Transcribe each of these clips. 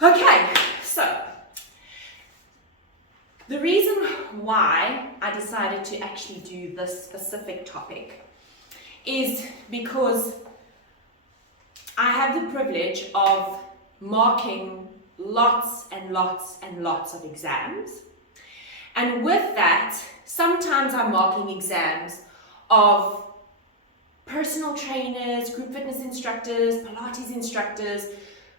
Okay, so the reason why I decided to actually do this specific topic is because I have the privilege of marking lots and lots and lots of exams. And with that, sometimes I'm marking exams of personal trainers, group fitness instructors, Pilates instructors,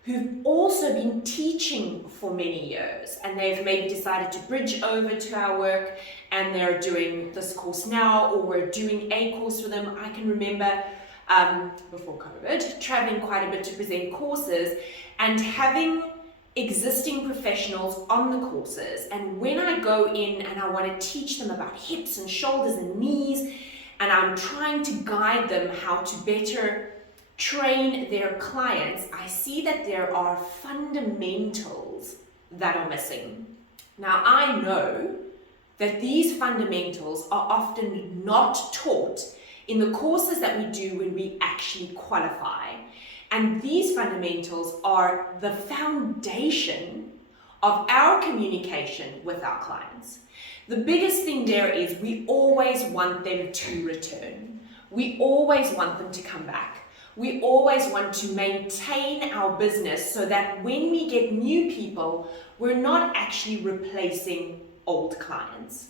who've also been teaching for many years, and they've maybe decided to bridge over to our work and they're doing this course now, or we're doing a course for them. I can remember before COVID, traveling quite a bit to present courses and having existing professionals on the courses. And when I go in and I want to teach them about hips and shoulders and knees, and I'm trying to guide them how to better train their clients, I see that there are fundamentals that are missing. Now, I know that these fundamentals are often not taught in the courses that we do when we actually qualify. And these fundamentals are the foundation of our communication with our clients. The biggest thing there is we always want them to return. We always want them to come back. We always want to maintain our business so that when we get new people, we're not actually replacing old clients.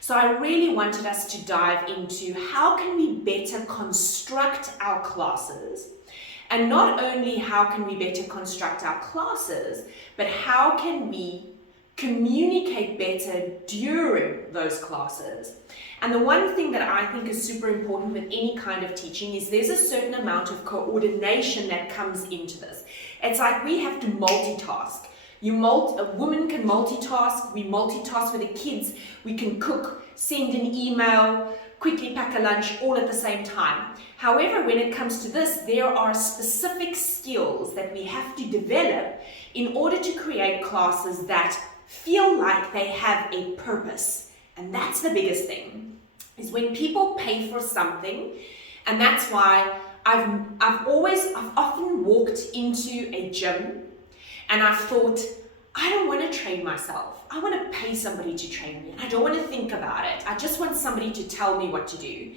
So I really wanted us to dive into how can we better construct our classes, and not only how can we better construct our classes, but how can we communicate better during those classes. And the one thing that I think is super important with any kind of teaching is there's a certain amount of coordination that comes into this. It's like we have to multitask. A woman can multitask. We multitask with the kids. We can cook, send an email, quickly pack a lunch, all at the same time. However, when it comes to this, there are specific skills that we have to develop in order to create classes that feel like they have a purpose. And that's the biggest thing, is when people pay for something. And that's why I've often walked into a gym and I've thought, I don't want to train myself. I want to pay somebody to train me. And I don't want to think about it. I just want somebody to tell me what to do.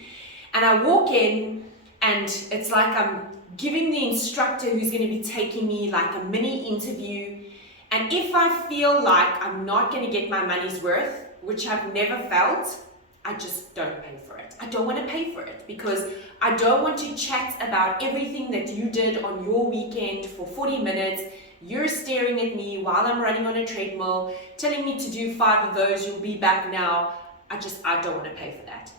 And I walk in and it's like I'm giving the instructor who's going to be taking me like a mini interview. And if I feel like I'm not going to get my money's worth, which I've never felt, I just don't pay for it. I don't want to pay for it because I don't want to chat about everything that you did on your weekend for 40 minutes. You're staring at me while I'm running on a treadmill, telling me to do 5 of those, you'll be back now. I don't want to pay for that.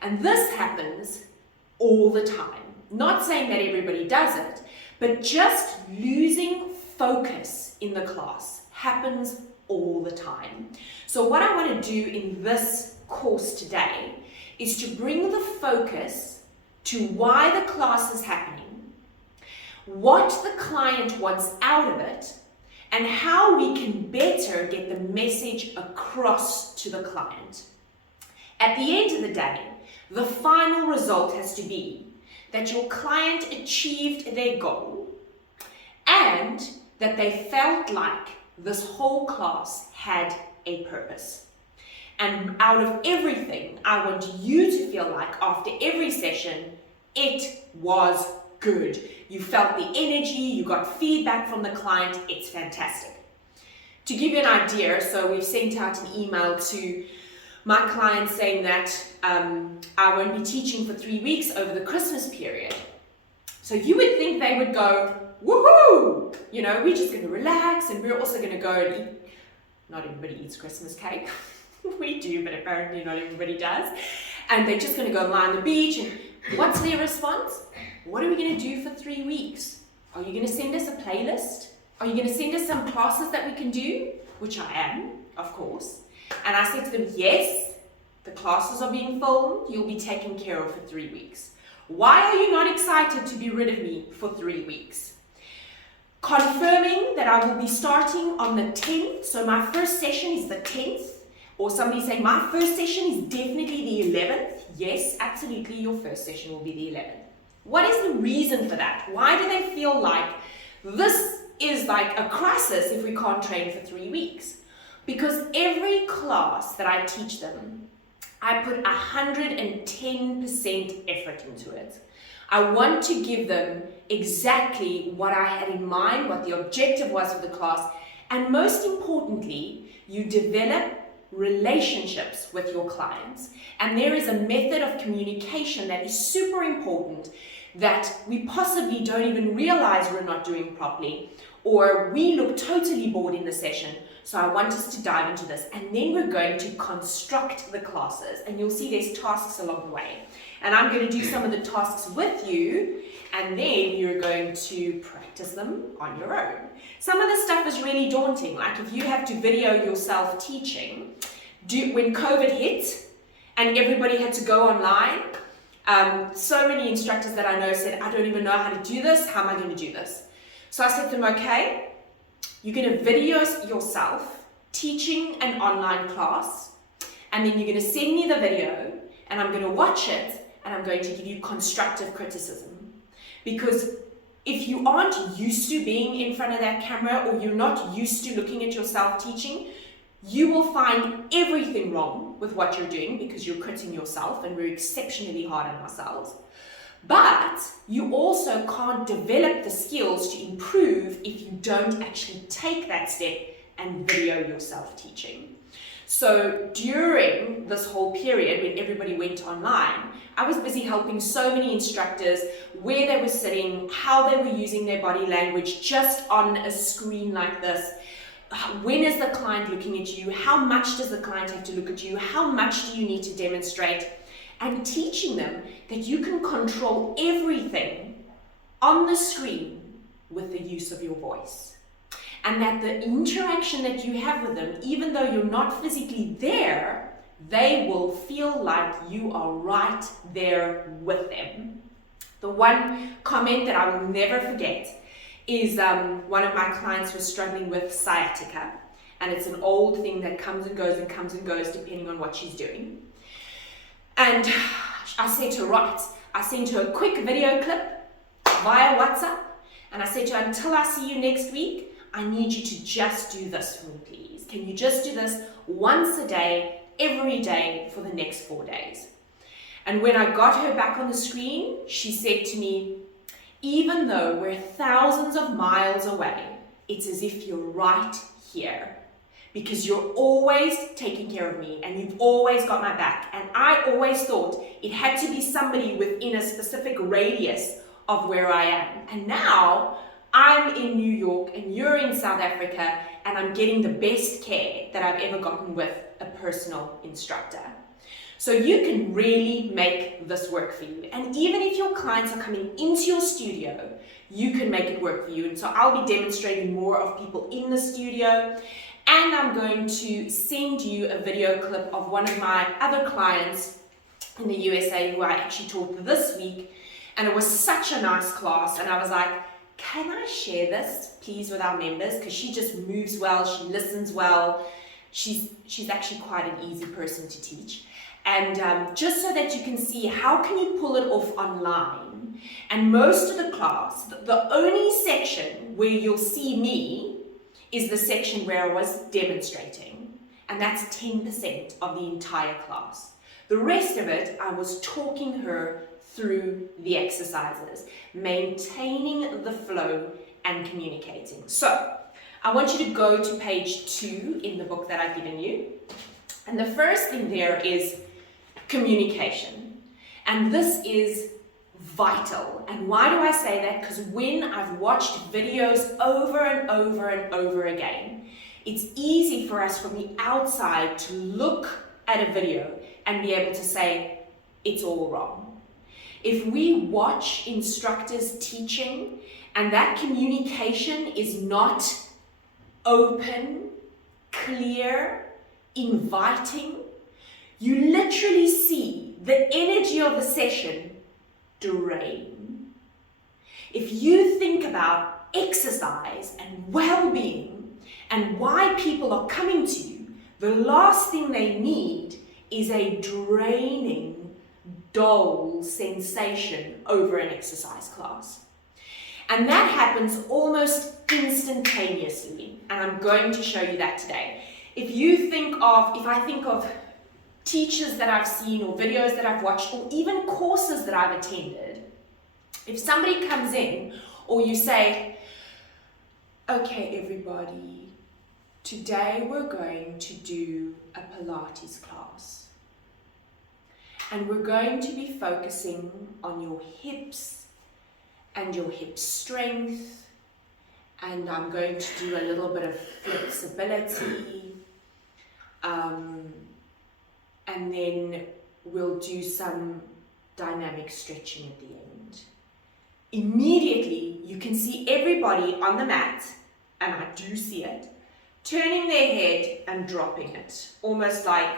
And this happens all the time. Not saying that everybody does it, but just losing focus in the class happens all the time. So what I want to do in this course today is to bring the focus to why the class is happening, what the client wants out of it, and how we can better get the message across to the client. At the end of the day, the final result has to be that your client achieved their goal and that they felt like this whole class had a purpose. And out of everything, I want you to feel like after every session, it was good. You felt the energy, you got feedback from the client, it's fantastic. To give you an idea, so we've sent out an email to my clients saying that I won't be teaching for 3 weeks over the Christmas period. So you would think they would go, woohoo! You know, we're just going to relax and we're also going to go and eat. Not everybody eats Christmas cake. We do, but apparently not everybody does. And they're just going to go lie on the beach. And what's their response? What are we going to do for 3 weeks? Are you going to send us a playlist? Are you going to send us some classes that we can do? Which I am, of course. And I said to them, yes, the classes are being filmed. You'll be taken care of for 3 weeks. Why are you not excited to be rid of me for 3 weeks? Confirming that I will be starting on the 10th. So my first session is the 10th. Or somebody saying, my first session is definitely the 11th. Yes, absolutely, your first session will be the 11th. What is the reason for that? Why do they feel like this is like a crisis if we can't train for 3 weeks. Because every class that I teach them, I put 110% effort into it. I want to give them exactly what I had in mind, what the objective was of the class, and most importantly, you develop relationships with your clients. And there is a method of communication that is super important that we possibly don't even realize we're not doing properly, or we look totally bored in the session. So I want us to dive into this, and then we're going to construct the classes, and you'll see there's tasks along the way. And I'm going to do some of the tasks with you, and then you're going to practice them on your own. Some of the stuff is really daunting, like if you have to video yourself teaching. When COVID hit and everybody had to go online, so many instructors that I know said, I don't even know how to do this, how am I going to do this? So I said to them, okay, you're going to video yourself teaching an online class, and then you're going to send me the video, and I'm going to watch it, and I'm going to give you constructive criticism. Because if you aren't used to being in front of that camera, or you're not used to looking at yourself teaching, you will find everything wrong with what you're doing because you're critiquing yourself, and we're exceptionally hard on ourselves. But you also can't develop the skills to improve if you don't actually take that step and video yourself teaching. So during this whole period when everybody went online, I was busy helping so many instructors where they were sitting, how they were using their body language just on a screen like this. When is the client looking at you? How much does the client have to look at you? How much do you need to demonstrate? And teaching them that you can control everything on the screen with the use of your voice. And that the interaction that you have with them, even though you're not physically there, they will feel like you are right there with them. The one comment that I will never forget is one of my clients was struggling with sciatica, and it's an old thing that comes and goes depending on what she's doing. And I said to her, right, I sent her a quick video clip via WhatsApp, and I said to her, until I see you next week, I need you to just do this for me, please. Can you just do this once a day, every day for the next 4 days? And when I got her back on the screen, she said to me, even though we're thousands of miles away, it's as if you're right here, because you're always taking care of me and you've always got my back. And I always thought it had to be somebody within a specific radius of where I am. And now I'm in New York and you're in South Africa, and I'm getting the best care that I've ever gotten with a personal instructor. So you can really make this work for you. And even if your clients are coming into your studio, you can make it work for you. And so I'll be demonstrating more of people in the studio. And I'm going to send you a video clip of one of my other clients in the USA who I actually taught this week. And it was such a nice class. And I was like, can I share this, please, with our members? Because she just moves well, she listens well. She's actually quite an easy person to teach. And just so that you can see how can you pull it off online. And most of the class, the only section where you'll see me is the section where I was demonstrating. And that's 10% of the entire class. The rest of it, I was talking her through the exercises, maintaining the flow and communicating. So I want you to go to page 2 in the book that I've given you. And the first thing there is communication. And this is vital. And why do I say that? Because when I've watched videos over and over and over again, it's easy for us from the outside to look at a video and be able to say, it's all wrong. If we watch instructors teaching and that communication is not open, clear, inviting, you literally see the energy of the session drain. If you think about exercise and well-being and why people are coming to you, the last thing they need is a draining, dull sensation over an exercise class. And that happens almost instantaneously. And I'm going to show you that today. If I think of teachers that I've seen or videos that I've watched or even courses that I've attended, if somebody comes in or you say, okay, everybody, today we're going to do a Pilates class. And we're going to be focusing on your hips and your hip strength. And I'm going to do a little bit of flexibility. And then we'll do some dynamic stretching at the end. Immediately, you can see everybody on the mat, and I do see it, turning their head and dropping it, almost like,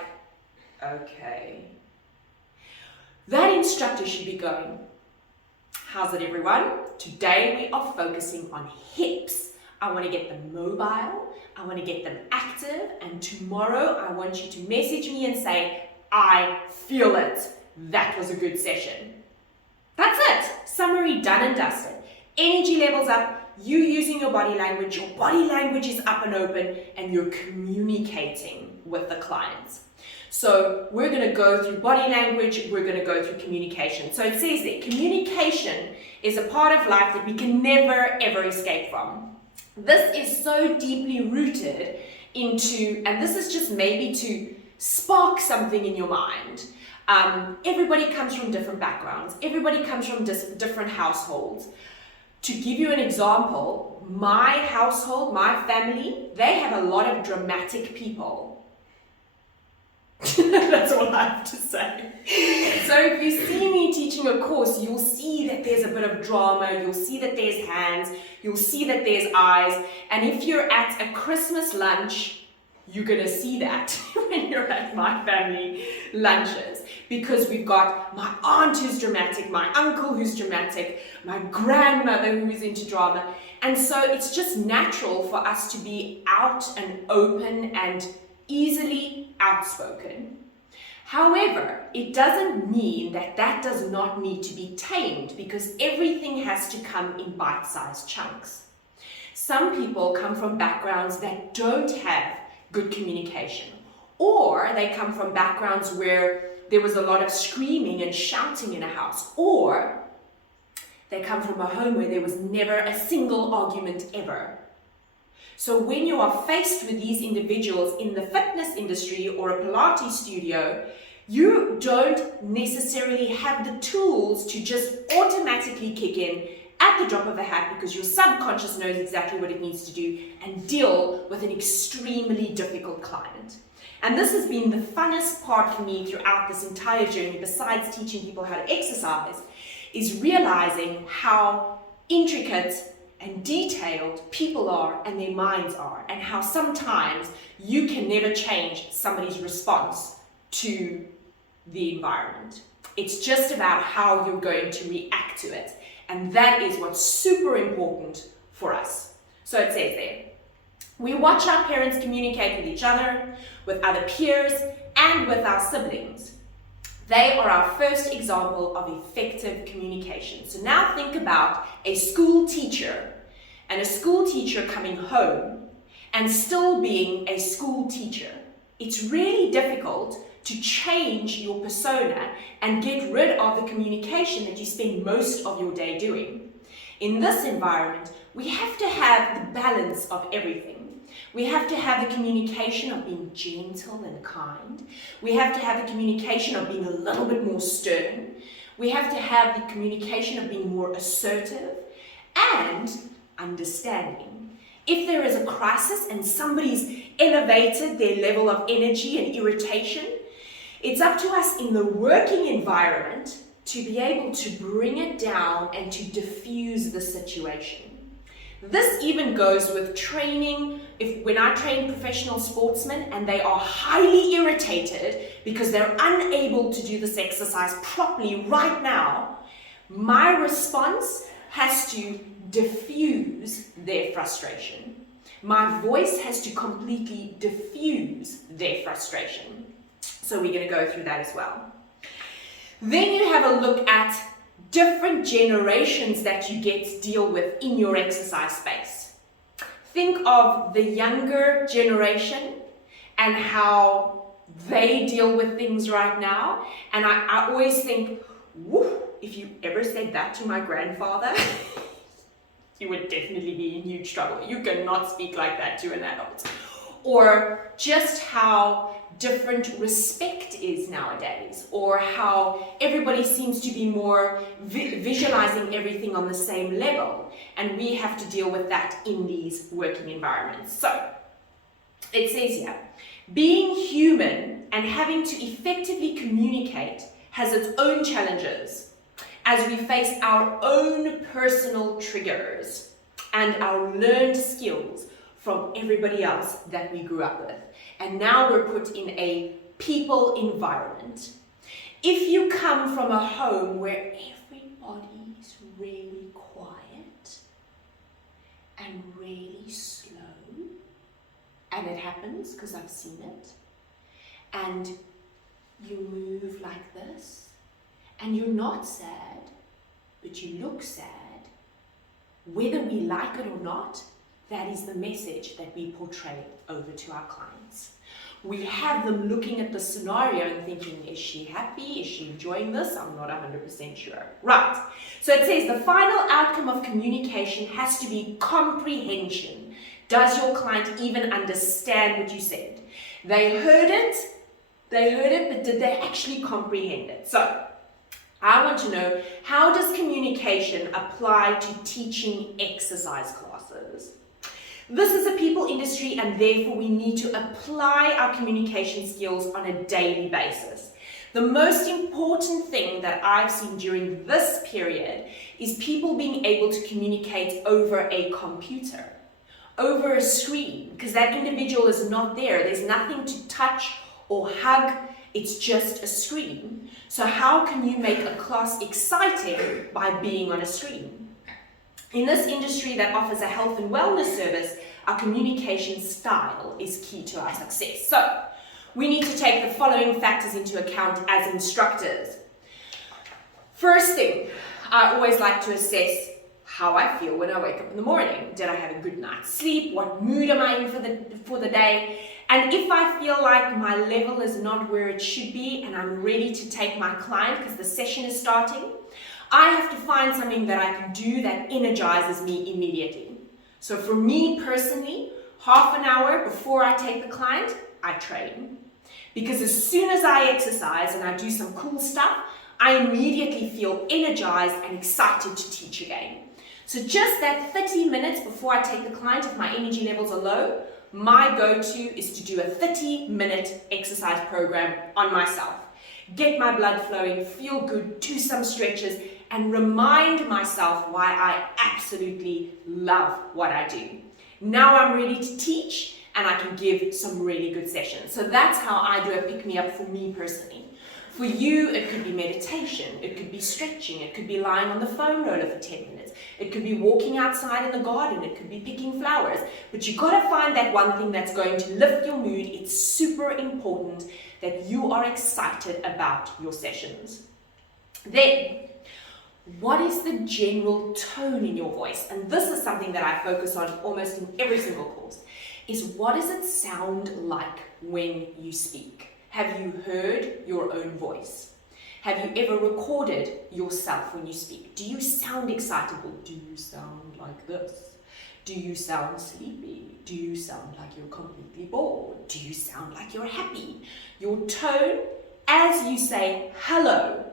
okay. That instructor should be going, how's it everyone? Today we are focusing on hips. I want to get them mobile, I want to get them active, and tomorrow I want you to message me and say, I feel it. That was a good session. That's it. Summary done and dusted. Energy levels up, you using your body language is up and open, and you're communicating with the clients. So we're going to go through body language, we're going to go through communication. So it says there, communication is a part of life that we can never ever escape from. This is so deeply rooted into, and this is just maybe to spark something in your mind. Everybody comes from different backgrounds. Everybody comes from different households. To give you an example, my household, my family, they have a lot of dramatic people. That's all I have to say. So if you see me teaching a course, you'll see that there's a bit of drama, you'll see that there's hands, you'll see that there's eyes, and if you're at a Christmas lunch, you're going to see that when you're at my family lunches, because we've got my aunt who's dramatic, my uncle who's dramatic, my grandmother who's into drama, and so it's just natural for us to be out and open and easily outspoken. However, it doesn't mean that that does not need to be tamed, because everything has to come in bite-sized chunks. Some people come from backgrounds that don't have good communication, or they come from backgrounds where there was a lot of screaming and shouting in a house, or they come from a home where there was never a single argument ever. So when you are faced with these individuals in the fitness industry or a Pilates studio, you don't necessarily have the tools to just automatically kick in at the drop of a hat, because your subconscious knows exactly what it needs to do and deal with an extremely difficult client. And this has been the funnest part for me throughout this entire journey, besides teaching people how to exercise, is realizing how intricate and detailed people are and their minds are, and how sometimes you can never change somebody's response to the environment. It's just about how you're going to react to it. And that is what's super important for us. So it says there, we watch our parents communicate with each other, with other peers, and with our siblings. They are our first example of effective communication. So now think about a school teacher, and a school teacher coming home and still being a school teacher. It's really difficult to change your persona and get rid of the communication that you spend most of your day doing. In this environment, we have to have the balance of everything. We have to have the communication of being gentle and kind. We have to have the communication of being a little bit more stern. We have to have the communication of being more assertive and understanding. If there is a crisis and somebody's elevated their level of energy and irritation, it's up to us in the working environment to be able to bring it down and to diffuse the situation. This even goes with training. When I train professional sportsmen and they are highly irritated because they're unable to do this exercise properly right now, my response has to diffuse their frustration. My voice has to completely diffuse their frustration. So we're going to go through that as well. Then you have a look at different generations that you get to deal with in your exercise space. Think of the younger generation and how they deal with things right now. And I always think, woo, if you ever said that to my grandfather, you would definitely be in huge trouble. You cannot speak like that to an adult. Or just how different respect is nowadays, or how everybody seems to be more visualizing everything on the same level, and we have to deal with that in these working environments. So it says here, being human and having to effectively communicate has its own challenges as we face our own personal triggers and our learned skills from everybody else that we grew up with. And now we're put in a people environment. If you come from a home where everybody's really quiet and really slow, and it happens because I've seen it, and you move like this, and you're not sad, but you look sad, whether we like it or not, that is the message that we portray over to our clients. We have them looking at the scenario and thinking, is she happy? Is she enjoying this? I'm not 100% sure. Right. So it says the final outcome of communication has to be comprehension. Does your client even understand what you said? They heard it, but did they actually comprehend it? So I want to know, how does communication apply to teaching exercise classes? This is a people industry, and therefore we need to apply our communication skills on a daily basis. The most important thing that I've seen during this period is people being able to communicate over a computer, over a screen, because that individual is not there. There's nothing to touch or hug. It's just a screen. So how can you make a class exciting by being on a screen? In this industry that offers a health and wellness service, our communication style is key to our success. So we need to take the following factors into account as instructors. First thing, I always like to assess how I feel when I wake up in the morning. Did I have a good night's sleep? What mood am I in for the day? And if I feel like my level is not where it should be and I'm ready to take my client because the session is starting, I have to find something that I can do that energizes me immediately. So for me personally, half an hour before I take the client, I train. Because as soon as I exercise and I do some cool stuff, I immediately feel energized and excited to teach again. So just that 30 minutes before I take the client, if my energy levels are low, my go-to is to do a 30-minute exercise program on myself. Get my blood flowing, feel good, do some stretches, and remind myself why I absolutely love what I do. Now I'm ready to teach and I can give some really good sessions. So that's how I do a pick-me-up for me personally. For you, it could be meditation, it could be stretching, it could be lying on the foam roller for 10 minutes, it could be walking outside in the garden, it could be picking flowers. But you gotta find that one thing that's going to lift your mood. It's super important that you are excited about your sessions. Then, what is the general tone in your voice? And this is something that I focus on almost in every single course, is what does it sound like when you speak? Have you heard your own voice? Have you ever recorded yourself when you speak? Do you sound excitable? Do you sound like this? Do you sound sleepy? Do you sound like you're completely bored? Do you sound like you're happy? Your tone, as you say hello,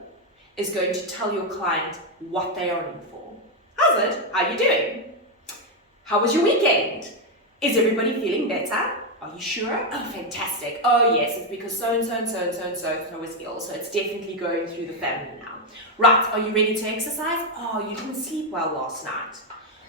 is going to tell your client what they are in for. How's it? How are you doing? How was your weekend? Is everybody feeling better? Are you sure? Oh, fantastic. Oh, yes, it's because so-and-so and so-and-so and so-and-so was ill, so it's definitely going through the family now. Right, are you ready to exercise? Oh, you didn't sleep well last night.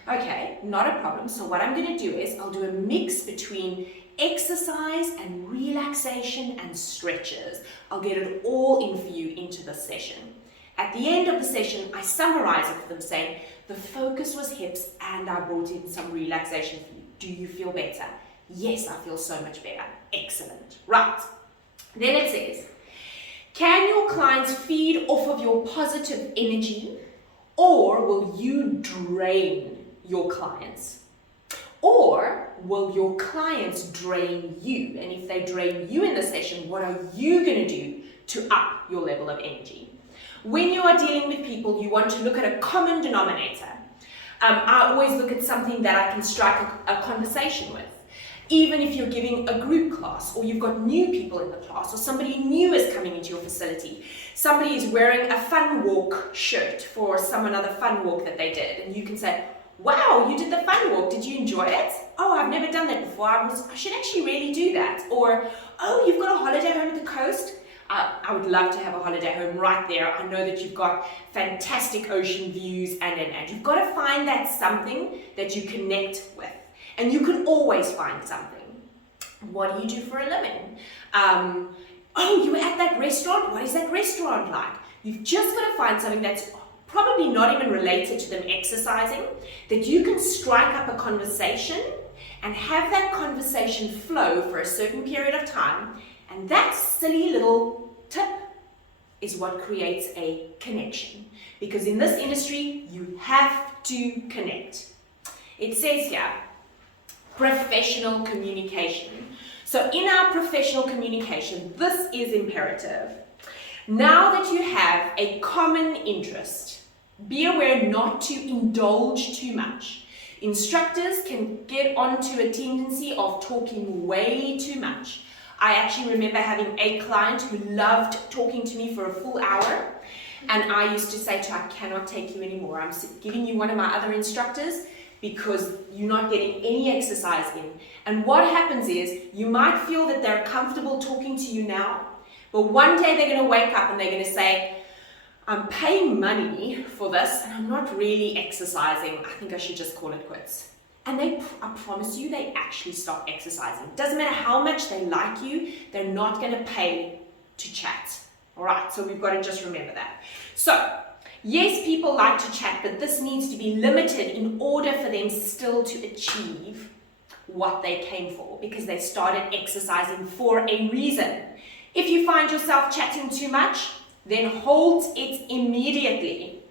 Okay, not a problem. So what I'm going to do is I'll do a mix between exercise and relaxation and stretches. I'll get it all in for you into the session. At the end of the session, I summarize it for them saying, the focus was hips and I brought in some relaxation for you. Do you feel better? Yes, I feel so much better. Excellent. Right. Then it says, can your clients feed off of your positive energy Or will you drain your clients? Or will your clients drain you? And if they drain you in the session, what are you going to do to up your level of energy? When you are dealing with people, you want to look at a common denominator. I always look at something that I can strike a conversation with. Even if you're giving a group class, or you've got new people in the class, or somebody new is coming into your facility, somebody is wearing a fun walk shirt for some another fun walk that they did, and you can say, wow, you did the fun walk, did you enjoy it? Oh, I've never done that before, I should actually really do that. Or, oh, you've got a holiday home at the coast? I would love to have a holiday home right there. I know that you've got fantastic ocean views, and you've got to find that something that you connect with. And you can always find something. What do you do for a living? Oh, you were at that restaurant? What is that restaurant like? You've just got to find something that's probably not even related to them exercising, that you can strike up a conversation and have that conversation flow for a certain period of time. And that silly little tip is what creates a connection. Because in this industry, you have to connect. It says here, professional communication. So in our professional communication, this is imperative. Now that you have a common interest, be aware not to indulge too much. Instructors can get onto a tendency of talking way too much. I actually remember having a client who loved talking to me for a full hour, and I used to say to her, I cannot take you anymore. I'm giving you one of my other instructors because you're not getting any exercise in. And what happens is, you might feel that they're comfortable talking to you now, but one day they're going to wake up and they're going to say, I'm paying money for this and I'm not really exercising. I think I should just call it quits. And I promise you, they actually stop exercising. Doesn't matter how much they like you, they're not going to pay to chat. All right, so we've got to just remember that. So, yes, people like to chat, but this needs to be limited in order for them still to achieve what they came for, because they started exercising for a reason. If you find yourself chatting too much, then halt it immediately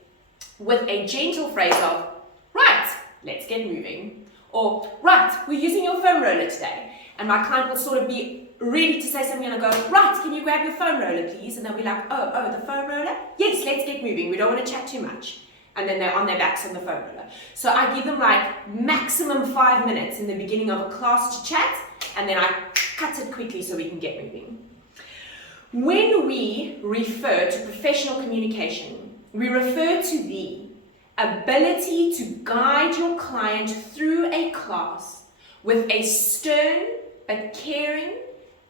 with a gentle phrase of, right, let's get moving. Or, right, we're using your foam roller today. And my client will sort of be ready to say something, and I go, right, can you grab your foam roller, please? And they'll be like, oh, the foam roller? Yes, let's get moving. We don't want to chat too much. And then they're on their backs on the foam roller. So I give them like maximum 5 minutes in the beginning of a class to chat, and then I cut it quickly so we can get moving. When we refer to professional communication, we refer to the ability to guide your client through a class with a stern but caring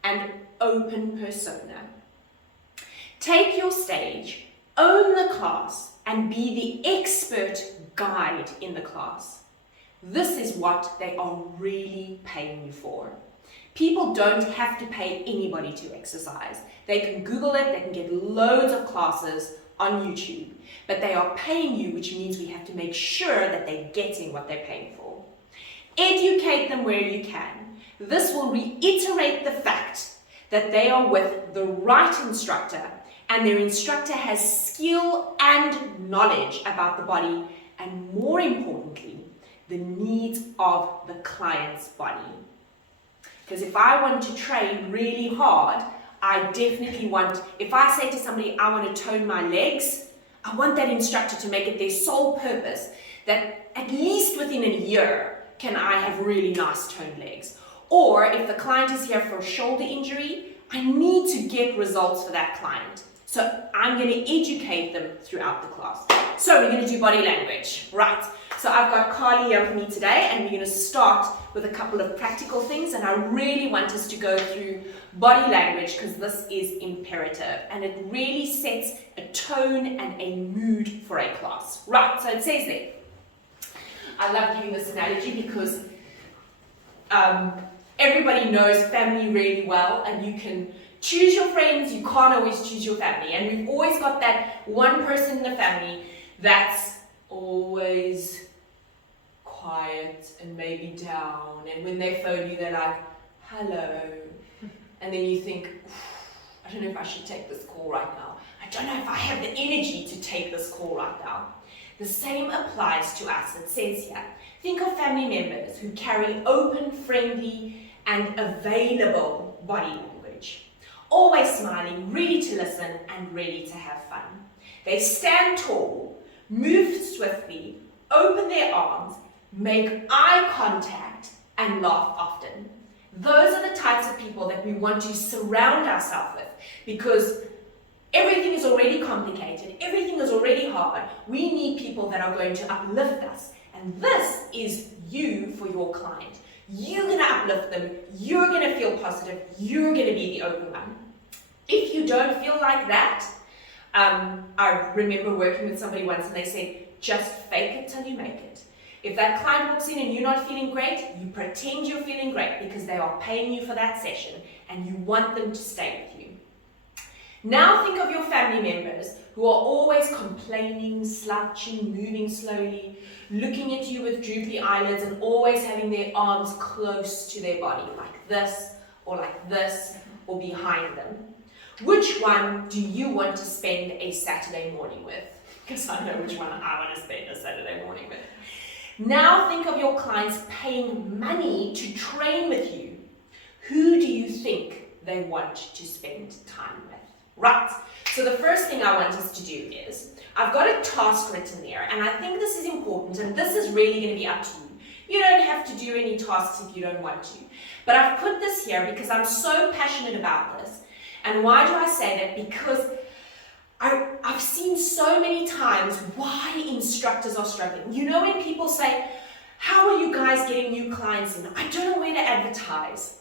and open persona. Take your stage, own the class, and be the expert guide in the class. This is what they are really paying you for. People don't have to pay anybody to exercise. They can Google it, they can get loads of classes on YouTube, but they are paying you, which means we have to make sure that they're getting what they're paying for. Educate them where you can. This will reiterate the fact that they are with the right instructor, and their instructor has skill and knowledge about the body, and more importantly, the needs of the client's body. Because if I want to train really hard, I definitely want, if I say to somebody, I want to tone my legs, I want that instructor to make it their sole purpose that at least within a year can I have really nice toned legs. Or if the client is here for a shoulder injury, I need to get results for that client. So I'm going to educate them throughout the class. So we're going to do body language, right? So I've got Carly here with me today, and we're going to start with a couple of practical things, and I really want us to go through body language because this is imperative, and it really sets a tone and a mood for a class. Right, so it says there, I love giving this analogy because everybody knows family really well, and you can choose your friends, you can't always choose your family. And we've always got that one person in the family that's always quiet and maybe down. And when they phone you, they're like, hello. And then you think, I don't know if I should take this call right now. I don't know if I have the energy to take this call right now. The same applies to us. It says here, think of family members who carry open, friendly, and available body language. Always smiling, ready to listen, and ready to have fun. They stand tall, move swiftly, open their arms, make eye contact, and laugh often. Those are the types of people that we want to surround ourselves with, because everything is already complicated, everything is already hard. We need people that are going to uplift us. And this is you for your client. You're going to uplift them, you're going to feel positive, you're going to be the open one. If you don't feel like that, I remember working with somebody once and they said, just fake it till you make it. If that client walks in and you're not feeling great, you pretend you're feeling great because they are paying you for that session and you want them to stay with you. Now think of your family members who are always complaining, slouching, moving slowly, looking at you with droopy eyelids and always having their arms close to their body, like this or behind them. Which one do you want to spend a Saturday morning with? Because I know which one I want to spend a Saturday morning with. Now think of your clients paying money to train with you. Who do you think they want to spend time with? Right, so the first thing I want us to do is, I've got a task written there, and I think this is important, and this is really going to be up to you. You don't have to do any tasks if you don't want to. But I've put this here because I'm so passionate about this. And why do I say that? Because I've seen so many times why instructors are struggling. You know when people say, how are you guys getting new clients in? I don't know where to advertise.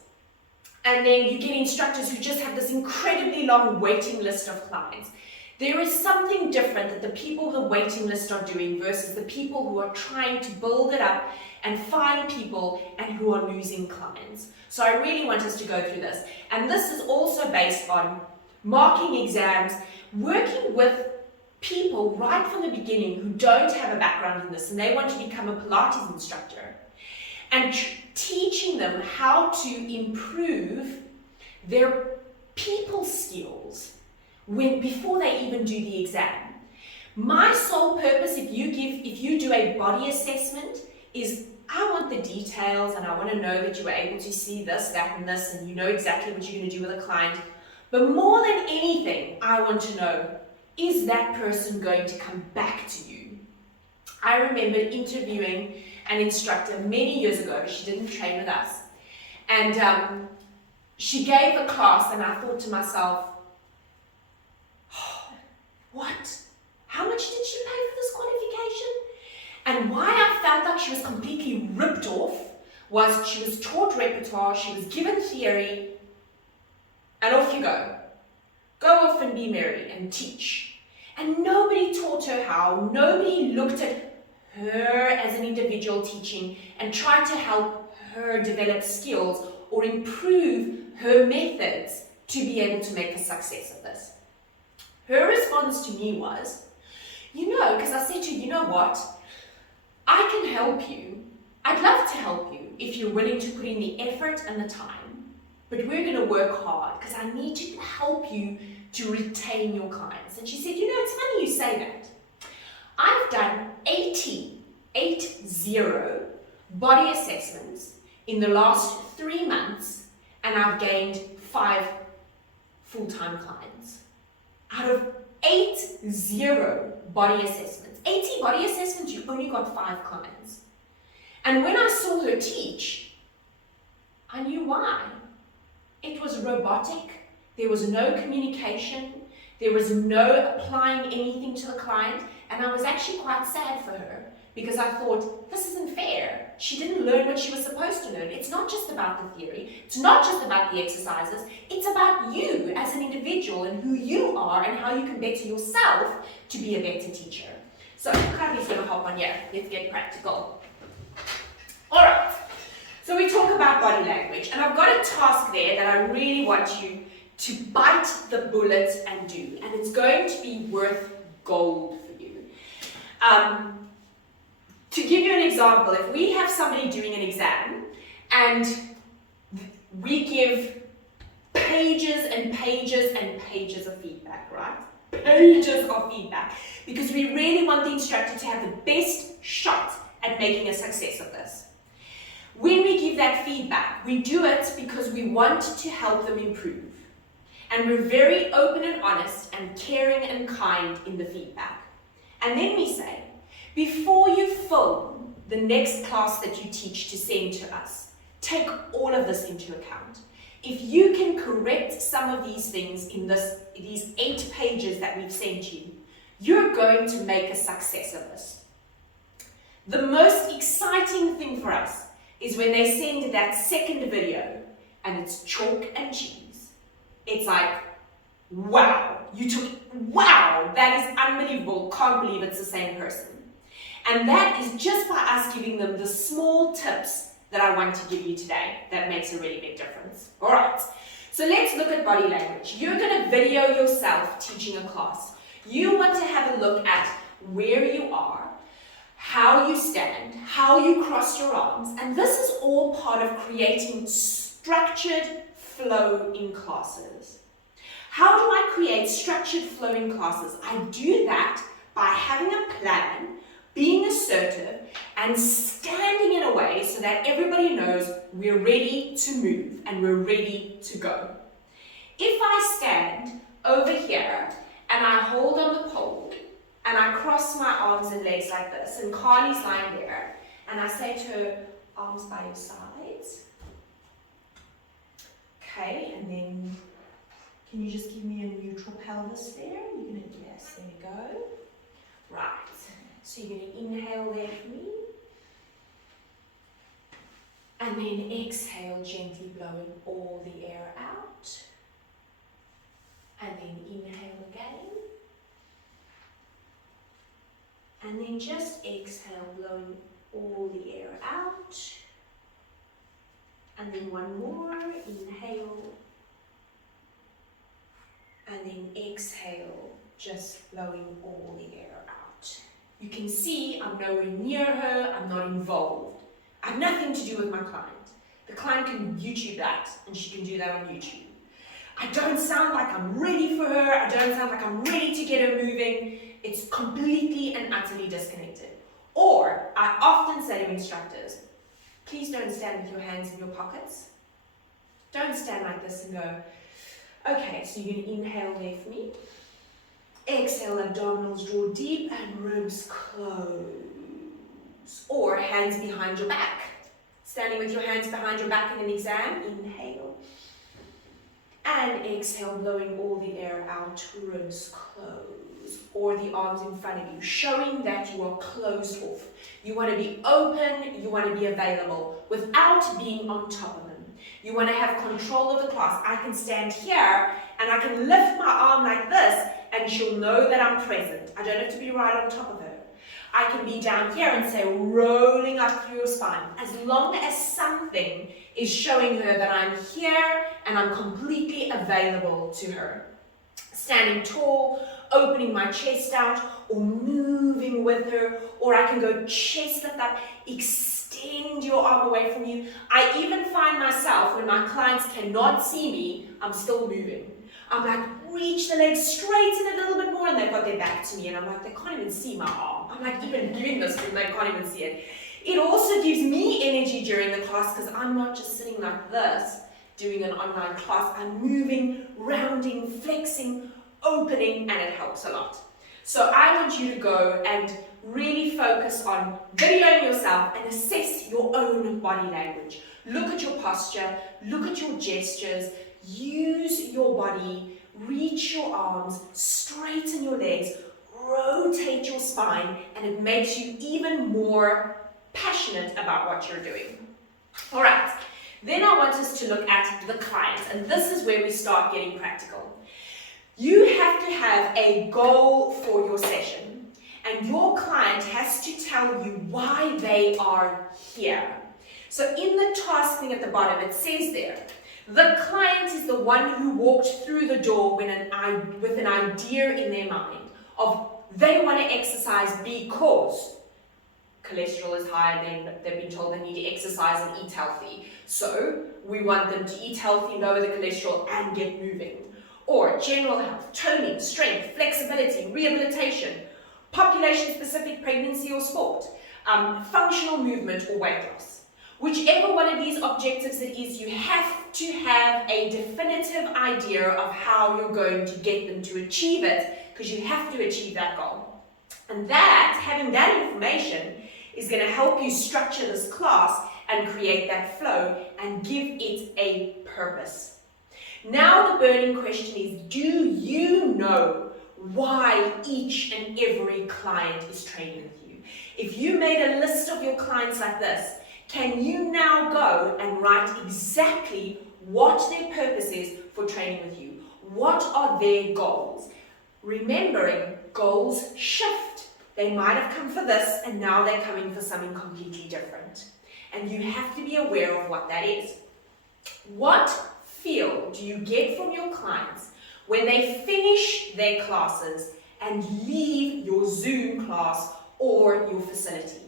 And then you get instructors who just have this incredibly long waiting list of clients. There is something different that the people the waiting list are doing versus the people who are trying to build it up and find people and who are losing clients. So I really want us to go through this. And this is also based on marking exams, working with people right from the beginning who don't have a background in this and they want to become a Pilates instructor, and teaching them how to improve their people skills before they even do the exam. My sole purpose, if you do a body assessment, is I want the details and I want to know that you were able to see this, that, and this, and you know exactly what you're going to do with a client. But more than anything, I want to know, is that person going to come back to you? I remember interviewing an instructor many years ago. She didn't train with us. And she gave a class and I thought to myself, oh, what? How much did she pay for this qualification? And why I felt like she was completely ripped off was she was taught repertoire, she was given theory, and off you go. Go off and be merry and teach. And nobody taught her how, nobody looked at her as an individual teaching and tried to help her develop skills or improve her methods to be able to make a success of this. Her response to me was, because I said to her, you know what? I can help you. I'd love to help you if you're willing to put in the effort and the time, but we're going to work hard because I need to help you to retain your clients. And she said, it's funny you say that. I've done 80 body assessments in the last 3 months, and I've gained 5 full-time clients. Out of 80 body assessments, 80 body assessments, you only got 5 clients. And when I saw her teach, I knew why. It was robotic. There was no communication. There was no applying anything to the client. And I was actually quite sad for her because I thought, this isn't fair. She didn't learn what she was supposed to learn. It's not just about the theory. It's not just about the exercises. It's about you as an individual and who you are and how you can better yourself to be a better teacher. So Carly's going to hop on here. Let's get practical. All right. So we talk about body language. And I've got a task there that I really want you to bite the bullet and do. And it's going to be worth gold for you. To give you an example, if we have somebody doing an exam and we give pages and pages and pages of feedback, right? pages of feedback because we really want the instructor to have the best shot at making a success of this. When we give that feedback, we do it because we want to help them improve. And we're very open and honest and caring and kind in the feedback. And then we say, before you film the next class that you teach to send to us, take all of this into account. If you can correct some of these things in these 8 pages that we've sent you, you're going to make a success of this. The most exciting thing for us is when they send that second video and it's chalk and cheese. It's like, wow, wow, that is unbelievable, can't believe it's the same person. And that is just by us giving them the small tips that I want to give you today that makes a really big difference. All right, so let's look at body language. You're going to video yourself teaching a class. You want to have a look at where you are, how you stand, how you cross your arms, and this is all part of creating structured flow in classes. How do I create structured flow in classes? I do that by having a plan, being assertive, and standing in a way so that everybody knows we're ready to move and we're ready to go. If I stand over here and I hold on the pole, and I cross my arms and legs like this, and Carly's lying there, and I say to her, arms by your sides. Okay, and then can you just give me a neutral pelvis there? You're gonna, yes, there we go. Right, so you're gonna inhale there for me. And then exhale, gently blowing all the air out. And then inhale again. And then just exhale, blowing all the air out. And then one more, inhale. And then exhale, just blowing all the air out. You can see I'm nowhere near her, I'm not involved. I have nothing to do with my client. The client can YouTube that, and she can do that on YouTube. I don't sound like I'm ready for her, I don't sound like I'm ready to get her moving. It's completely and utterly disconnected. Or, I often say to instructors, please don't stand with your hands in your pockets. Don't stand like this and go, okay, so you're going to inhale there for me. Exhale, abdominals draw deep and ribs close. Or hands behind your back. Standing with your hands behind your back in an exam, inhale. And exhale, blowing all the air out, ribs close. Or the arms in front of you, showing that you are closed off. You want to be open, you want to be available, without being on top of them. You want to have control of the class. I can stand here, and I can lift my arm like this, and she'll know that I'm present. I don't have to be right on top of her. I can be down here and say, rolling up through your spine, as long as something is showing her that I'm here, and I'm completely available to her. Standing tall, opening my chest out, or moving with her, or I can go chest lift up, extend your arm away from you. I even find myself, when my clients cannot see me, I'm still moving. I'm like, reach the legs, straighten a little bit more, and they've got their back to me, and I'm like, they can't even see my arm. I'm like, even giving this to them, they can't even see it. It also gives me energy during the class, because I'm not just sitting like this, doing an online class. I'm moving, rounding, flexing, opening, and it helps a lot. So I want you to go and really focus on videoing yourself and assess your own body language. Look at your posture, look at your gestures, use your body, reach your arms, straighten your legs, rotate your spine, and it makes you even more passionate about what you're doing. All right, then I want us to look at the client, and this is where we start getting practical. You have to have a goal for your session, and your client has to tell you why they are here. So in the task thing at the bottom, it says there, the client is the one who walked through the door with an idea in their mind of they want to exercise because cholesterol is high and they've been told they need to exercise and eat healthy. So we want them to eat healthy, lower the cholesterol, and get moving. or general health, toning, strength, flexibility, rehabilitation, population-specific pregnancy or sport, functional movement or weight loss. Whichever one of these objectives it is, you have to have a definitive idea of how you're going to get them to achieve it, because you have to achieve that goal. And that, having that information, is going to help you structure this class and create that flow and give it a purpose. Now the burning question is, do you know why each and every client is training with you? If you made a list of your clients like this, can you now go and write exactly what their purpose is for training with you? What are their goals? Remembering, goals shift. They might have come for this and now they're coming for something completely different. And you have to be aware of what that is. What feel do you get from your clients when they finish their classes and leave your Zoom class or your facility?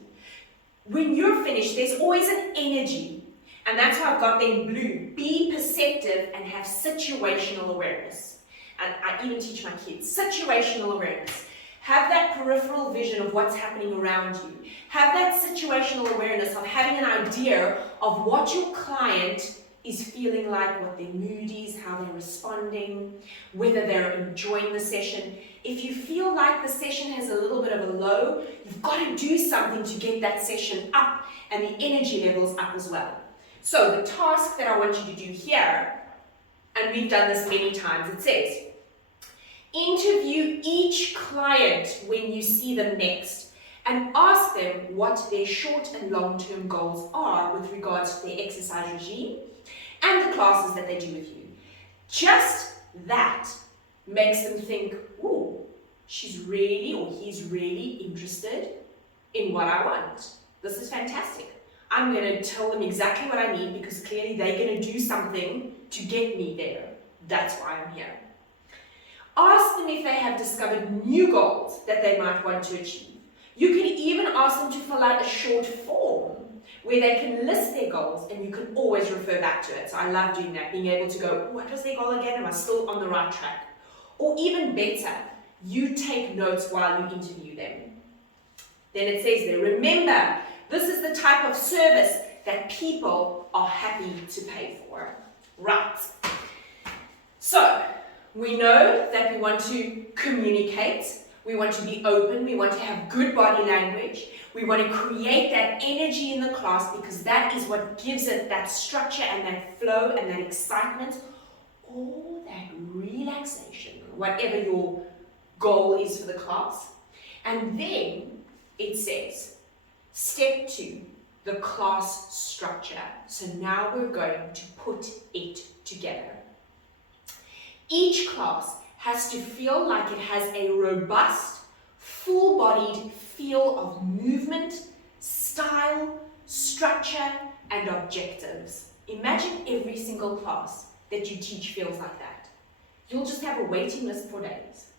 When you're finished, there's always an energy, and that's why I've got them in blue. Be perceptive and have situational awareness. And I even teach my kids situational awareness. Have that peripheral vision of what's happening around you. Have that situational awareness of having an idea of what your client is feeling like, what their mood is, how they're responding, whether they're enjoying the session. If you feel like the session has a little bit of a low, you've got to do something to get that session up and the energy levels up as well. So the task that I want you to do here, and we've done this many times, it says, interview each client when you see them next and ask them what their short and long-term goals are with regards to their exercise regime and the classes that they do with you. Just that makes them think, ooh, she's really or he's really interested in what I want. This is fantastic. I'm going to tell them exactly what I need because clearly they're going to do something to get me there. That's why I'm here. Ask them if they have discovered new goals that they might want to achieve. You can even ask them to fill out a short form where they can list their goals and you can always refer back to it. So I love doing that, being able to go, what was their goal again? Am I still on the right track? Or even better, you take notes while you interview them. Then it says there, remember, this is the type of service that people are happy to pay for. Right. So, we know that we want to communicate, we want to be open, we want to have good body language, we want to create that energy in the class because that is what gives it that structure and that flow and that excitement, or that relaxation, whatever your goal is for the class. And then it says, step 2, the class structure. So now we're going to put it together. Each class has to feel like it has a robust, full-bodied feel of movement, style, structure, and objectives. Imagine every single class that you teach feels like that. You'll just have a waiting list for days.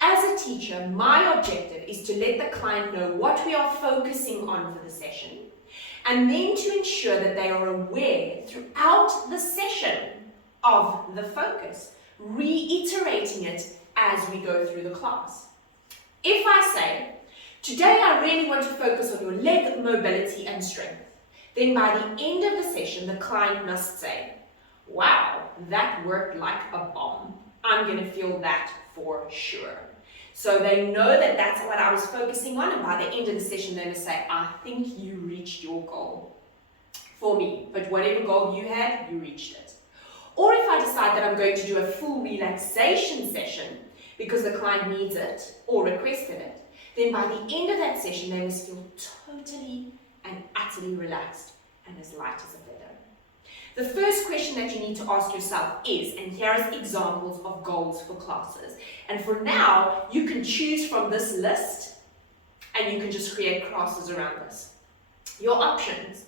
As a teacher, my objective is to let the client know what we are focusing on for the session, and then to ensure that they are aware throughout the session of the focus, reiterating it as we go through the class. If I say, today I really want to focus on your leg mobility and strength, then by the end of the session, the client must say, wow, that worked like a bomb. I'm going to feel that for sure. So they know that that's what I was focusing on, and by the end of the session, they're going to say, I think you reached your goal for me, but whatever goal you had, you reached it. Or if I decide that I'm going to do a full relaxation session because the client needs it or requested it, then by the end of that session, they must feel totally and utterly relaxed and as light as a feather. The first question that you need to ask yourself is, and here are examples of goals for classes. And for now, you can choose from this list and you can just create classes around this. Your options.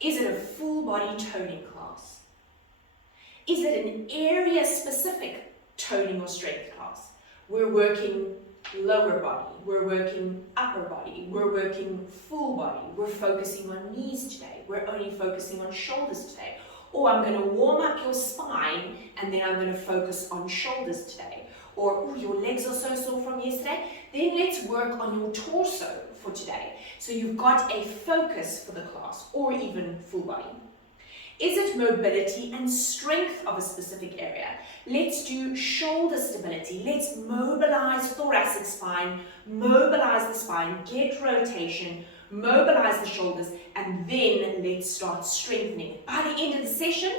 Is it a full body toning class? Is it an area-specific toning or strength class? We're working lower body, we're working upper body, we're working full body, we're focusing on knees today, we're only focusing on shoulders today. Or I'm going to warm up your spine and then I'm going to focus on shoulders today. Or, oh, your legs are so sore from yesterday. Then let's work on your torso for today. So you've got a focus for the class, or even full body. Is it mobility and strength of a specific area? Let's do shoulder stability. Let's mobilize thoracic spine, mobilize the spine, get rotation, mobilize the shoulders, and then let's start strengthening. By the end of the session,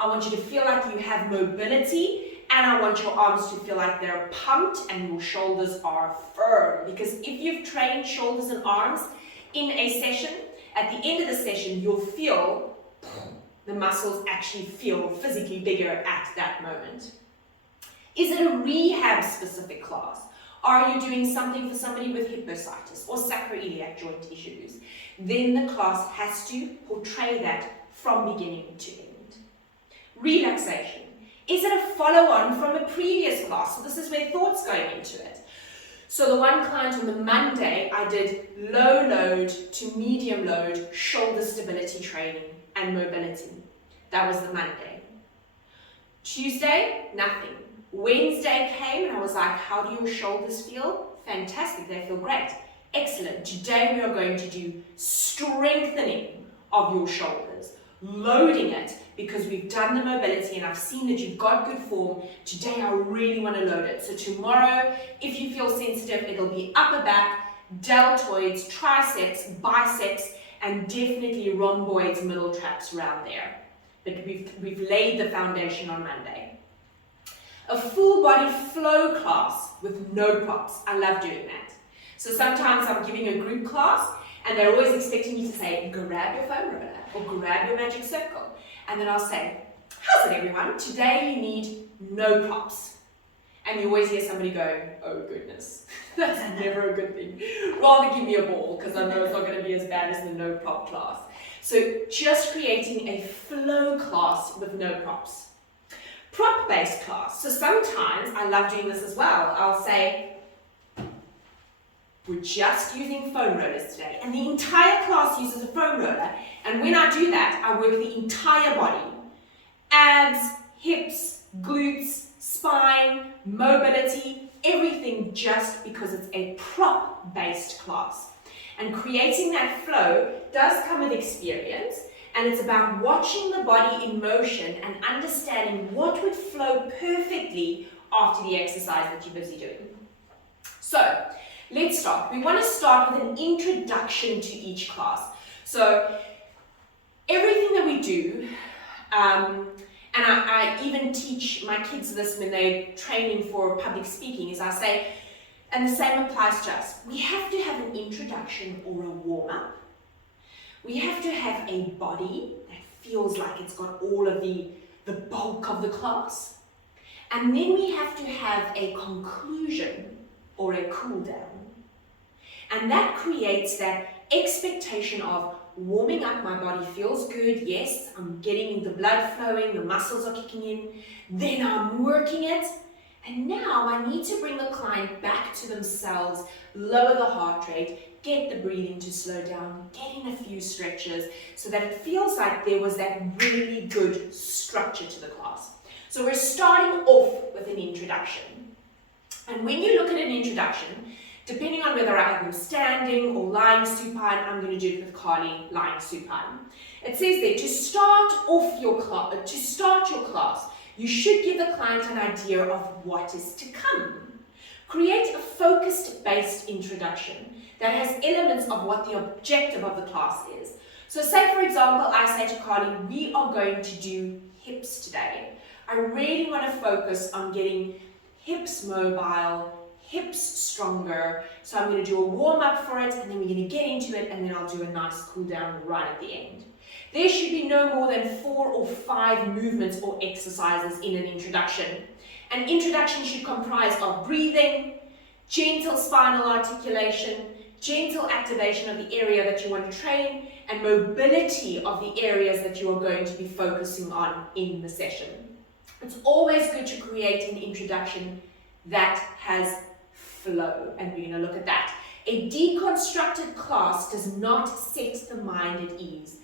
I want you to feel like you have mobility, and I want your arms to feel like they're pumped and your shoulders are firm. Because if you've trained shoulders and arms in a session, at the end of the session, you'll feel the muscles actually feel physically bigger at that moment. Is it a rehab specific class? Are you doing something for somebody with hip bursitis or sacroiliac joint issues? Then the class has to portray that from beginning to end. Relaxation. Is it a follow-on from a previous class? So this is where thought's going into it. So the one client on the Monday, I did low load to medium load shoulder stability training and mobility. That was the Monday. Tuesday, nothing. Wednesday came and I was like, how do your shoulders feel? Fantastic, they feel great. Excellent. Today we are going to do strengthening of your shoulders, loading it, because we've done the mobility and I've seen that you've got good form. Today I really want to load it. So tomorrow, if you feel sensitive, it'll be upper back, deltoids, triceps, biceps, and definitely rhomboids, middle traps around there. But we've laid the foundation on Monday. A full body flow class with no props. I love doing that. So sometimes I'm giving a group class and they're always expecting me to say, grab your foam roller or grab your magic circle. And then I'll say, how's it everyone? Today you need no props. And you always hear somebody go, oh goodness, that's never a good thing. Rather give me a ball, because I know it's not going to be as bad as the no prop class. So just creating a flow class with no props. Prop-based class. So sometimes I love doing this as well. I'll say, we're just using foam rollers today. And the entire class uses a foam roller. And when I do that, I work the entire body. Abs, hips, glutes, spine, mobility, everything, just because it's a prop-based class. And creating that flow does come with experience, and it's about watching the body in motion and understanding what would flow perfectly after the exercise that you're busy doing. So let's start. We want to start with an introduction to each class. So everything that we do, and I even teach my kids this when they're training for public speaking, is I say, and the same applies to us, we have to have an introduction or a warm-up. We have to have a body that feels like it's got all of the bulk of the class. And then we have to have a conclusion or a cool down. And that creates that expectation of warming up, my body feels good, yes, I'm getting the blood flowing, the muscles are kicking in, then I'm working it, and now I need to bring the client back to themselves, lower the heart rate, get the breathing to slow down, get in a few stretches, so that it feels like there was that really good structure to the class. So we're starting off with an introduction. And when you look at an introduction, depending on whether I have them standing or lying supine, I'm going to do it with Carly lying supine. It says there, to start your class, you should give the client an idea of what is to come. Create a focused-based introduction that has elements of what the objective of the class is. So say, for example, I say to Carly, we are going to do hips today. I really want to focus on getting hips mobile, hips stronger. So I'm going to do a warm up for it, and then we're going to get into it, and then I'll do a nice cool down right at the end. There should be no more than 4 or 5 movements or exercises in an introduction. An introduction should comprise of breathing, gentle spinal articulation, gentle activation of the area that you want to train, and mobility of the areas that you are going to be focusing on in the session. It's always good to create an introduction that has flow, and we're going to look at that. A deconstructed class does not set the mind at ease.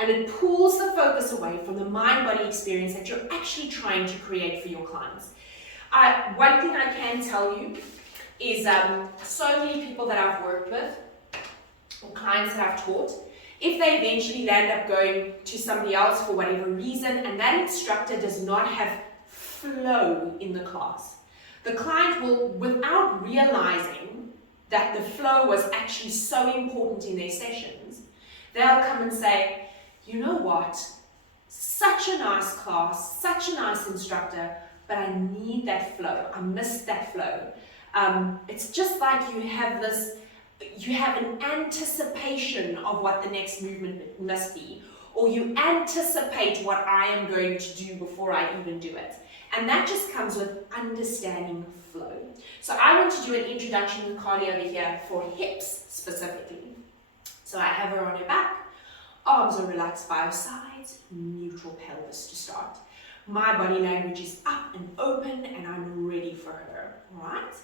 And it pulls the focus away from the mind-body experience that you're actually trying to create for your clients. One thing I can tell you is so many people that I've worked with, or clients that I've taught, if they eventually land up going to somebody else for whatever reason, and that instructor does not have flow in the class, the client will, without realizing that the flow was actually so important in their sessions, they'll come and say, you know what, such a nice class, such a nice instructor, but I need that flow, I missed that flow. It's just like you have an anticipation of what the next movement must be, or you anticipate what I am going to do before I even do it. And that just comes with understanding flow. So I want to do an introduction with Carly over here for hips specifically. So I have her on her back, arms are relaxed by her sides, neutral pelvis to start. My body language is up and open and I'm ready for her, all right?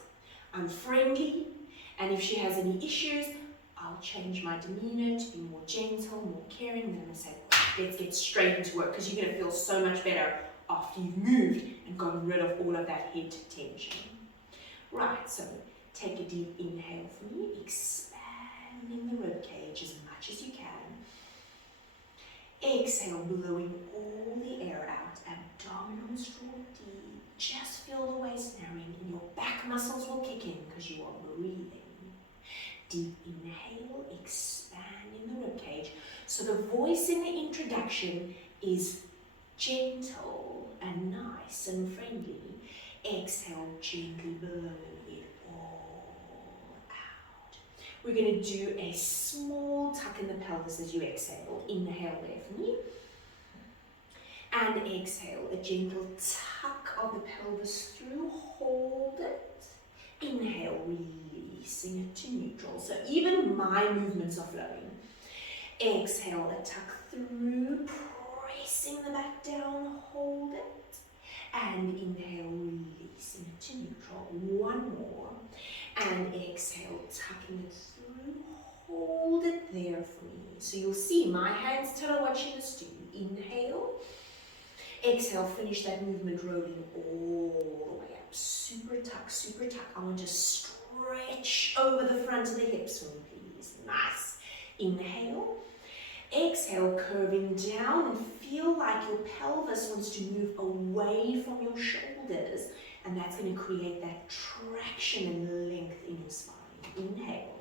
I'm friendly, and if she has any issues, I'll change my demeanor to be more gentle, more caring, and then I say, let's get straight into work, because you're going to feel so much better after you've moved and gotten rid of all of that head tension. Right, so take a deep inhale for me, expanding the rib cage as much as you can. Exhale, blowing all the air out, abdominals draw deep, just feel the waist narrowing and your back muscles will kick in because you are breathing. Deep inhale, expanding the ribcage. So the voice in the introduction is gentle and nice and friendly. Exhale, gently blowing it all out. We're going to do a small tuck in the pelvis as you exhale. Inhale there for me. And exhale, a gentle tuck of the pelvis through. Hold it. Inhale, releasing it to neutral. So even my movements are flowing. Exhale, a tuck through, pressing the back down, hold it. And inhale, releasing it to neutral. One more. And exhale, tucking it through, hold it there for me. So you'll see my hands tell her what she must do. Inhale. Exhale, finish that movement rolling all the way up. Super tuck, super tuck. I want to stretch over the front of the hips for me, please. Nice. Inhale. Exhale, curving down and feel like your pelvis wants to move away from your shoulders. And that's going to create that traction and length in your spine. Inhale.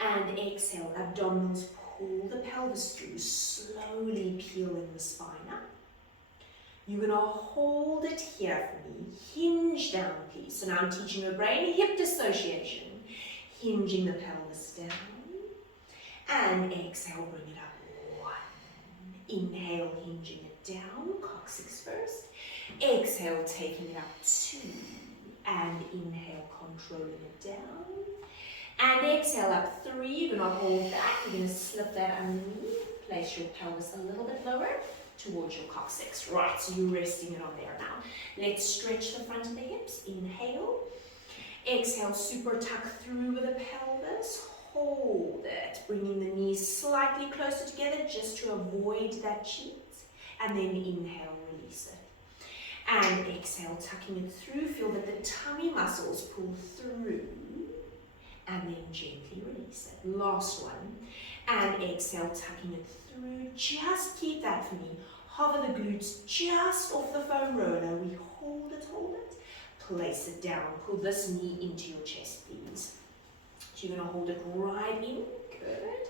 And exhale, abdominals pull the pelvis through, slowly peeling the spine up. You're going to hold it here for me. Hinge down, please. So now I'm teaching your brain hip dissociation. Hinging the pelvis down. And exhale, bring it up. One. Inhale, hinging it down. Coccyx first. Exhale, taking it up. Two. And inhale, controlling it down. And exhale up. Three. You're going to hold that. You're going to slip that underneath. Place your pelvis a little bit lower towards your coccyx. Right, so you're resting it on there now. Let's stretch the front of the hips. Inhale. Exhale, super tuck through with the pelvis. Hold it. Bringing the knees slightly closer together just to avoid that cheat. And then inhale, release it. And exhale, tucking it through. Feel that the tummy muscles pull through. And then gently release it. Last one. And exhale, tucking it through. Just keep that for me. Hover the glutes just off the foam roller. We hold it, hold it. Place it down. Pull this knee into your chest, please. So you're going to hold it right in. Good.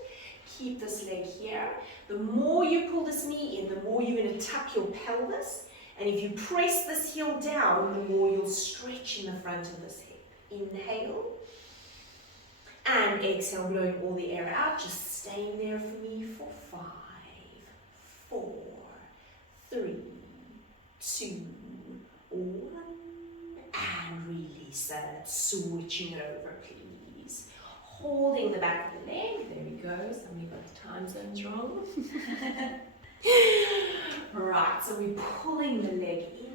Keep this leg here. The more you pull this knee in, the more you're going to tuck your pelvis. And if you press this heel down, the more you'll stretch in the front of this hip. Inhale. And exhale, blowing all the air out. Just staying there for me for 5, 4, 3, 2, 1. And release that. Switching it over, please. Holding the back of the leg. There we go. Somebody got the time zones wrong. Right, so we're pulling the leg in,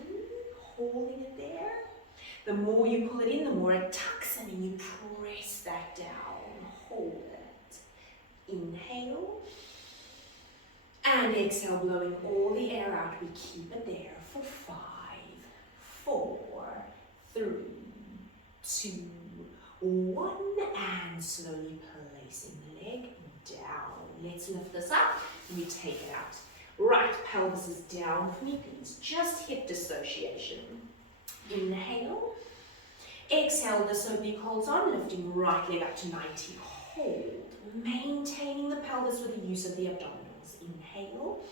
holding it there. The more you pull it in, the more it tucks in, and you press that down. Hold it. Inhale. And exhale, blowing all the air out. We keep it there for 5, 4, 3, 2, 1. And slowly placing the leg down. Let's lift this up. We take it out. Right, pelvis is down for me, please. Just hip dissociation. Inhale. Exhale, this oblique holds on, lifting right leg up to 90. Hold. Maintaining the pelvis with the use of the abdominals. Inhale.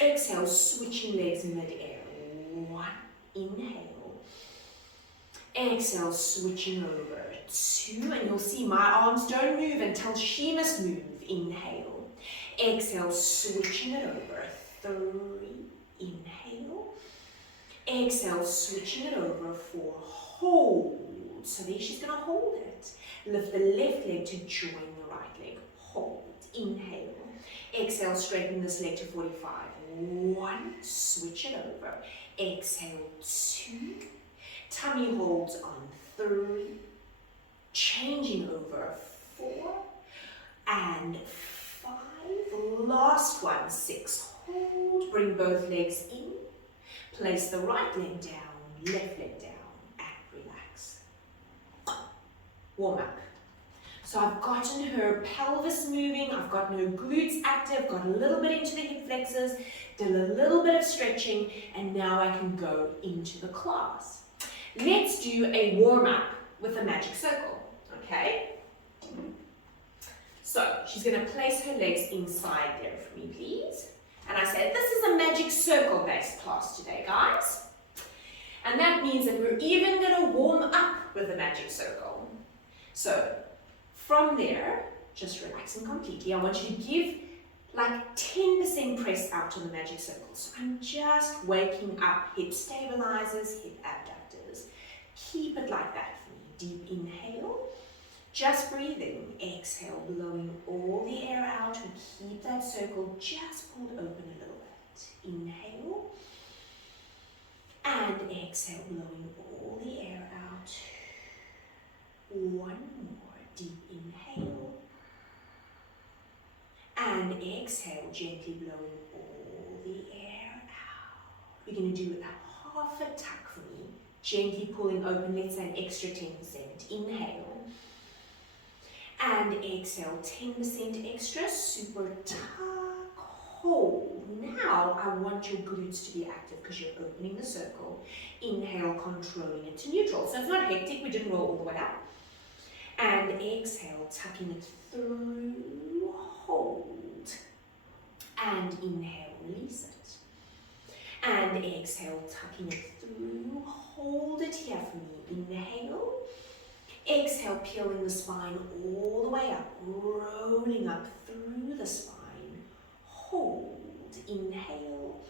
Exhale, switching legs mid-air. 1. Inhale. Exhale, switching over. 2. And you'll see my arms don't move until she must move. Inhale. Exhale, switching it over. 3. Inhale. Exhale, switching it over. 4. Hold. So there she's going to hold it. Lift the left leg to join the right leg. Hold. Inhale. Exhale, straighten this leg to 45. 1. Switch it over. Exhale, 2. Tummy holds on. 3. Changing over. 4. And 5. Last one. 6. Hold. Bring both legs in. Place the right leg down. Left leg down. And relax. Warm up. So I've gotten her pelvis moving, I've gotten her glutes active, got a little bit into the hip flexors, did a little bit of stretching, and now I can go into the class. Let's do a warm up with a magic circle, okay? So she's going to place her legs inside there for me, please. And I said, this is a magic circle based class today, guys. And that means that we're even going to warm up with a magic circle. So from there, just relaxing completely, I want you to give like 10% press out to the magic circle. So I'm just waking up hip stabilizers, hip abductors. Keep it like that for me. Deep inhale, just breathing. Exhale, blowing all the air out. We keep that circle just pulled open a little bit. Inhale, and exhale, blowing all the air out. One more. Deep inhale, and exhale, gently blowing all the air out. We're going to do a half a tuck for me, gently pulling open, let's say an extra 10%. Inhale, and exhale, 10% extra, super tuck, hold. Now I want your glutes to be active because you're opening the circle. Inhale, controlling it to neutral. So it's not hectic, we didn't roll all the way up. And exhale, tucking it through, hold. And inhale, release it. And exhale, tucking it through, hold it here for me. Inhale. Exhale, peeling the spine all the way up, rolling up through the spine. Hold. Inhale.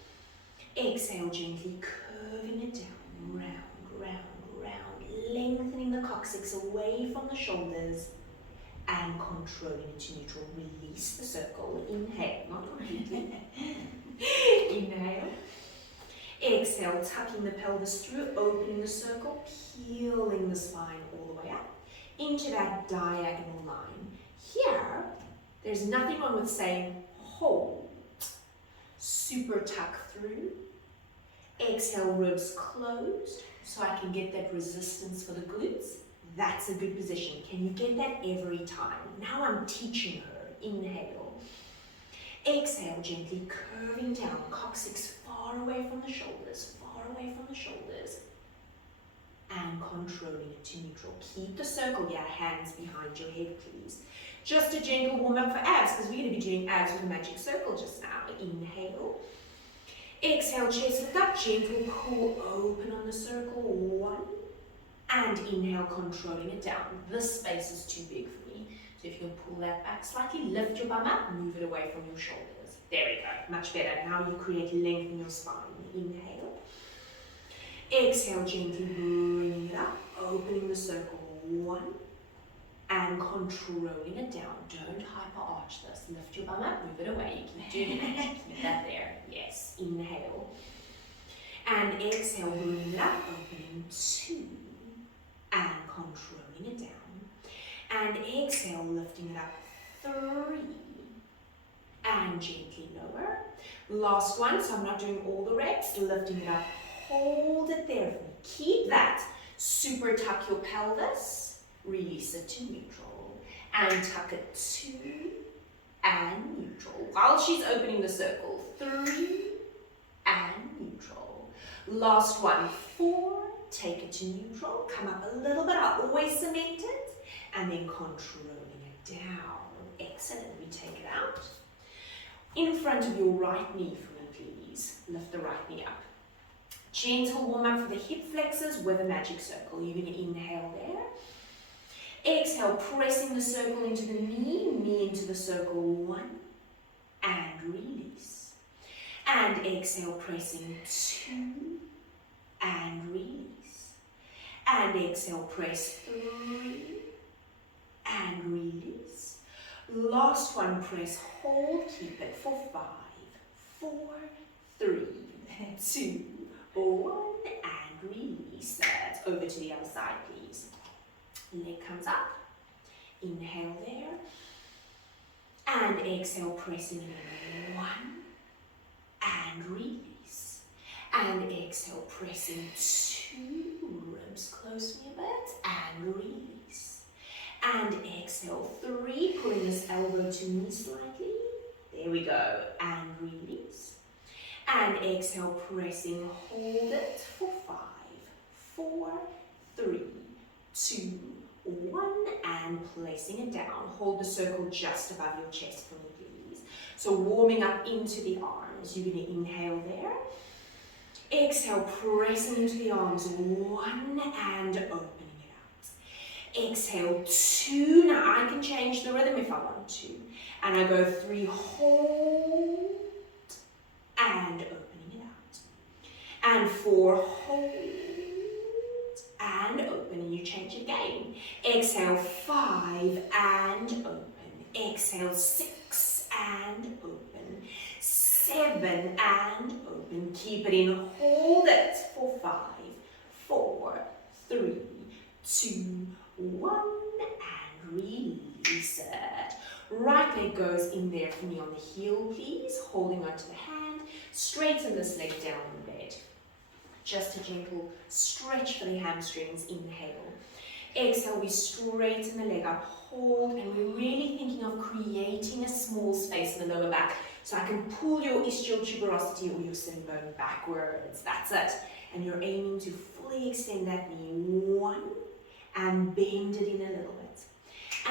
Exhale, gently curving it down, round, round. Lengthening the coccyx away from the shoulders and controlling it to neutral. Release the circle. Inhale, not completely. Inhale. Exhale, tucking the pelvis through, opening the circle, peeling the spine all the way up into that diagonal line. Here, there's nothing wrong with saying hold. Super tuck through. Exhale, ribs closed. So I can get that resistance for the glutes. That's a good position. Can you get that every time? Now I'm teaching her. Inhale. Exhale, gently curving down. Coccyx far away from the shoulders. Far away from the shoulders. And controlling it to neutral. Keep the circle here. Hands behind your head, please. Just a gentle warm up for abs because we're going to be doing abs with a magic circle just now. Inhale. Exhale, chest lift up, gentle pull open on the circle, 1, and inhale, controlling it down. This space is too big for me, so if you can pull that back slightly, lift your bum up, move it away from your shoulders. There we go, much better. Now you create length in your spine. Inhale. Exhale, gently bringing it up, opening the circle, 1, and controlling it down. Don't hyper arch this. Lift your bum up, move it away. You keep doing it. Keep that there. Yes. Inhale. And exhale, bringing it up, opening 2, and controlling it down. And exhale, lifting it up 3, and gently lower. Last one, so I'm not doing all the reps, lifting it up, hold it there for me. Keep that. Super tuck your pelvis, release it to neutral, and tuck it 2 and neutral. While she's opening the circle, 3 and neutral. Last one, 4, take it to neutral, come up a little bit, I always cement it, and then controlling it down. Excellent, we take it out. In front of your right knee for me, please. Lift the right knee up. Gentle warm up for the hip flexors with a magic circle. You're going to inhale there. Exhale, pressing the circle into the knee into the circle. 1 and release. And exhale, pressing 2 and release. And exhale, press 3 and release. Last one, press, hold, keep it for 5, 4, 3, 2, 1, and release that. Over to the other side, please. Leg comes up. Inhale there. And exhale, pressing in 1, and release. And exhale, pressing 2, ribs close me a bit, and release. And exhale, 3, pulling this elbow to knee slightly. There we go, and release. And exhale, pressing, hold it for 5, 4, 3, 2, 1, and placing it down. Hold the circle just above your chest for me, please. So warming up into the arms. You're going to inhale there. Exhale, pressing into the arms, 1, and opening. Exhale, 2, now I can change the rhythm if I want to. And I go 3, hold, and opening it out. And 4, hold, and open, and you change it again. Exhale, 5, and open. Exhale, 6, and open. 7, and open. Keep it in, hold it for 5, 4, 3, 2, 1, and release it. Right leg goes in there for me on the heel, please. Holding onto the hand. Straighten this leg down in bed. Just a gentle stretch for the hamstrings. Inhale. Exhale, we straighten the leg up. Hold, and we're really thinking of creating a small space in the lower back. So I can pull your ischial tuberosity or your sitting bone backwards. That's it. And you're aiming to fully extend that knee. 1, and bend it in a little bit.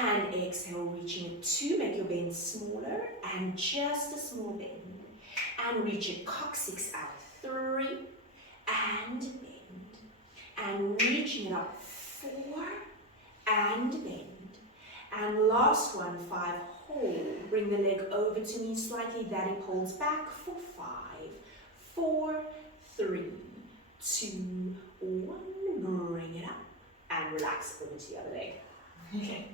And exhale, reaching it 2, make your bend smaller, and just a small bend. And reach it, coccyx out, 3, and bend. And reaching it up, 4, and bend. And last one, 5, hold. Bring the leg over to me slightly, that it holds back for 5, 4, 3, 2, 1, bring it up. And relax over to the other leg. Okay.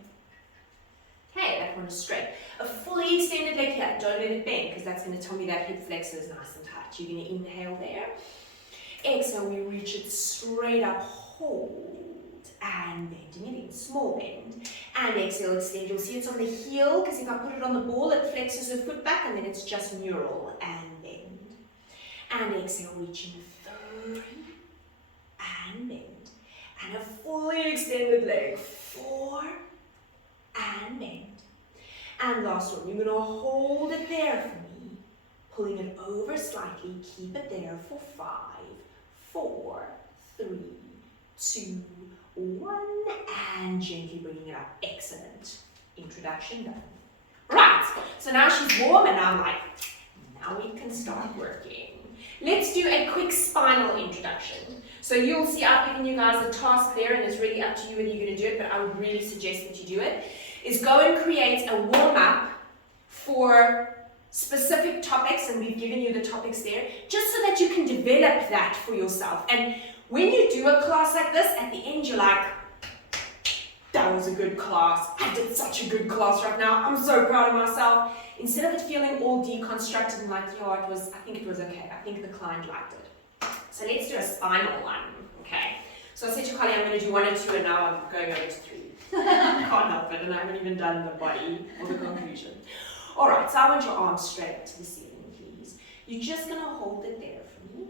Okay, that one is straight. A fully extended leg here. Don't let it bend, because that's going to tell me that hip flexor is nice and tight. You're going to inhale there. Exhale, we reach it straight up. Hold. And bending it in. Small bend. And exhale, extend. You'll see it's on the heel, because if I put it on the ball, it flexes the foot back, and then it's just neural. And bend. And exhale, reaching 3. And bend. And a fully extended leg, 4, and bend. And last one, you're going to hold it there for me, pulling it over slightly, keep it there for 5, 4, 3, 2, 1, and gently bringing it up. Excellent. Introduction done. Right, so now she's warm, and I'm like, now we can start working. Let's do a quick spinal introduction. So you'll see I've given you guys a task there, and it's really up to you whether you're going to do it, but I would really suggest that you do it, is go and create a warm-up for specific topics, and we've given you the topics there, just so that you can develop that for yourself. And when you do a class like this, at the end you're like, that was a good class, I did such a good class right now, I'm so proud of myself. Instead of it feeling all deconstructed and like, yo, I think it was okay, I think the client liked it. So let's do a spinal one, okay? So I said to Carly, I'm going to do 1 or 2, and now I'm going over to 3. Can't help it, and I haven't even done the body or the conclusion. All right, so I want your arms straight up to the ceiling, please. You're just going to hold it there for me.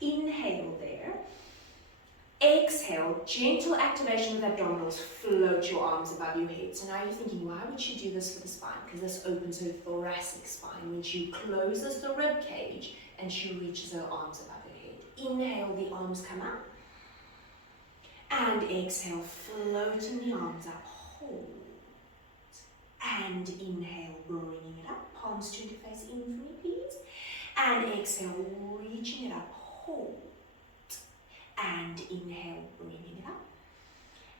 Inhale there. Exhale, gentle activation of abdominals, float your arms above your head. So now you're thinking, why would you do this for the spine? Because this opens her thoracic spine when she closes the rib cage and she reaches her arms above her head. Inhale, the arms come up. And exhale, floating the arms up, hold. And inhale, bringing it up. Palms turn to face in for me, please. And exhale, reaching it up, hold. And inhale, bringing it up.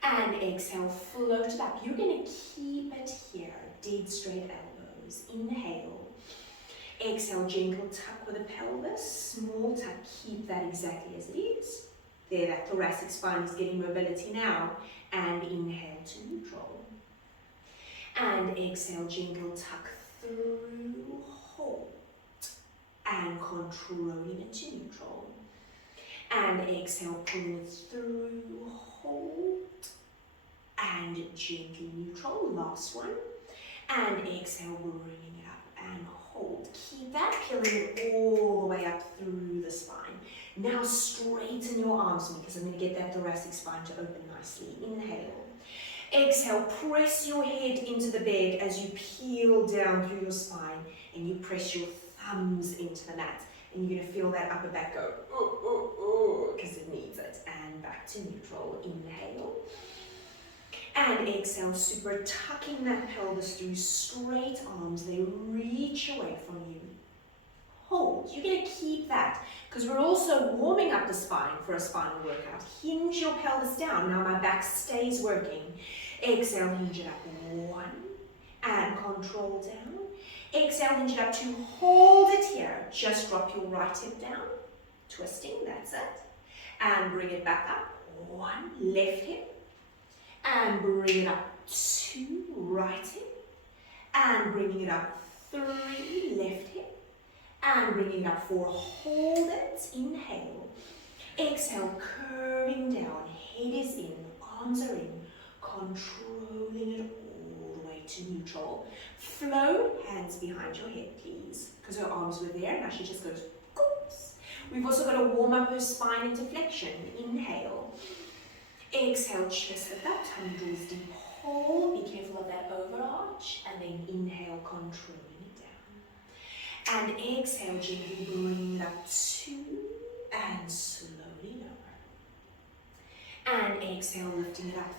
And exhale, float it up. You're going to keep it here, dead straight elbows. Inhale. Exhale, gentle tuck with the pelvis. Small tuck, keep that exactly as it is. There, that thoracic spine is getting mobility now. And inhale to neutral. And exhale, gentle tuck through, hold. And controlling it to neutral. And exhale, pulling it through, hold, and gently neutral, last one. And exhale, bringing it up and hold. Keep that, peeling it all the way up through the spine. Now straighten your arms for me, because I'm going to get that thoracic spine to open nicely. Inhale. Exhale, press your head into the bed as you peel down through your spine, and you press your thumbs into the mat. And you're going to feel that upper back go, because it needs it. And back to neutral. Inhale. And exhale, super tucking that pelvis through, straight arms. They reach away from you. Hold. You're going to keep that, because we're also warming up the spine for a spinal workout. Hinge your pelvis down. Now my back stays working. Exhale, hinge it up. 1. And control down. Exhale, hinge it up 2, hold it here. Just drop your right hip down, twisting, that's it. And bring it back up. 1, left hip. And bring it up 2, right hip. And bringing it up 3, left hip. And bringing it up 4, hold it. Inhale. Exhale, curving down, head is in, arms are in, controlling it all the way to neutral. Flow, hands behind your head, please, because her arms were there. Now she just goes, oops. We've also got to warm up her spine into flexion. Inhale. Exhale, chest lift up, tummy draws deep. Hold, be careful of that overarch. And then inhale, controlling it down. And exhale, gently bring it up 2 and slowly lower. And exhale, lifting it up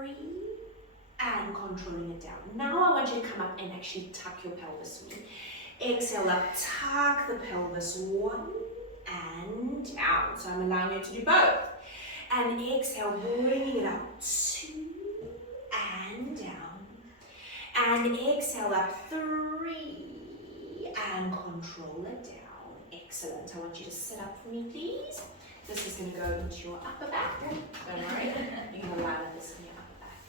3. And controlling it down. Now I want you to come up and actually tuck your pelvis for me. Exhale up, tuck the pelvis 1 and down. So I'm allowing you to do both. And exhale, bringing it up 2 and down. And exhale up 3 and control it down. Excellent. I want you to sit up for me, please. This is going to go into your upper back. Don't worry, you can allow this in your upper back.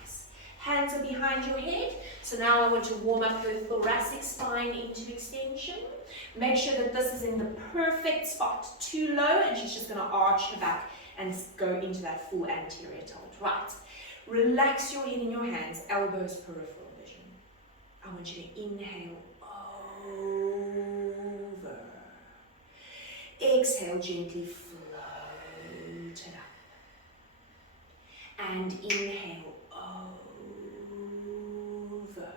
Nice. Hands are behind your head. So now I want to warm up the thoracic spine into extension. Make sure that this is in the perfect spot. Too low, and she's just going to arch her back and go into that full anterior tilt. Right. Relax your head in your hands, elbows peripheral vision. I want you to inhale over. Exhale, gently float it up. And inhale over.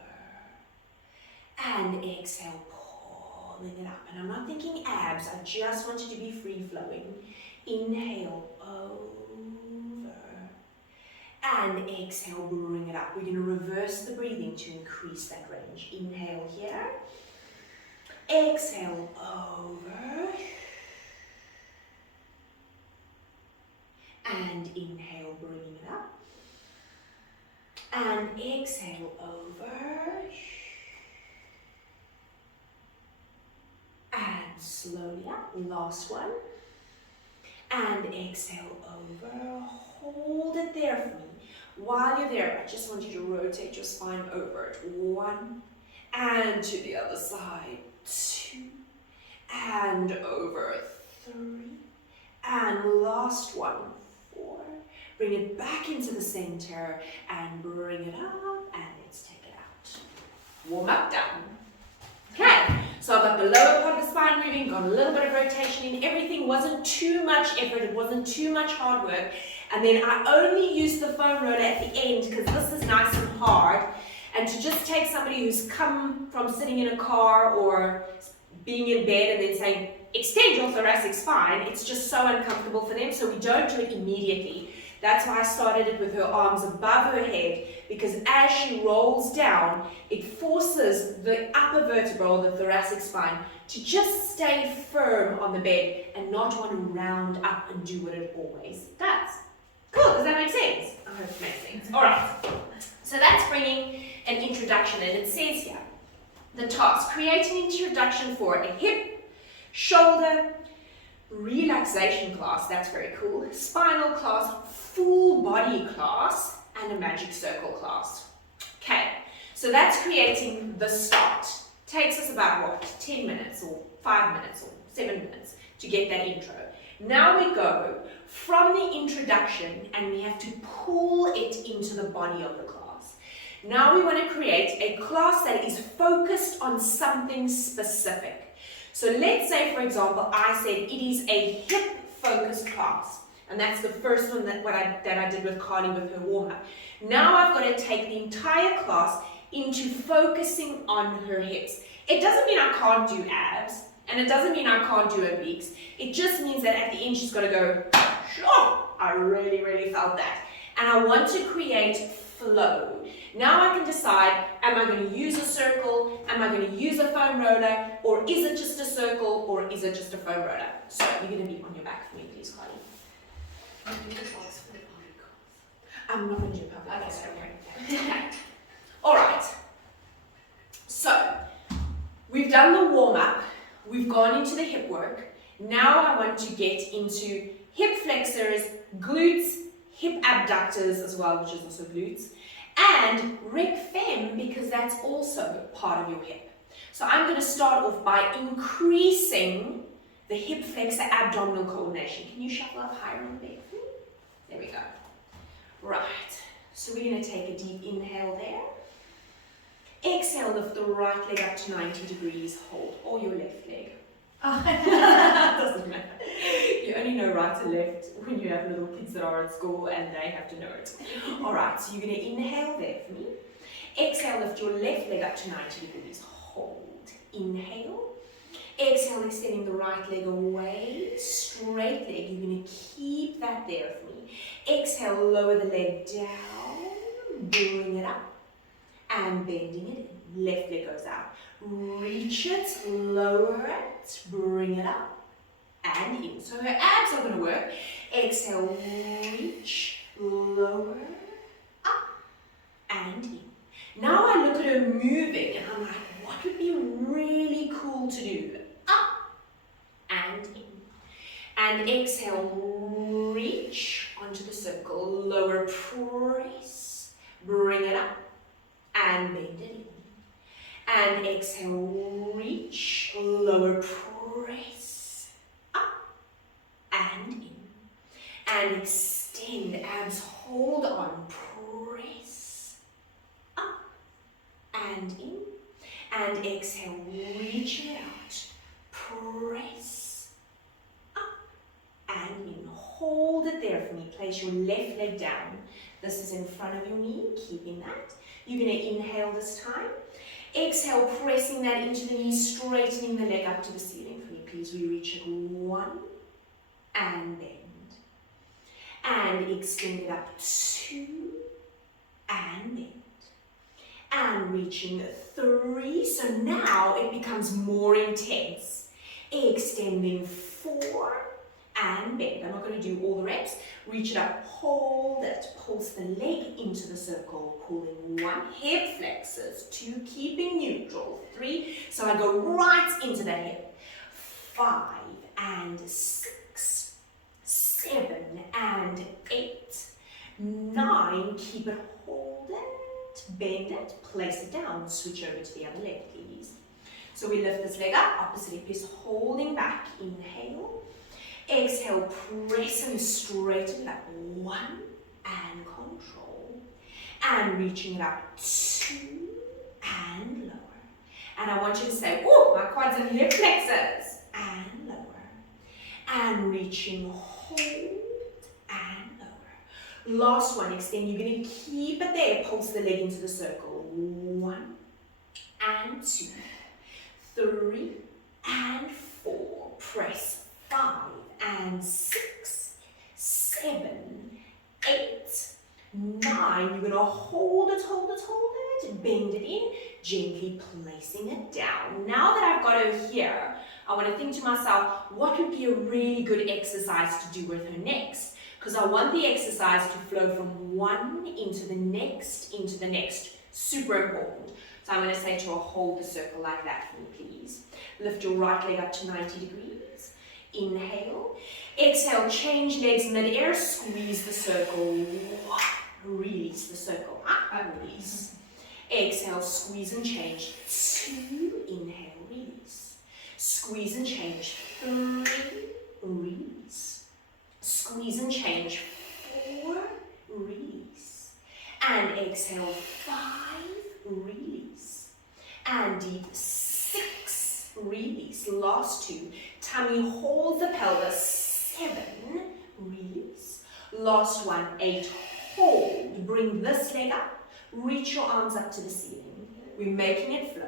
And exhale, pulling it up. And I'm not thinking abs, I just want you to be free flowing. Inhale over. And exhale, bring it up. We're going to reverse the breathing to increase that range. Inhale here. Exhale over. And inhale, bringing it up. And exhale over. And slowly up. Last one. And exhale over. Hold it there for me. While you're there, I just want you to rotate your spine over it. 1 and to the other side. 2 and over. 3 and last one. 4. Bring it back into the center and bring it up, and let's take it out. Warm up, down. Okay, so I've got the lower part of the spine spine moving, got a little bit of rotation in, everything wasn't too much effort, it wasn't too much hard work. And then I only used the foam roller at the end because this is nice and hard. And to just take somebody who's come from sitting in a car or being in bed and then saying, extend your thoracic spine, it's just so uncomfortable for them, so we don't do it immediately. That's why I started it with her arms above her head, because as she rolls down, it forces the upper vertebra, the thoracic spine, to just stay firm on the bed and not want to round up and do what it always does. Cool, does that make sense? I hope it makes sense. All right, so that's bringing an introduction, and it says here, the task, create an introduction for a hip, shoulder, relaxation class, that's very cool, spinal class, full body class, and a magic circle class. Okay, so that's creating the start. Takes us about what, 10 minutes or 5 minutes or 7 minutes to get that intro. Now we go from the introduction and we have to pull it into the body of the class. Now we want to create a class that is focused on something specific. So let's say, for example, I said it is a hip-focused class. And that's the first one that I did with Carly with her warm-up. Now I've got to take the entire class into focusing on her hips. It doesn't mean I can't do abs, and it doesn't mean I can't do obliques. It just means that at the end she's got to go, sure, I really, really felt that. And I want to create flow. Now I can decide, am I going to use a circle, am I going to use a foam roller, or is it just a circle, or is it just a foam roller? So you're going to be on your back for me, please, Carly. I'm not going to do public class, don't worry. Okay. All right. So we've done the warm-up. We've gone into the hip work. Now I want to get into hip flexors, glutes, hip abductors as well, which is also glutes, and rec fem, because that's also part of your hip. So I'm going to start off by increasing the hip flexor abdominal coordination. Can you shuffle up higher on the bed for me? There we go. Right. So we're going to take a deep inhale there. Exhale, lift the right leg up to 90 degrees, hold, or your left leg. Doesn't matter. You only know right to left when you have little kids that are at school and they have to know it. Alright, so you're going to inhale there for me. Exhale, lift your left leg up to 90 degrees, hold. Inhale. Exhale, extending the right leg away, straight leg. You're going to keep that there for me. Exhale, lower the leg down, bring it up, and bending it in. Left leg goes out. Reach it, lower it, bring it up, and in. So her abs are going to work. Exhale, reach, lower, up, and in. Now I look at her moving, and I'm like, what would be really cool to do? Up, and in. And exhale, reach onto the circle, lower, press, bring it up, and bend it in. And exhale, reach, lower, press, up, and in. And extend, abs hold on, press, up, and in. And exhale, reach it out, press, up, and in. Hold it there for me. Place your left leg down. This is in front of your knee, keeping that. You're going to inhale this time. Exhale, pressing that into the knee, straightening the leg up to the ceiling for me. Please, we reach it 1, and bend. And extend it up 2, and bend. And reaching 3, so now it becomes more intense. Extending 4, and bend. I'm not going to do all the reps. Reach it up, hold it, pulse the leg into the circle, pulling 1, hip flexors, 2, keeping neutral, 3, so I go right into the hip, 5 and 6, 7 and 8, 9, keep it, hold it, bend it, place it down, switch over to the other leg, please. So we lift this leg up, opposite hip is holding back, inhale. Exhale, press and straighten it up, 1, and control. And reaching it up, 2, and lower. And I want you to say, oh, my quads and hip flexors. and reaching, hold, and lower. Last one, extend. You're going to keep it there. Pulse the leg into the circle. 1 and 2, 3 and 4. Press 5 and 6, 7, 8, 9. You're going to hold it, hold it, hold it. Bend it in, gently placing it down. Now that I've got her here, I want to think to myself, what would be a really good exercise to do with her next? Because I want the exercise to flow from one into the next, into the next. Super important. So I'm going to say to her, hold the circle like that for me, please. Lift your right leg up to 90 degrees. Inhale. Exhale, change legs mid-air, squeeze the circle. Release the circle. Release. Exhale, squeeze and change. 2, inhale, release. Squeeze and change. 3, release. Squeeze and change. 4, release. And exhale, 5, release. And deep, 6, release. Last 2. Tummy holds the pelvis. 7, release. Last 1, 8, hold. Bring this leg up. Reach your arms up to the ceiling. We're making it flow.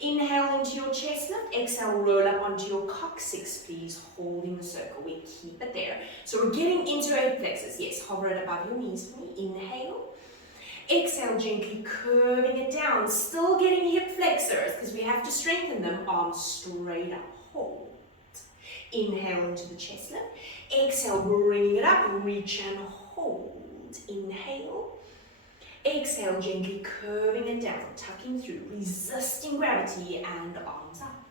Inhale into your chest lift. Exhale, roll up onto your coccyx, please. Holding the circle. We keep it there. So we're getting into our hip flexors. Yes, hover it above your knees for me. Inhale. Exhale, gently curving it down. Still getting hip flexors because we have to strengthen them. Arms straight up. Hold. Inhale into the chest lift. Exhale, bringing it up. Reach and hold. Inhale. Exhale, gently curving it down, tucking through, resisting gravity and arms up.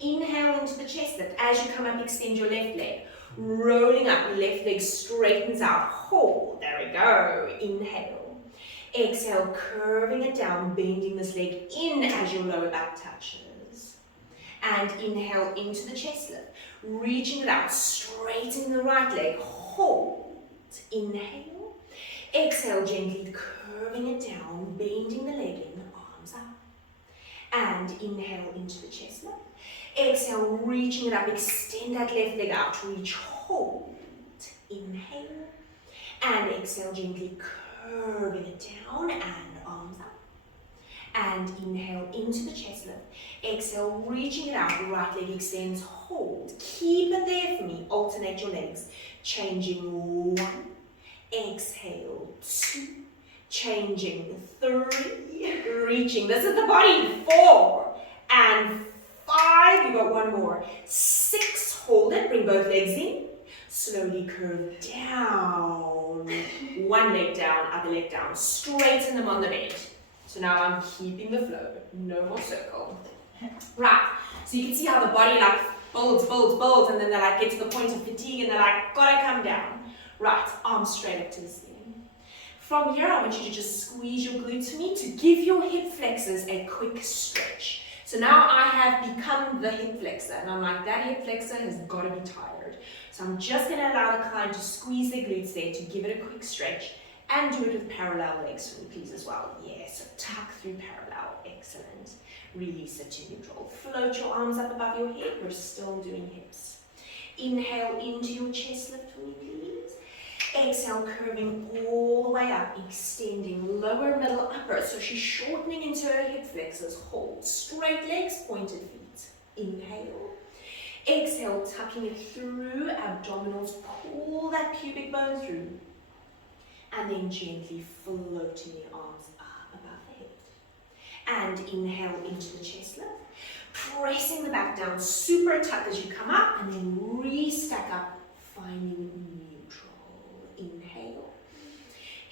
Inhale into the chest lift. As you come up, extend your left leg. Rolling up, left leg straightens out. Hold, there we go. Inhale. Exhale, curving it down, bending this leg in as your lower back touches. And inhale into the chest lift. Reaching it out, straightening the right leg. Hold. Inhale. Exhale, gently curving it down, bending the leg in, arms up. And inhale into the chest lift. Exhale, reaching it up, extend that left leg out, reach, hold. Inhale. And exhale, gently curving it down and arms up. And inhale into the chest lift. Exhale, reaching it out, right leg extends, hold. Keep it there for me, alternate your legs. Changing 1. Exhale, 2, changing 3, reaching, this is the body, 4, and 5, you got 1 more, 6, hold it, bring both legs in, slowly curve down, 1 leg down, other leg down, straighten them on the bed. So now I'm keeping the flow, no more circle. Right, so you can see how the body like builds, and then they like get to the point of fatigue and they're like, gotta come down. Right, arms straight up to the ceiling. From here, I want you to just squeeze your glutes for me to give your hip flexors a quick stretch. So now I have become the hip flexor, and I'm like, that hip flexor has got to be tired. So I'm just going to allow the client to squeeze their glutes there to give it a quick stretch, and do it with parallel legs for me, please, as well. Yes, so tuck through parallel. Excellent. Release it to neutral. Float your arms up above your head. We're still doing hips. Inhale into your chest lift for me, please. Exhale, curving all the way up, extending lower, middle, upper. So she's shortening into her hip flexors. Hold. Straight legs, pointed feet. Inhale. Exhale, tucking it through, abdominals. Pull that pubic bone through. And then gently floating the arms up above the head. And inhale into the chest lift. Pressing the back down, super tuck as you come up, and then re-stack up, finding neutral. Inhale.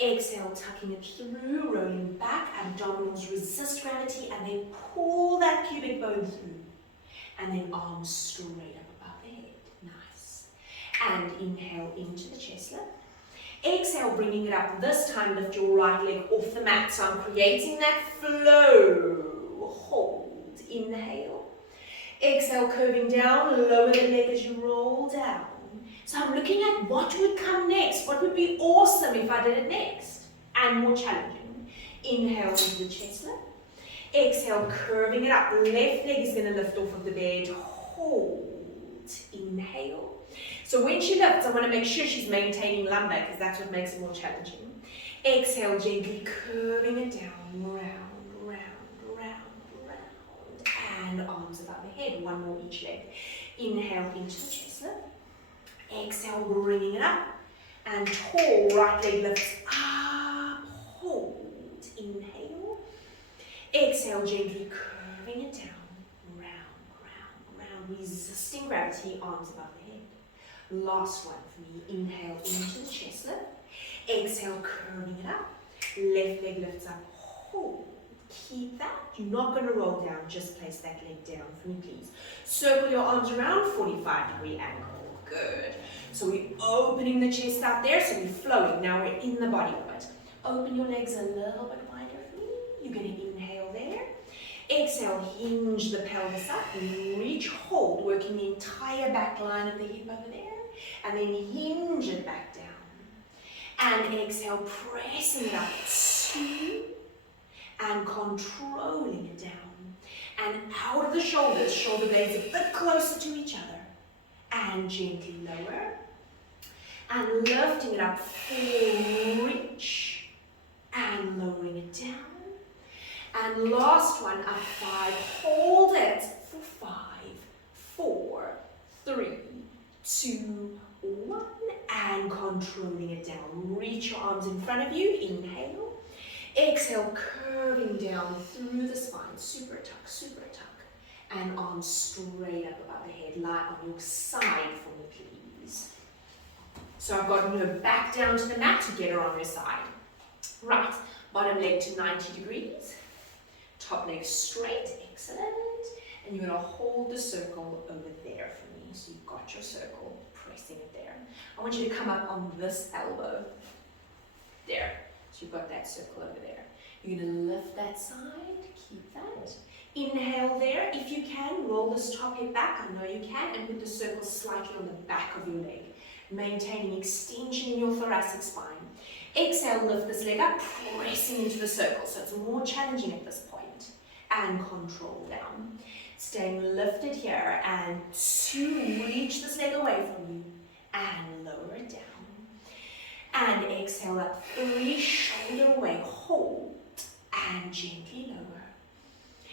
Exhale, tucking it through, rolling back, abdominals resist gravity, and then pull that pubic bone through. And then arms straight up above the head. Nice. And inhale into the chest lift. Exhale, bringing it up. This time, lift your right leg off the mat. So I'm creating that flow. Hold. Inhale. Exhale, curving down. Lower the leg as you roll down. So I'm looking at what would come next. What would be awesome if I did it next? And more challenging. Inhale into the chest lift. Exhale, curving it up. Left leg is going to lift off of the bed. Hold. inhale. So when she lifts, I want to make sure she's maintaining lumbar because that's what makes it more challenging. Exhale, gently curving it down, round, round, round, round, and arms above the head, one more each leg. Inhale into the chest lift. Exhale, bringing it up, and tall right leg lifts up, hold, inhale. Exhale, gently curving it down, round, round, round, resisting gravity, arms above the head. Last one for me, inhale into the chest lift. Exhale, curving it up, left leg lifts up, hold. Keep that. You're not going to roll down, just place that leg down for me, please. Circle your arms around, 45-degree angle. Good. So we're opening the chest out there, so we're flowing. Now we're in the body of it. Open your legs a little bit wider for me. You're going to inhale there. Exhale, hinge the pelvis up, reach, hold, working the entire back line of the hip over there, and then hinge it back down. And exhale, pressing it up, 2, and controlling it down. And out of the shoulders, shoulder blades a bit closer to each other. And gently lower, and lifting it up, 4, reach, and lowering it down, and last one, up 5, hold it for 5, 4, 3, 2, 1, and controlling it down. Reach your arms in front of you, inhale, exhale, curving down through the spine, super tuck, and arms straight up above the head. Lie on your side for me, please. So I've gotten her back down to the mat to get her on her side. Right, bottom leg to 90 degrees. Top leg straight, excellent. And you're going to hold the circle over there for me. So you've got your circle, pressing it there. I want you to come up on this elbow. There. So you've got that circle over there. You're going to lift that side, keep that. Inhale there. If you can, roll this top hip back. I know you can. And put the circle slightly on the back of your leg. Maintaining extension in your thoracic spine. Exhale, lift this leg up, pressing into the circle. So it's more challenging at this point. And control down. Staying lifted here. And 2, reach this leg away from you. And lower it down. And exhale up, 3, shoulder away, hold. And gently lower.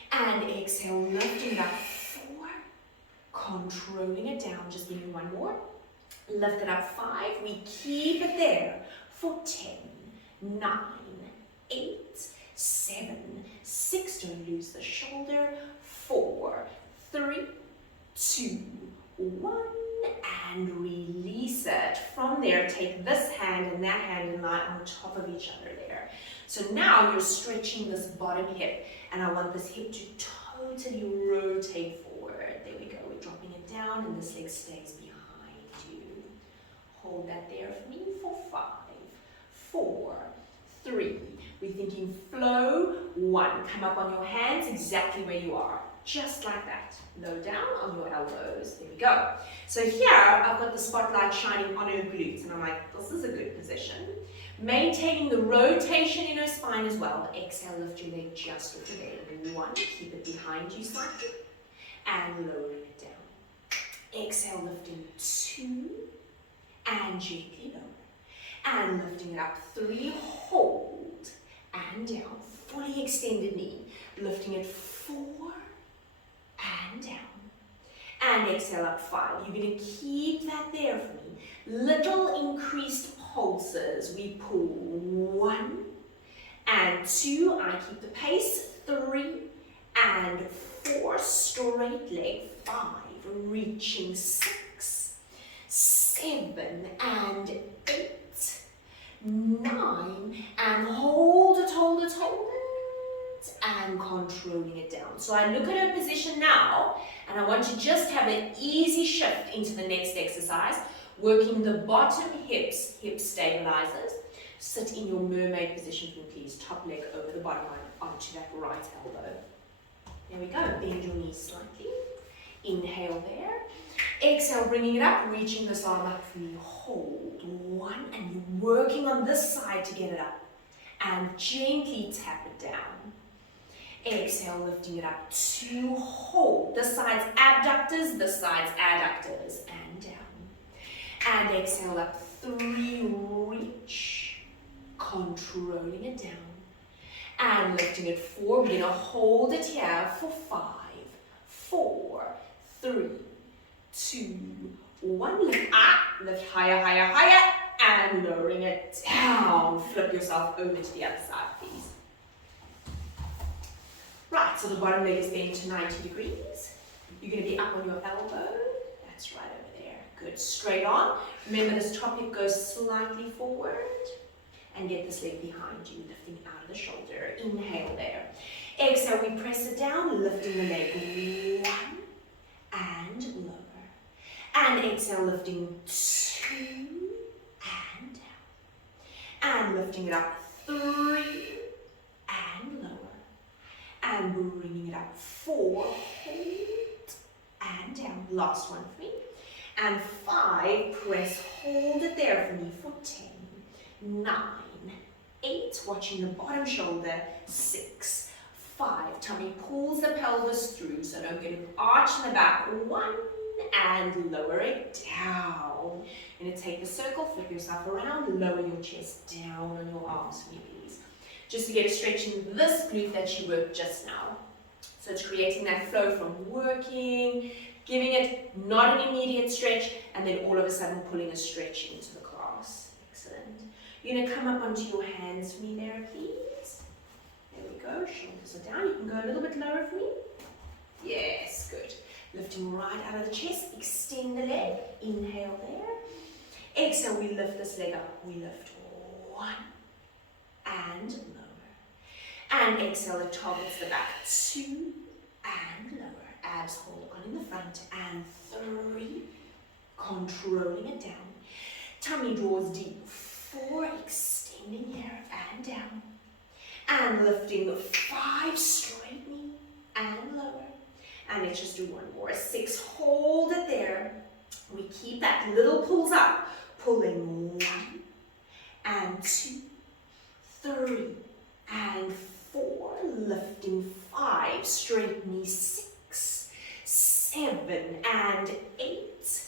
And exhale, lifting up, 4, controlling it down. Just give me one more. Lift it up, 5. We keep it there for 10, 9, 8, 7, 6. Don't lose the shoulder. 4, 3, 2, 1. And release it. From there, take this hand and that hand and lie on top of each other there. So now you're stretching this bottom hip, and I want this hip to totally rotate forward. There we go. We're dropping it down, and this leg stays behind you. Hold that there for me for 5, 4, 3. We're thinking flow. 1. Come up on your hands exactly where you are. Just like that. Low down on your elbows. There we go. So here, I've got the spotlight shining on her glutes, and I'm like, this is a good position. Maintaining the rotation in her spine as well. Exhale, lift your leg just with your leg. 1, keep it behind you slightly, and lowering it down. Exhale, lifting 2, and gently lower. And lifting it up, 3, hold, and down. Fully extended knee. Lifting it 4, and down. And exhale up 5. You're going to keep that there for me. Little increased pulses. We pull 1 and 2. I keep the pace. 3 and 4. Straight leg. 5. Reaching 6, 7 and 8, 9. And hold it, hold it, hold it. And controlling it down. So I look at her position now, and I want to just have an easy shift into the next exercise, working the bottom hips, hip stabilizers. Sit in your mermaid position for me, please. Top leg over the bottom line onto that right elbow. There we go. Bend your knees slightly. Inhale there. Exhale, bringing it up, reaching this arm up for me. Hold 1, and you're working on this side to get it up. And gently tap it down. Exhale, lifting it up to hold. This side's abductors, this side's adductors, and down. And exhale up, 3, reach, controlling it down. And lifting it 4, we're gonna hold it here for 5, 4, 3, 2, 1, lift up, lift higher, higher, higher, and lowering it down. Flip yourself over to the other side, please. Right, so the bottom leg is bent to 90 degrees. You're going to be up on your elbow. That's right over there. Good. Straight on. Remember, this top hip goes slightly forward. And get this leg behind you, lifting out of the shoulder. Inhale there. Exhale, we press it down, lifting the leg 1 and lower. And exhale, lifting 2 and down. And lifting it up 3 and lower. And bringing it up 4, hold, and down. Last one for me. And 5, press, hold it there for me for 10, 9, 8, watching the bottom shoulder, 6, 5, tummy pulls the pelvis through, so don't get an arch in the back, 1, and lower it down. You're going to take the circle, flip yourself around, lower your chest down on your arms for me, please. Just to get a stretch in this glute that you worked just now. So it's creating that flow from working, giving it not an immediate stretch, and then all of a sudden pulling a stretch into the class. Excellent. You're going to come up onto your hands for me there, please. There we go. Shoulders are down. You can go a little bit lower for me. Yes, good. Lifting right out of the chest. Extend the leg. Inhale there. Exhale, we lift this leg up. We lift 1 and lower. And exhale, it targets the back. 2 and lower. Abs hold on in the front. And 3. Controlling it down. Tummy draws deep. 4. Extending here and down. And lifting 5. Straight knee and lower. And let's just do one more. 6. Hold it there. We keep that little pulls up. Pulling 1 and 2. 3 and 4, lifting 5, straight knee 6, 7 and 8,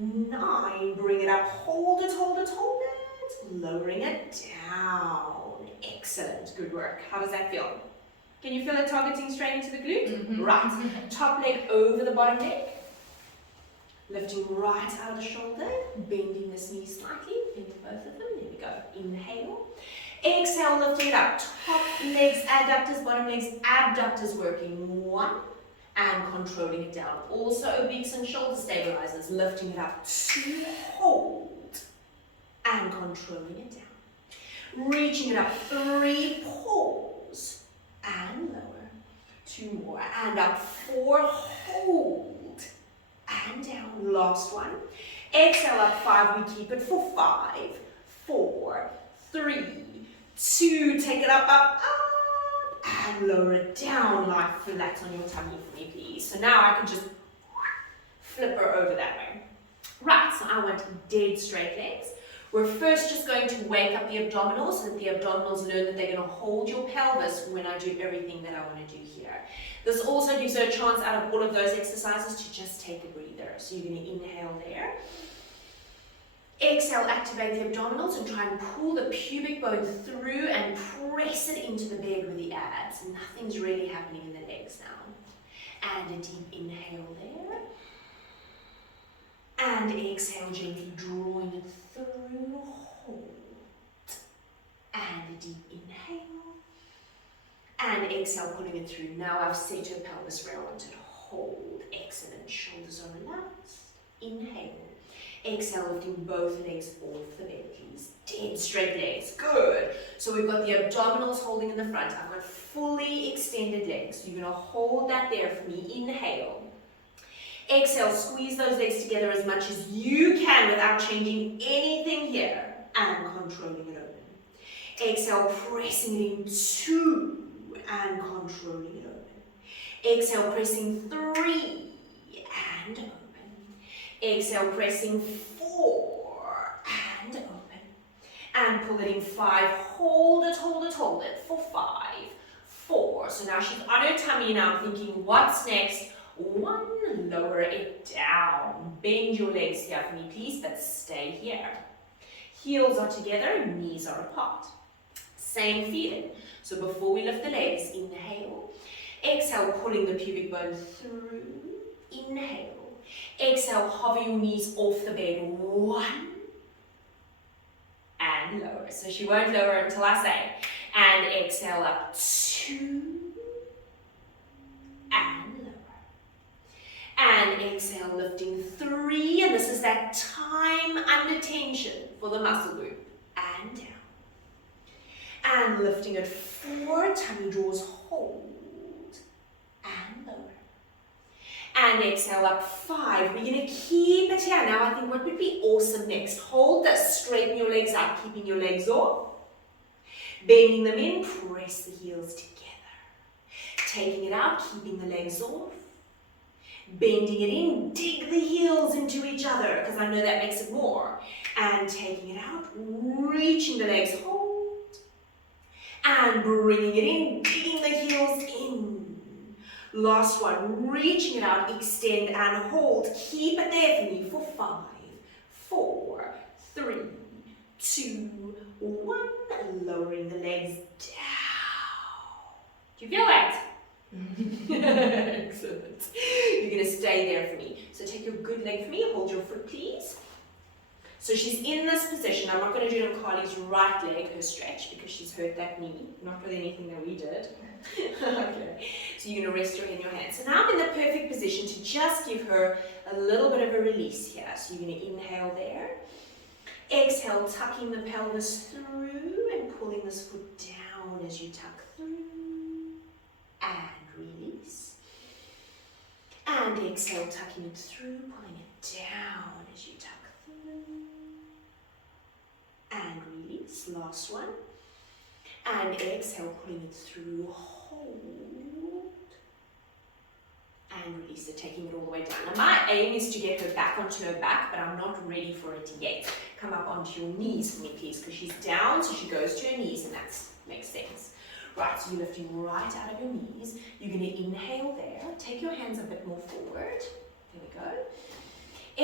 9, bring it up, hold it, hold it, hold it, lowering it down. Excellent, good work. How does that feel? Can you feel it targeting straight into the glute? Mm-hmm. Right, top leg over the bottom leg, lifting right out of the shoulder, bending this knee slightly, bend both of them, there we go, inhale. Exhale, lifting it up, top legs, adductors, bottom legs, abductors working, 1, and controlling it down. Also obliques and shoulder stabilizers, lifting it up, 2, hold, and controlling it down. Reaching it up, 3, pause, and lower, 2 more, and up, 4, hold, and down. Last one. Exhale up, 5, we keep it for 5, 4, 3, 2, take it up, up, up, and lower it down, lie flat on your tummy for me, please. So now I can just flip her over that way. Right, so I want dead straight legs. We're first just going to wake up the abdominals so that the abdominals learn that they're going to hold your pelvis when I do everything that I want to do here. This also gives you a chance out of all of those exercises to just take a breather. So you're going to inhale there. Exhale, activate the abdominals and try and pull the pubic bone through and press it into the bed with the abs. Nothing's really happening in the legs now. And a deep inhale there. And exhale, gently drawing it through, hold. And a deep inhale. And exhale, pulling it through. Now I've set your pelvis where I want it. Hold. Excellent. Shoulders are relaxed. Inhale. Exhale, lifting both legs off the bed, please. Dead straight legs. Good. So we've got the abdominals holding in the front. I've got fully extended legs. So you're going to hold that there for me. Inhale. Exhale, squeeze those legs together as much as you can without changing anything here. And controlling it open. Exhale, pressing it in 2 and controlling it open. Exhale, pressing 3 and open. Exhale, pressing 4 and open. And pull it in 5. Hold it, hold it, hold it for 5, 4. So now she's on her tummy and I'm thinking, what's next? 1, lower it down. Bend your legs here for me, please, but stay here. Heels are together, knees are apart. Same feeling. So before we lift the legs, inhale. Exhale, pulling the pubic bone through. Inhale. Exhale, hover your knees off the bed. 1. And lower. So she won't lower until I say. And exhale up. 2. And lower. And exhale, lifting 3. And this is that time under tension for the muscle group. And down. And lifting at 4. Tummy draws, hold. And lower. And exhale up 5. We're going to keep it here. Now I think what would be awesome next, hold this, straighten your legs out, keeping your legs off. Bending them in, press the heels together. Taking it out, keeping the legs off. Bending it in, dig the heels into each other, because I know that makes it more. And taking it out, reaching the legs, hold. And bringing it in, digging the heels in. Last one, reaching it out, extend and hold. Keep it there for me for 5, 4, 3, 2, 1. Lowering the legs down. Do you feel that? Excellent. You're going to stay there for me. So take your good leg for me. Hold your foot, please. So she's in this position. I'm not going to do it on Carly's right leg, her stretch, because she's hurt that knee. Not with anything that we did. Okay. So you're going to rest your head in your hands. So now I'm in the perfect position to just give her a little bit of a release here. So you're going to inhale there. Exhale, tucking the pelvis through and pulling this foot down as you tuck through. And release. And exhale, tucking it through, pulling it down as you tuck through. And release. Last one. And exhale, pulling it through, hold. And release it, taking it all the way down. Now my aim is to get her back onto her back, but I'm not ready for it yet. Come up onto your knees for me, please, because she's down, so she goes to her knees, and that makes sense. Right, so you're lifting right out of your knees. You're going to inhale there. Take your hands a bit more forward. There we go.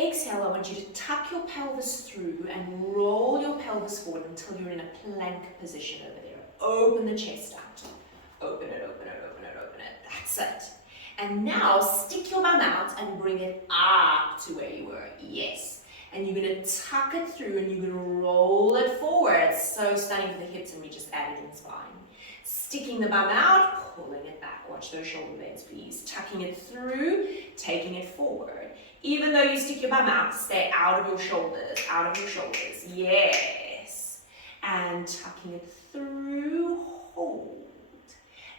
Exhale, I want you to tuck your pelvis through and roll your pelvis forward until you're in a plank position over there. Open the chest out. Open it, open it, open it, open it. That's it. And now stick your bum out and bring it up to where you were. Yes. And you're going to tuck it through and you're going to roll it forward. So stunning for the hips, and we just added in spine. Sticking the bum out, pulling it back. Watch those shoulder blades, please. Tucking it through, taking it forward. Even though you stick your bum out, stay out of your shoulders, out of your shoulders. Yes. And tucking it through, hold.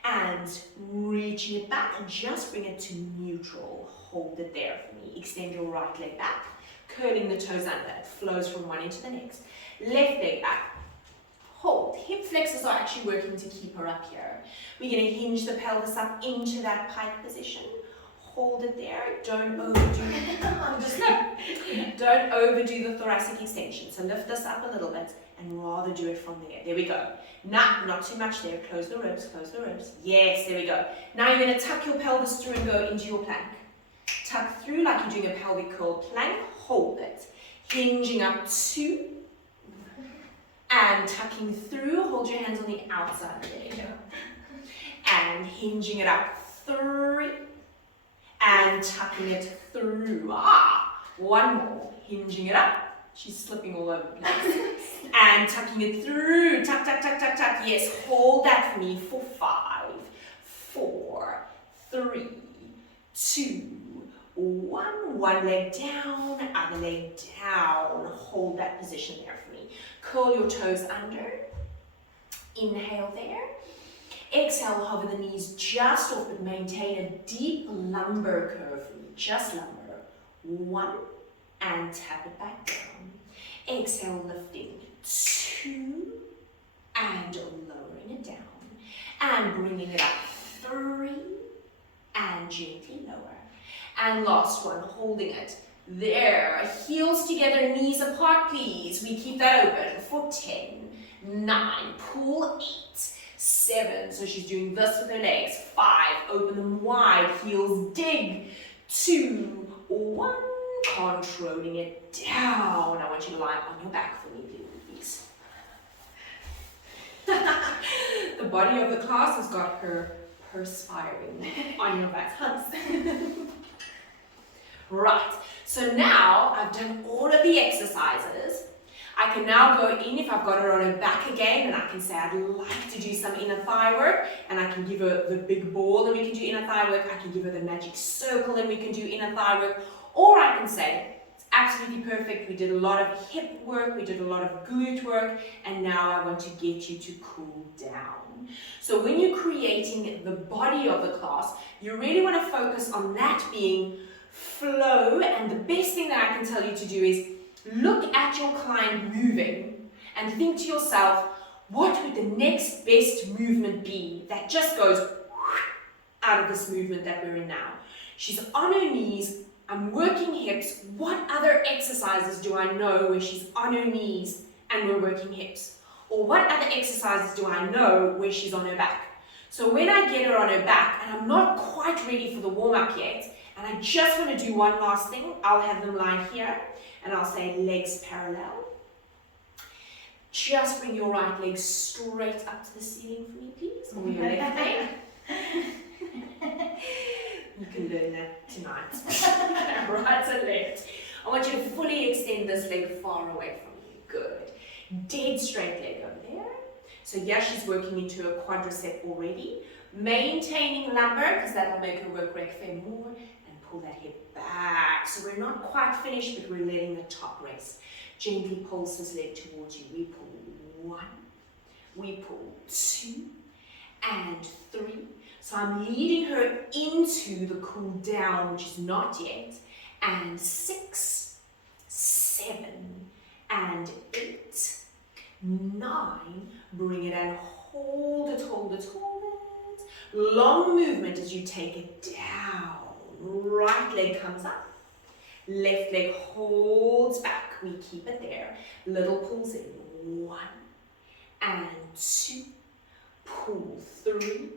And reaching it back and just bring it to neutral. Hold it there for me. Extend your right leg back, curling the toes under. It flows from one into the next. Left leg back. Hold. Hip flexors are actually working to keep her up here. We're going to hinge the pelvis up into that pike position. Hold it there. Don't overdo it. Don't overdo the thoracic extension. So lift this up a little bit and rather do it from there. There we go. Not too much there. Close the ribs, close the ribs. Yes, there we go. Now you're going to tuck your pelvis through and go into your plank. Tuck through like you're doing a pelvic curl plank. Hold it. Hinging up 2. And tucking through. Hold your hands on the outside. There you go. And hinging it up 3. And tucking it through. One more. Hinging it up. She's slipping all over the place. And tucking it through. Tuck, tuck, tuck, tuck, tuck. Yes, hold that for me for 5, 4, 3, 2, 1. One leg down, other leg down. Hold that position there for me. Curl your toes under. Inhale there. Exhale, hover the knees just off, but maintain a deep lumbar curve for me. Just lumbar. 1. And tap it back down. Exhale, lifting 2 and lowering it down and bringing it up 3 and gently lower. And last one, holding it there. Heels together, knees apart, please. We keep that open for 10, 9, pull 8, 7, so she's doing this with her legs. 5, open them wide, heels dig. 2, 1, controlling it down. I want you to lie on your back for me, please. The body of the class has got her perspiring on your back. Right, so now I've done all of the exercises. I can now go in, if I've got her on her back again, and I can say I'd like to do some inner thigh work, and I can give her the big ball and we can do inner thigh work. I can give her the magic circle and we can do inner thigh work. Or I can say, it's absolutely perfect, we did a lot of hip work, we did a lot of glute work, and now I want to get you to cool down. So when you're creating the body of the class, you really want to focus on that being flow, and the best thing that I can tell you to do is look at your client moving and think to yourself, what would the next best movement be that just goes out of this movement that we're in now? She's on her knees, I'm working hips. What other exercises do I know where she's on her knees and we're working hips? Or what other exercises do I know where she's on her back? So when I get her on her back and I'm not quite ready for the warm-up yet, and I just want to do one last thing, I'll have them lie here and I'll say legs parallel. Just bring your right leg straight up to the ceiling for me, please, or your left leg. You can learn that tonight. Right and left. I want you to fully extend this leg far away from you. Good. Dead straight leg over there. So yeah, she's working into a quadricep already. Maintaining lumbar, because that'll make her work rec fem more, and pull that hip back. So we're not quite finished, but we're letting the top rest. Gently pulse this leg towards you. We pull 1, we pull 2, and 3. So I'm leading her into the cool down, which is not yet, and 6, 7, and 8, 9, bring it and hold it, hold it, hold it. Long movement as you take it down. Right leg comes up, left leg holds back. We keep it there. Little pulls in. 1 and 2, pull 3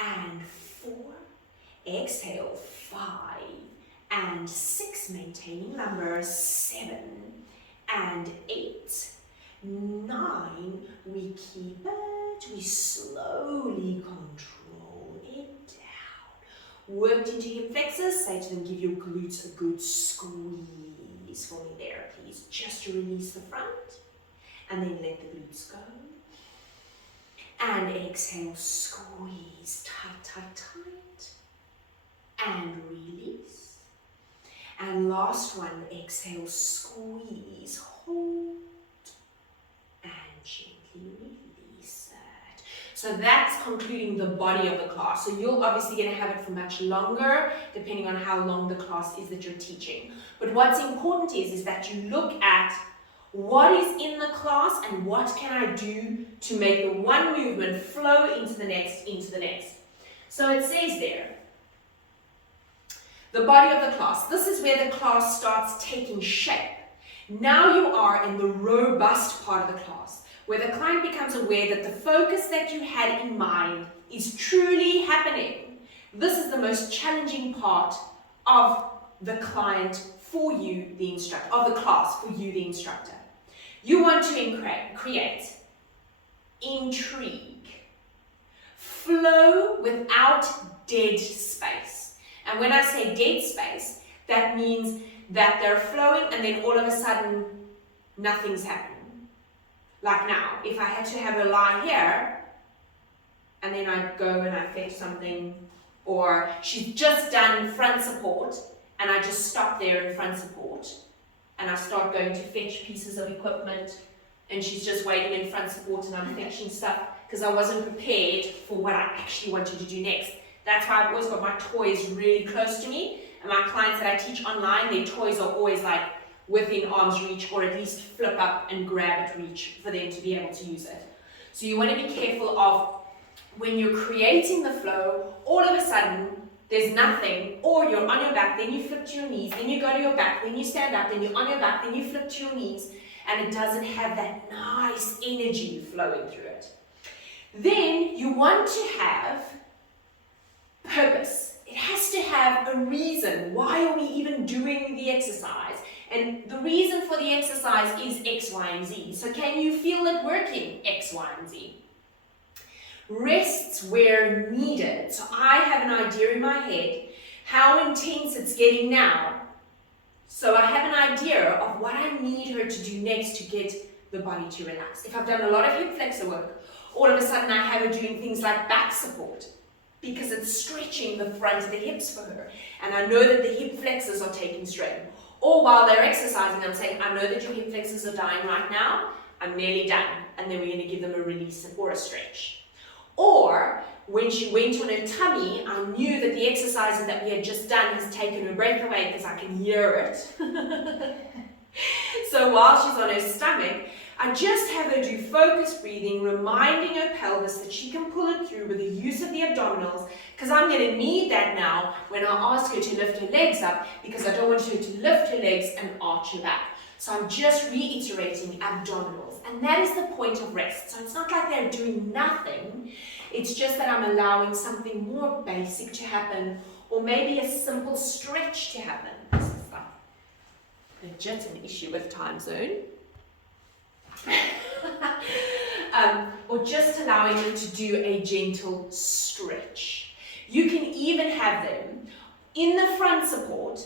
and 4. Exhale 5 and 6, maintaining lumbar. 7 and 8, 9. We keep it. We slowly control it down. Worked into hip flexors. Say to them, give your glutes a good squeeze for me there, please. Just to release the front. And then let the glutes go. And exhale, squeeze. Tight, tight, tight. And release. And last one, exhale, squeeze, hold. And gently release it. So that's concluding the body of the class. So you're obviously going to have it for much longer, depending on how long the class is that you're teaching. But what's important is that you look at what is in the class and what can I do to make the one movement flow into the next, into the next. So it says there, the body of the class. This is where the class starts taking shape. Now you are in the robust part of the class, where the client becomes aware that the focus that you had in mind is truly happening. This is the most challenging part of the client for you, the instructor, of the class for you, the instructor. You want to create intrigue, flow without dead space. And when I say dead space, that means that they're flowing and then all of a sudden nothing's happening. Like now, if I had to have her lie here and then I go and I fetch something, or she's just done front support and I just stop there in front support and I start going to fetch pieces of equipment and she's just waiting in front support and I'm fetching stuff because I wasn't prepared for what I actually wanted to do next. That's why I've always got my toys really close to me, and my clients that I teach online, their toys are always like within arm's reach, or at least flip up and grab at reach for them to be able to use it. So you want to be careful of when you're creating the flow, all of a sudden there's nothing, or you're on your back, then you flip to your knees, then you go to your back, then you stand up, then you're on your back, then you flip to your knees, and it doesn't have that nice energy flowing through it. Then you want to have purpose. It has to have a reason. Why are we even doing the exercise? And the reason for the exercise is X, Y, and Z. So can you feel it working? X, Y, and Z. Rests where needed. So I have an idea in my head how intense it's getting now. So I have an idea of what I need her to do next to get the body to relax. If I've done a lot of hip flexor work, all of a sudden I have her doing things like back support because it's stretching the front of the hips for her. And I know that the hip flexors are taking strain. Or while they're exercising, I'm saying, I know that your hip flexors are dying right now. I'm nearly done. And then we're going to give them a release or a stretch. Or when she went on her tummy, I knew that the exercises that we had just done has taken her breath away because I can hear it. So while she's on her stomach, I just have her do focused breathing, reminding her pelvis that she can pull it through with the use of the abdominals, because I'm going to need that now when I ask her to lift her legs up, because I don't want her to lift her legs and arch her back. So I'm just reiterating abdominals, and that is the point of rest. So it's not like they're doing nothing, it's just that I'm allowing something more basic to happen, or maybe a simple stretch to happen. This is like legit an issue with time zone. Or just allowing them to do a gentle stretch. You can even have them in the front support,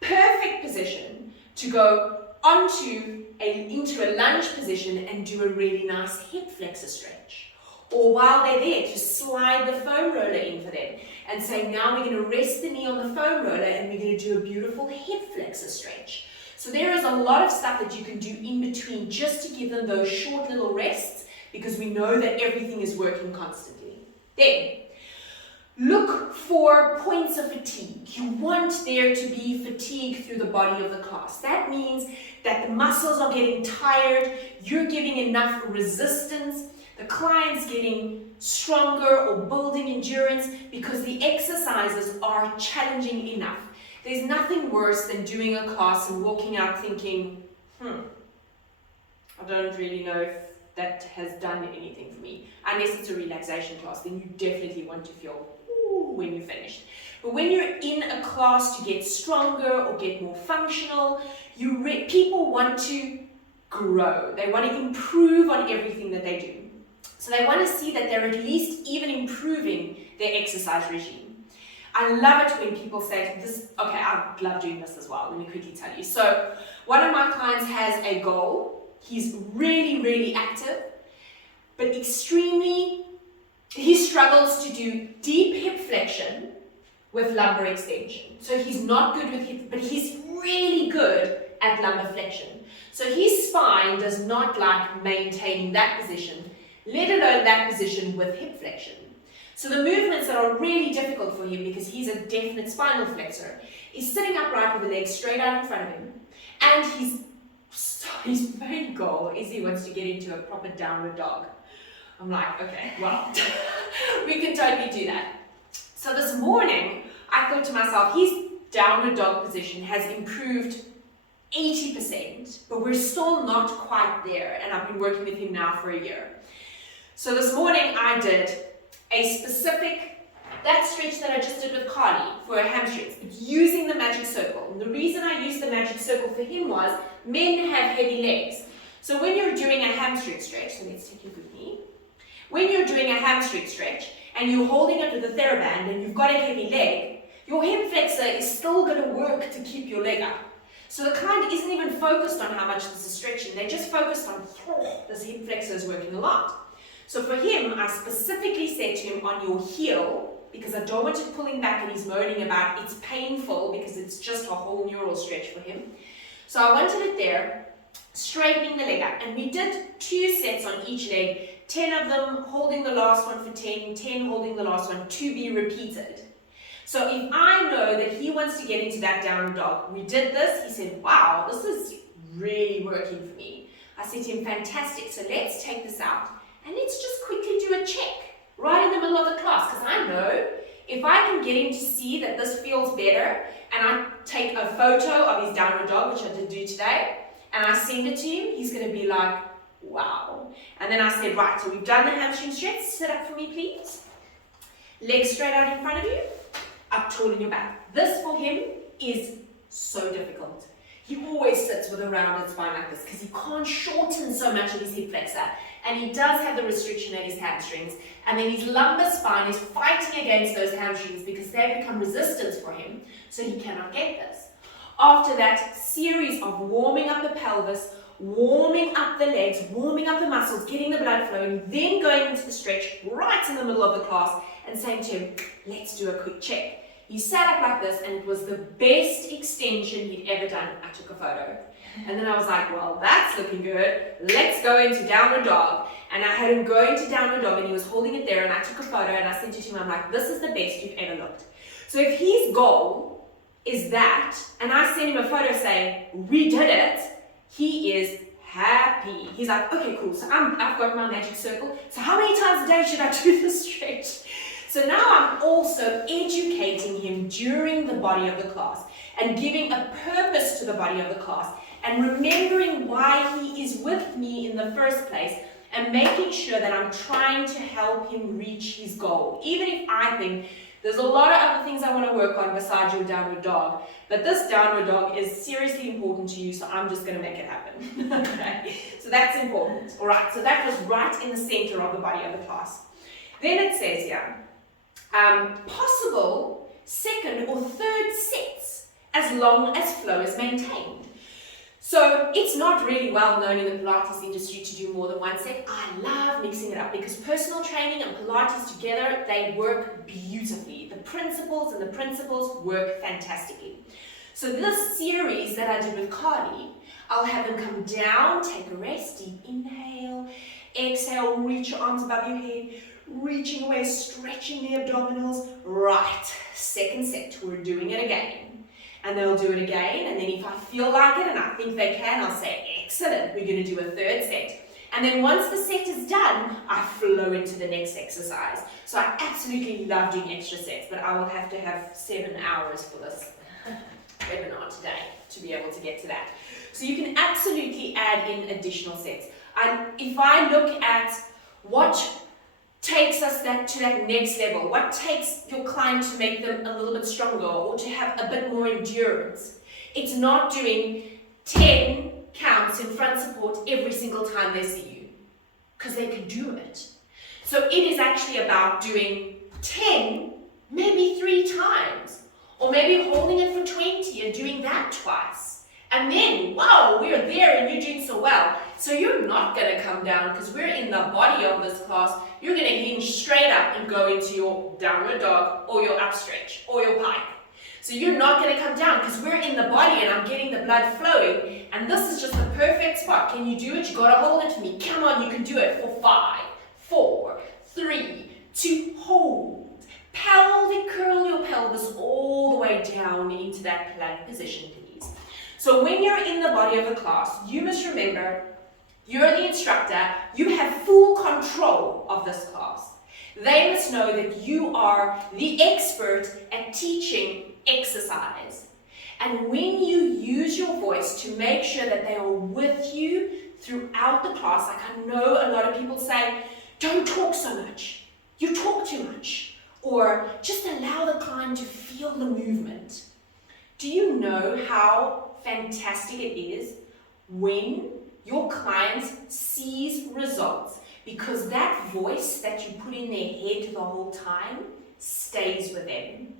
perfect position to go into a lunge position and do a really nice hip flexor stretch. Or while they're there, just slide the foam roller in for them and say, now we're going to rest the knee on the foam roller and we're going to do a beautiful hip flexor stretch. So there is a lot of stuff that you can do in between just to give them those short little rests, because we know that everything is working constantly. Then, look for points of fatigue. You want there to be fatigue through the body of the class. That means that the muscles are getting tired, you're giving enough resistance, the client's getting stronger or building endurance because the exercises are challenging enough. There's nothing worse than doing a class and walking out thinking, I don't really know if that has done anything for me. Unless it's a relaxation class, then you definitely want to feel when you're finished. But when you're in a class to get stronger or get more functional, people want to grow. They want to improve on everything that they do. So they want to see that they're at least even improving their exercise regime. I love it when people say this, okay, I love doing this as well. Let me quickly tell you. So one of my clients has a goal. He's really, really active, but he struggles to do deep hip flexion with lumbar extension. So he's not good with hip, but he's really good at lumbar flexion. So his spine does not like maintaining that position, let alone that position with hip flexion. So the movements that are really difficult for him, because he's a definite spinal flexor, is sitting upright with the legs straight out in front of him. And his main goal is he wants to get into a proper downward dog. I'm like, okay, well, we can totally do that. So this morning, I thought to myself, his downward dog position has improved 80%, but we're still not quite there. And I've been working with him now for a year. So this morning, I did a specific, that stretch that I just did with Carly for her hamstrings, using the magic circle. And the reason I used the magic circle for him was men have heavy legs. So when you're doing a hamstring stretch, so let's take a good knee. When you're doing a hamstring stretch and you're holding it with a TheraBand and you've got a heavy leg, your hip flexor is still going to work to keep your leg up. So the client isn't even focused on how much this is stretching. They're just focused on, this hip flexor is working a lot. So for him, I specifically said to him, on your heel, because I don't want it pulling back and he's moaning about it's painful because it's just a whole neural stretch for him. So I wanted it there, straightening the leg up. And we did 2 sets on each leg, 10 of them holding the last one for 10, 10 holding the last one, to be repeated. So if I know that he wants to get into that downward dog, we did this, he said, wow, this is really working for me. I said to him, fantastic, so let's take this out. And let's just quickly do a check right in the middle of the class, because I know if I can get him to see that this feels better, and I take a photo of his downward dog, which I did do today, and I send it to him, he's going to be like, wow. And then I said, right, so we've done the hamstring stretch. Sit up for me, please. Legs straight out in front of you, up tall in your back. This for him is so difficult. He always sits with a rounded spine like this because he can't shorten so much of his hip flexor. And he does have the restriction at his hamstrings. And then his lumbar spine is fighting against those hamstrings because they've become resistance for him, so he cannot get this. After that series of warming up the pelvis, warming up the legs, warming up the muscles, getting the blood flowing, then going into the stretch right in the middle of the class and saying to him, let's do a quick check. He sat up like this and it was the best extension he'd ever done. I took a photo. And then I was like, well, that's looking good. Let's go into downward dog. And I had him go into downward dog and he was holding it there and I took a photo and I sent it to him. I'm like, this is the best you've ever looked. So if his goal is that, and I sent him a photo saying, we did it, he is happy. He's like, okay, cool. So I've got my magic circle. So how many times a day should I do this stretch? So now I'm also educating him during the body of the class and giving a purpose to the body of the class and remembering why he is with me in the first place and making sure that I'm trying to help him reach his goal. Even if I think there's a lot of other things I want to work on besides your downward dog, but this downward dog is seriously important to you, so I'm just going to make it happen. Okay, so that's important. All right, so that was right in the center of the body of the class. Then it says here, possible second or third sets as long as flow is maintained. So it's not really well known in the Pilates industry to do more than one set. I love mixing it up because personal training and Pilates together, they work beautifully. The principles work fantastically. So this series that I did with Carly, I'll have him come down, take a rest, deep inhale, exhale, reach your arms above your head, reaching away, stretching the abdominals. Right, second set, we're doing it again. And they'll do it again, and then if I feel like it and I think they can, I'll say, excellent, we're going to do a third set. And then once the set is done, I flow into the next exercise. So I absolutely love doing extra sets, but I will have to have 7 hours for this webinar today to be able to get to that. So you can absolutely add in additional sets. If I look at what takes us to that next level, what takes your client to make them a little bit stronger or to have a bit more endurance, it's not doing 10 counts in front support every single time they see you, because they can do it. So it is actually about doing 10, maybe 3 times, or maybe holding it for 20 and doing that twice. And then, wow, we're there and you're doing so well. So you're not going to come down because we're in the body of this class. You're going to hinge straight up and go into your downward dog or your up stretch or your pike. So you're not going to come down because we're in the body and I'm getting the blood flowing. And this is just the perfect spot. Can you do it? You got to hold it for me. Come on, you can do it for 5, 4, 3, 2, hold. Pelvic curl your pelvis all the way down into that plank position, please. So when you're in the body of the class, you must remember, you're the instructor, you have full control of this class. They must know that you are the expert at teaching exercise. And when you use your voice to make sure that they are with you throughout the class, like I know a lot of people say, don't talk so much, you talk too much, or just allow the client to feel the movement. Do you know how fantastic it is when your client sees results? Because that voice that you put in their head the whole time stays with them.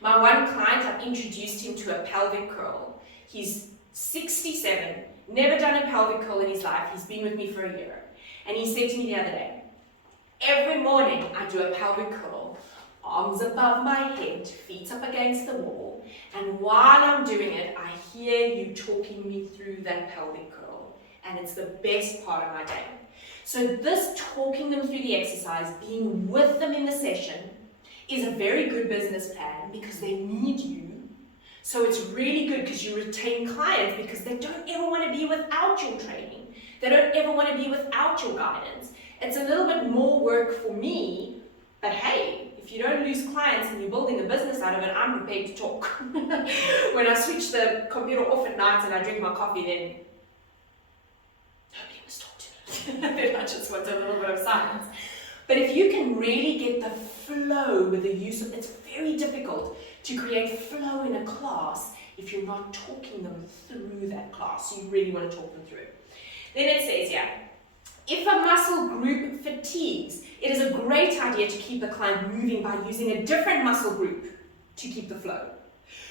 My one client, I've introduced him to a pelvic curl. He's 67, never done a pelvic curl in his life. He's been with me for a year. And he said to me the other day, every morning I do a pelvic curl, arms above my head, feet up against the wall, and while I'm doing it, I hear you talking me through that pelvic curl, and it's the best part of my day. So this talking them through the exercise, being with them in the session, is a very good business plan because they need you. So it's really good because you retain clients because they don't ever want to be without your training. They don't ever want to be without your guidance. It's a little bit more work for me, but hey, if you don't lose clients and you're building a business out of it, I'm prepared to talk. When I switch the computer off at night and I drink my coffee, then nobody must talk to then I just want a little bit of silence. But if you can really get the flow with the use of, it's very difficult to create flow in a class if you're not talking them through that class. So you really want to talk them through. Then it says here, if a muscle group fatigues, it is a great idea to keep the client moving by using a different muscle group to keep the flow.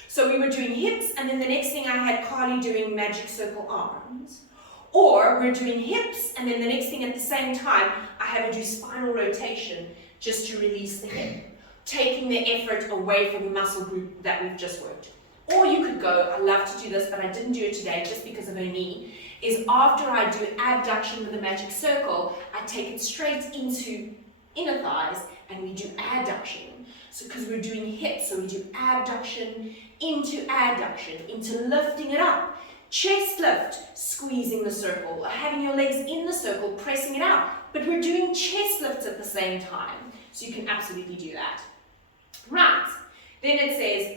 So we were doing hips, and then the next thing I had Carly doing magic circle arms. Or we're doing hips, and then the next thing at the same time, I have her do spinal rotation just to release the hip, taking the effort away from the muscle group that we've just worked. Or you could go, I love to do this, but I didn't do it today just because of her knee, is after I do abduction with the magic circle, I take it straight into inner thighs, and we do adduction. So because we're doing hips, so we do abduction, into lifting it up. Chest lift, squeezing the circle, having your legs in the circle, pressing it out. But we're doing chest lifts at the same time. So you can absolutely do that. Right, then it says,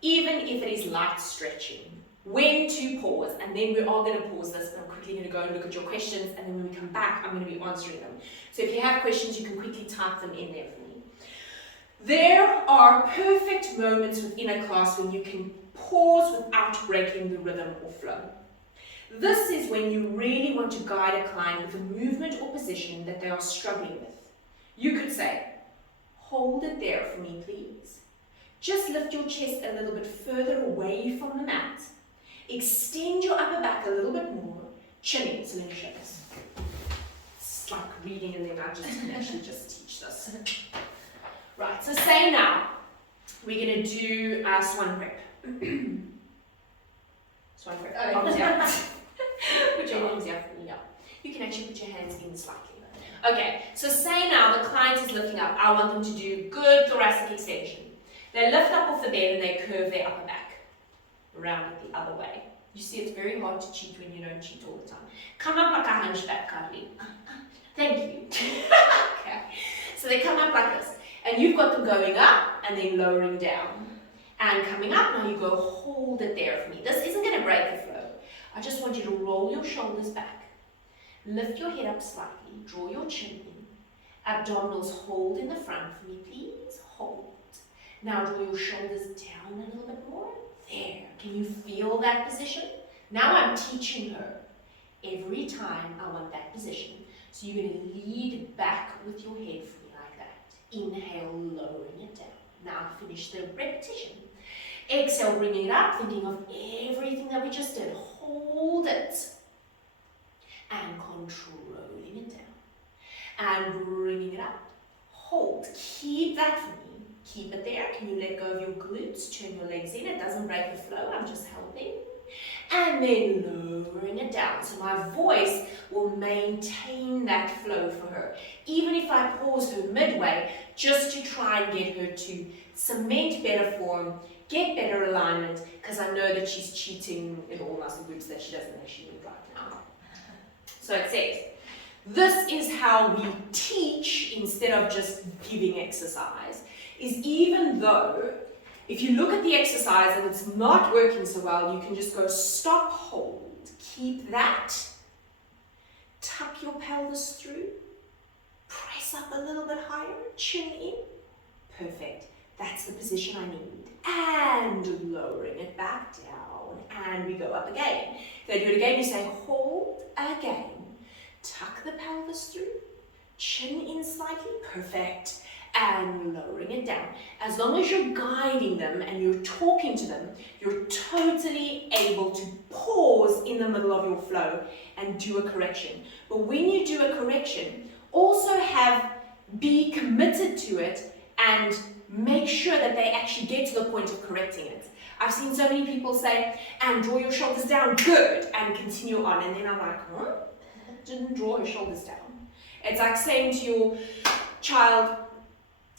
even if it is light stretching, when to pause. And then we are going to pause this, and I'm quickly going to go and look at your questions, and then when we come back, I'm going to be answering them. So if you have questions, you can quickly type them in there for me. There are perfect moments within a class when you can pause without breaking the rhythm or flow. This is when you really want to guide a client with a movement or position that they are struggling with. You could say, hold it there for me, please. Just lift your chest a little bit further away from the mat. Extend your upper back a little bit more. Chinning, so let me show this. It's like reading, and then I can actually just teach this. Right, so say now, we're going to do swan prep. Swan prep. Oh, arms out. Put your arms out for me, yeah. You can actually put your hands in slightly. Okay, so say now the client is lifting up. I want them to do good thoracic extension. They lift up off the bed and they curve their upper back. Round it the other way. You see, it's very hard to cheat when you don't cheat all the time. Come up like a hunchback, Carly. Thank you. Okay. So they come up like this. And you've got them going up and then lowering down. And coming up, now you go hold it there for me. This isn't going to break the flow. I just want you to roll your shoulders back. Lift your head up slightly. Draw your chin in. Abdominals hold in the front for me, please. Hold. Now draw your shoulders down a little bit more. There. Can you feel that position? Now I'm teaching her. Every time I want that position. So you're going to lead back with your head for me like that. Inhale, lowering it down. Now finish the repetition. Exhale, bringing it up, thinking of everything that we just did. Hold it. And controlling it down. And bringing it up. Hold. Keep that for me. Keep it there. Can you let go of your glutes? Turn your legs in. It doesn't break the flow. I'm just helping. And then lowering it down. So my voice will maintain that flow for her. Even if I pause her midway, just to try and get her to cement better form, get better alignment, because I know that she's cheating in all muscle groups that she doesn't actually need right now. So it says, this is how we teach instead of just giving exercise, is even though if you look at the exercise and it's not working so well, you can just go stop, hold, keep that, tuck your pelvis through, press up a little bit higher, chin in, perfect, that's the position I need, and lowering it back down, and we go up again. If I do it again, you say hold again, tuck the pelvis through, chin in slightly, perfect, and lowering it down. As long as you're guiding them and you're talking to them, you're totally able to pause in the middle of your flow and do a correction. But when you do a correction, also be committed to it and make sure that they actually get to the point of correcting it. I've seen so many people say, and draw your shoulders down, good, and continue on. And then I'm like, huh? Didn't draw your shoulders down. It's like saying to your child,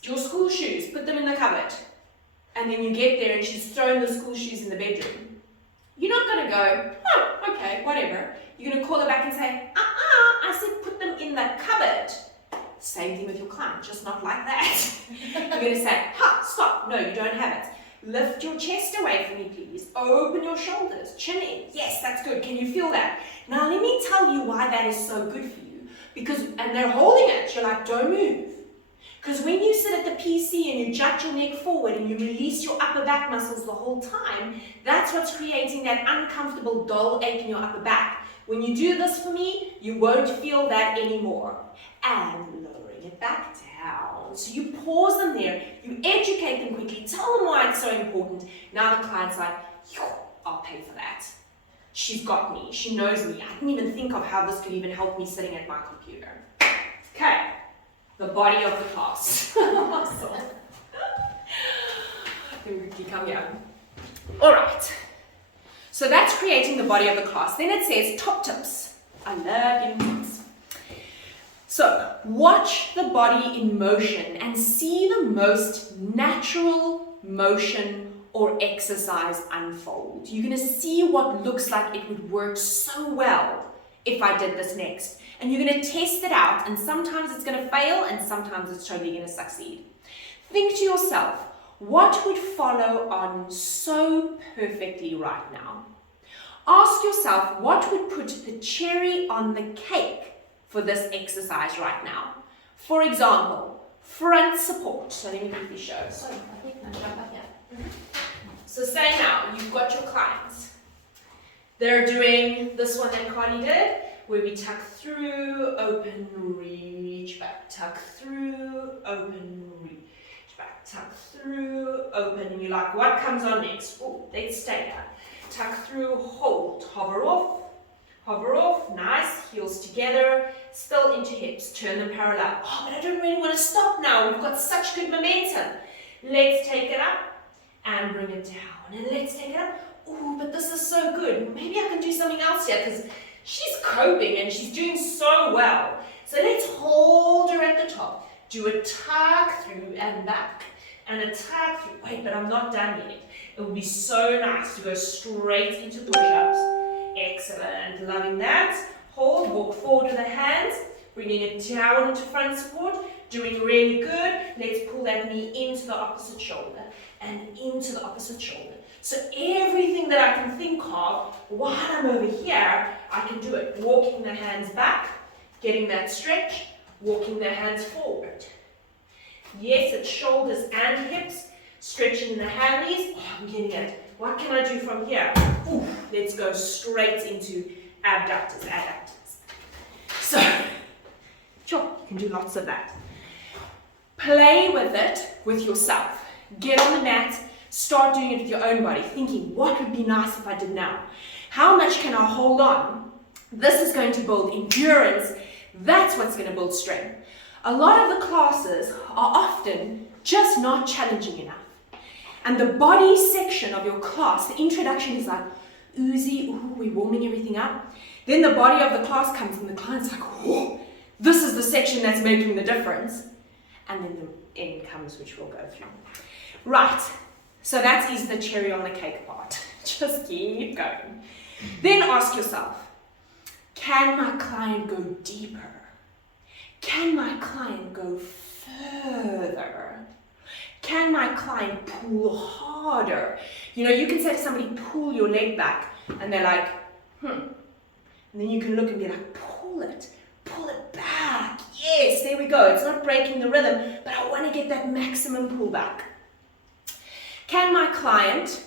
your school shoes, put them in the cupboard. And then you get there and she's thrown the school shoes in the bedroom. You're not going to go, oh, okay, whatever. You're going to call her back and say, I said put them in the cupboard. Same thing with your client, just not like that. You're going to say, stop, no, you don't have it. Lift your chest away from me, please. Open your shoulders, chin in. Yes, that's good. Can you feel that? Now let me tell you why that is so good for you. Because, and they're holding it, you're like, don't move. Because when you sit at the PC and you jut your neck forward and you release your upper back muscles the whole time, that's what's creating that uncomfortable dull ache in your upper back. When you do this for me, you won't feel that anymore. And lowering it back down. So you pause them there, you educate them quickly, tell them why it's so important. Now the client's like, I'll pay for that. She's got me, she knows me. I didn't even think of how this could even help me sitting at my computer. Okay, the body of the class. Let me quickly come here. All right, so that's creating the body of the class. Then it says top tips. I love giving tips. So, watch the body in motion and see the most natural motion or exercise unfold. You're going to see what looks like it would work so well if I did this next. And you're going to test it out, and sometimes it's going to fail and sometimes it's totally going to succeed. Think to yourself, what would follow on so perfectly right now? Ask yourself, what would put the cherry on the cake for this exercise right now? For example, front support. So let me quickly show. Sorry, I think I jump up here. So say now you've got your clients. They're doing this one that Carly did, where we tuck through, open, reach back, tuck through, open, reach back, tuck through, open, and you're like, what comes on next? Oh, let's stay here. Tuck through, hold, hover off, nice, heels together, still into hips, turn them parallel. Oh, but I don't really want to stop now, we've got such good momentum. Let's take it up and bring it down, and let's take it up. Oh, but this is so good. Maybe I can do something else here, because she's coping and she's doing so well. So let's hold her at the top. Do a tuck through and back, and a tuck through. Wait, but I'm not done yet. It would be so nice to go straight into push-ups. Excellent, loving that. Hold, walk forward with the hands, bringing it down into front support, doing really good. Let's pull that knee into the opposite shoulder and into the opposite shoulder. So everything that I can think of while I'm over here, I can do it. Walking the hands back, getting that stretch, walking the hands forward. Yes, it's shoulders and hips, stretching in the hammies. Oh, I'm getting it. What can I do from here? Ooh, let's go straight into abductors. So, sure, you can do lots of that. Play with it with yourself. Get on the mat, start doing it with your own body, thinking, what would be nice if I did now? How much can I hold on? This is going to build endurance. That's what's going to build strength. A lot of the classes are often just not challenging enough. And the body section of your class, the introduction is like, oozy, ooh, we're warming everything up. Then the body of the class comes and the client's like, oh, this is the section that's making the difference. And then the end comes, which we'll go through. Right, so that is the cherry on the cake part. Just keep going. Then ask yourself, can my client go deeper? Can my client go further? Can my client pull harder? You know, you can say to somebody, pull your leg back, and they're like, And then you can look and be like, pull it back. Yes, there we go. It's not breaking the rhythm, but I want to get that maximum pull back. Can my client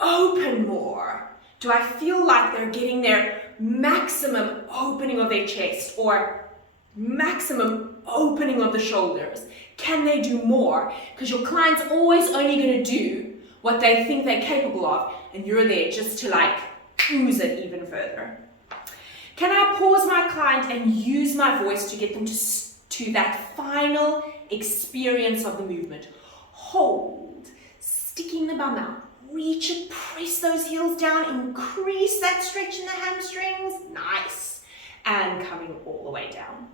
open more? Do I feel like they're getting their maximum opening of their chest or maximum opening of the shoulders? Can they do more? Because your client's always only going to do what they think they're capable of, and you're there just to like ooze it even further. Can I pause my client and use my voice to get them to that final experience of the movement? Hold, sticking the bum out, reach it, press those heels down, increase that stretch in the hamstrings, nice, and coming all the way down.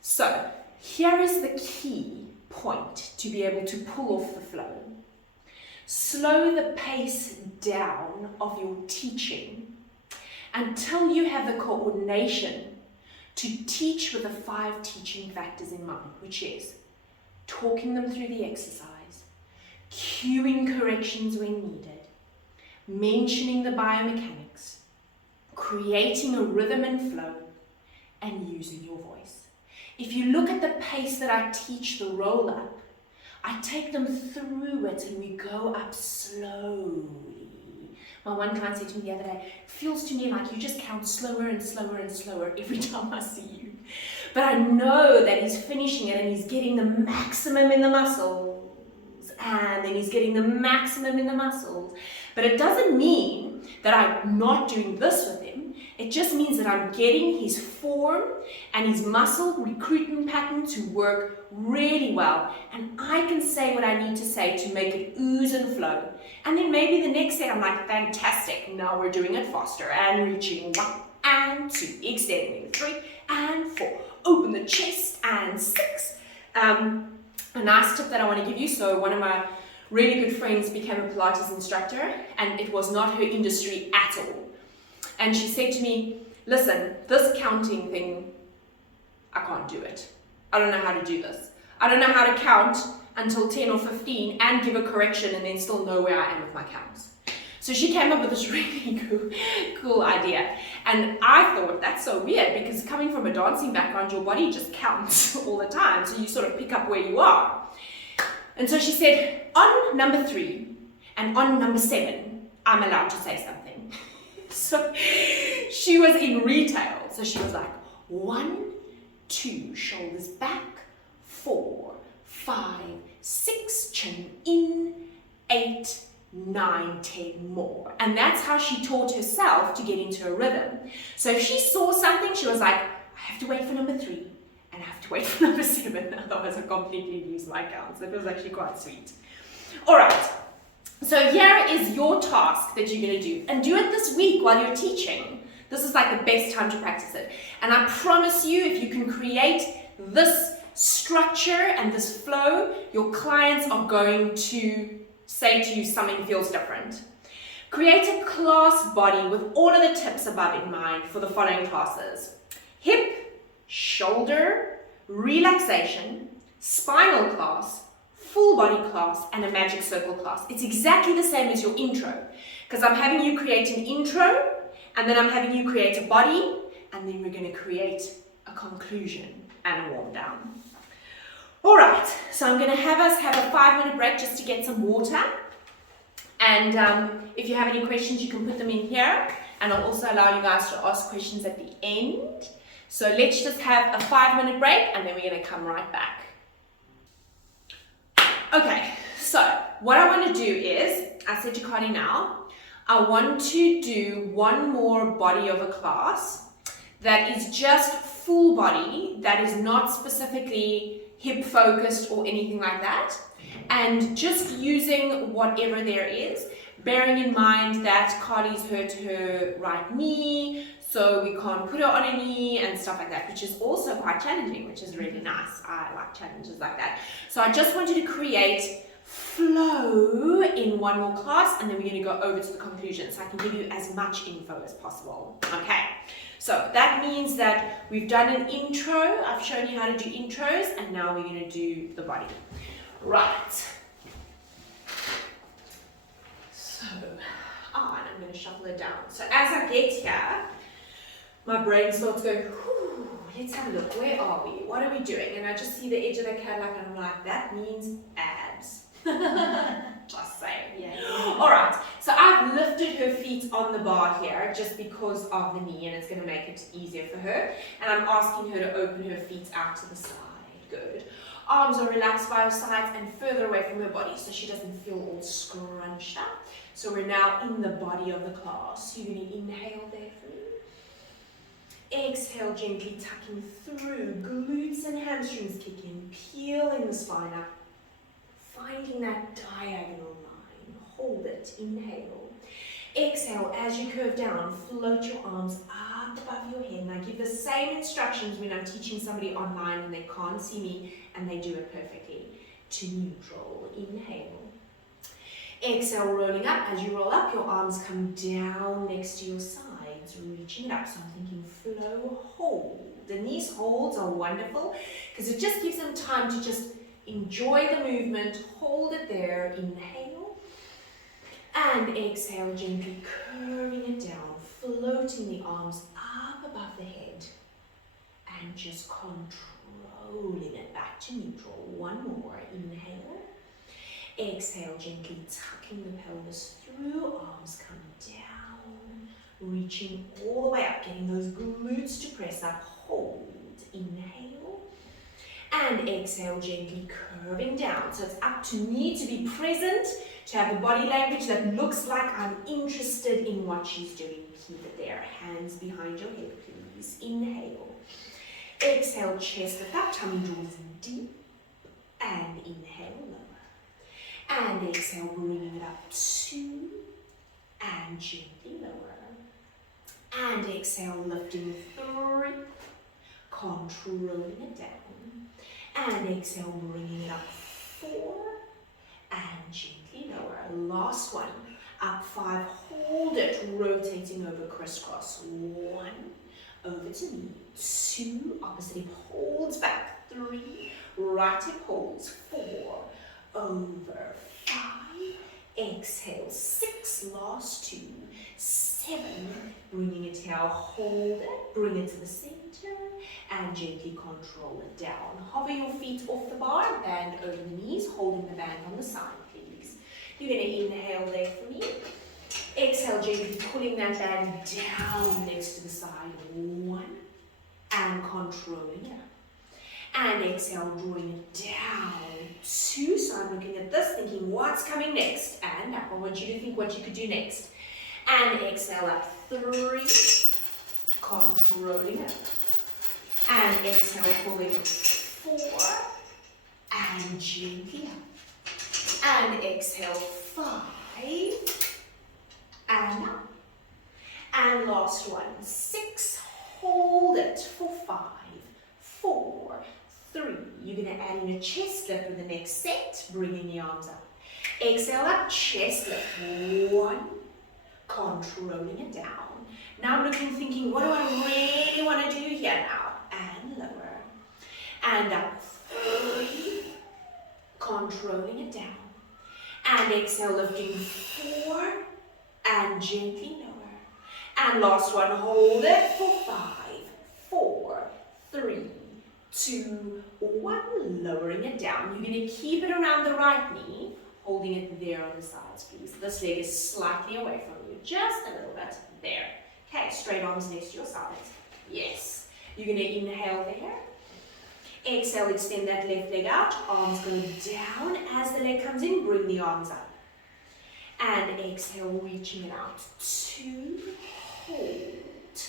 So here is the key point to be able to pull off the flow. Slow the pace down of your teaching until you have the coordination to teach with the 5 teaching factors in mind, which is talking them through the exercise, cueing corrections when needed, mentioning the biomechanics, creating a rhythm and flow, and using your voice. If you look at the pace that I teach the roll up, I take them through it and we go up slowly. My one client said to me the other day, it feels to me like you just count slower and slower and slower every time I see you. But I know that he's finishing it and he's getting the maximum in the muscles, and then he's getting the maximum in the muscles. But it doesn't mean that I'm not doing this with him. It just means that I'm getting his form and his muscle recruitment pattern to work really well. And I can say what I need to say to make it ooze and flow. And then maybe the next day I'm like, fantastic, now we're doing it faster. And reaching 1 and 2, extending 3 and 4. Open the chest and 6. A nice tip that I want to give you. So one of my really good friends became a Pilates instructor, and it was not her industry at all. And she said to me, listen, this counting thing, I can't do it. I don't know how to do this. I don't know how to count until 10 or 15 and give a correction and then still know where I am with my counts. So she came up with this really cool idea. And I thought, that's so weird, because coming from a dancing background, your body just counts all the time. So you sort of pick up where you are. And so she said, on number 3 and on number 7, I'm allowed to say something. So she was in retail. So she was like, 1, 2, shoulders back, 4, 5, 6, chin in, 8, 9, 10 more. And that's how she taught herself to get into a rhythm. So if she saw something, she was like, I have to wait for number 3 and I have to wait for number 7, otherwise I completely lose my counts. It was actually quite sweet. All right, so here is your task that you're going to do, and do it this week while you're teaching. This is like the best time to practice it. And I promise you, if you can create this structure and this flow, your clients are going to say to you something feels different. Create a class body with all of the tips above in mind for the following classes: hip, shoulder, relaxation, spinal class, full body class, and a magic circle class. It's exactly the same as your intro, because I'm having you create an intro, and then I'm having you create a body, and then we're going to create a conclusion and a warm down. All right, so I'm going to have us have a 5-minute break just to get some water. And if you have any questions, you can put them in here, and I'll also allow you guys to ask questions at the end. So let's just have a 5-minute break, and then we're going to come right back. Okay, so what I want to do is, I said to Connie now, I want to do one more body of a class that is just full body, that is not specifically hip focused or anything like that, and just using whatever there is, bearing in mind that Carly's hurt her right knee, so we can't put her on a knee and stuff like that, which is also quite challenging, which is really nice. I like challenges like that. So I just wanted to create flow in one more class, and then we're going to go over to the conclusion so I can give you as much info as possible. Okay, so that means that we've done an intro. I've shown you how to do intros, and now we're going to do the body. Right. So, and I'm going to shuffle it down. So as I get here, my brain starts going, whew, let's have a look. Where are we? What are we doing? And I just see the edge of the Cadillac, and I'm like, that means abs. Just saying. Yeah. All right. So I've lifted her feet on the bar here just because of the knee, and it's going to make it easier for her. And I'm asking her to open her feet out to the side. Good. Arms are relaxed by her sides and further away from her body so she doesn't feel all scrunched up. So we're now in the body of the class. You're going to inhale there for me. Exhale, gently tucking through. Glutes and hamstrings kick in. Peeling the spine up. Finding that diagonal line. Hold it. Inhale. Exhale, as you curve down, float your arms up above your head. And I give the same instructions when I'm teaching somebody online and they can't see me, and they do it perfectly. To neutral. Inhale. Exhale, rolling up. As you roll up, your arms come down next to your sides, reaching it up. So I'm thinking flow, hold. And these holds are wonderful because it just gives them time to just Enjoy the movement, hold it there, inhale, and exhale, gently curving it down, floating the arms up above the head, and just controlling it back to neutral. One more, inhale, exhale, gently tucking the pelvis through, arms come down, reaching all the way up, getting those glutes to press up, hold, inhale, and exhale, gently curving down. So it's up to me to be present, to have the body language that looks like I'm interested in what she's doing. Keep it there, hands behind your head, please. Inhale, exhale, chest lift up, tummy draws deep, and inhale, lower, and exhale, bringing it up, 2, and gently lower, and exhale, lifting, 3, controlling it down, and exhale, bringing it up, 4, and gently lower. Last one, up 5, hold it, rotating over crisscross, 1, over to me, 2, opposite hip holds back, 3, right hip holds, 4, over, 5, exhale, 6, last 2, 7, bringing it here, hold it, bring it to the center, and gently control it down. Hover your feet off the bar, band over the knees, holding the band on the side, please. You're going to inhale there for me. Exhale, gently pulling that band down next to the side, 1, and controlling it up. And exhale, drawing it down, 2, so I'm looking at this, thinking what's coming next, and up. I want you to think what you could do next. And exhale up, 3, controlling it. And exhale, pulling 4, and gently up. And exhale, 5, and up. And last one, 6, hold it for 5, 4, 3. You're going to add in a chest lift for the next set, bringing the arms up. Exhale up, chest lift, 1, controlling it down. Now I'm looking, thinking, what do I really want to do here now? And lower, and up, 3, controlling it down, and exhale, lifting, 4, and gently lower, and last one, hold it for 5, 4, 3, 2, 1, lowering it down. You're going to keep it around the right knee, holding it there on the sides, please. This leg is slightly away from you, just a little bit, there. Okay, straight arms next to your sides, yes. You're going to inhale there. Exhale, extend that left leg out. Arms go down. As the leg comes in, bring the arms up. And exhale, reaching it out. 2, hold.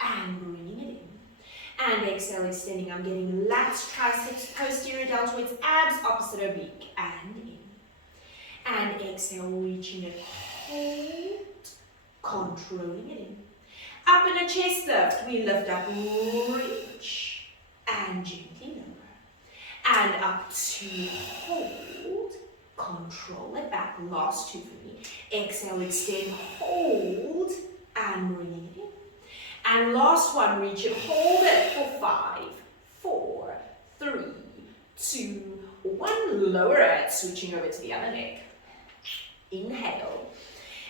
And bringing it in. And exhale, extending. I'm getting lats, triceps, posterior deltoids, abs, opposite oblique. And in. And exhale, reaching it. Hold. Controlling it in. Up in a chest lift, we lift up, reach, and gently lower. And up to hold, control it back, last 2 for me. Exhale, extend, hold, and bringing it in. And last one, reach it, hold it for 5, 4, 3, 2, 1, lower it, switching over to the other leg. Inhale.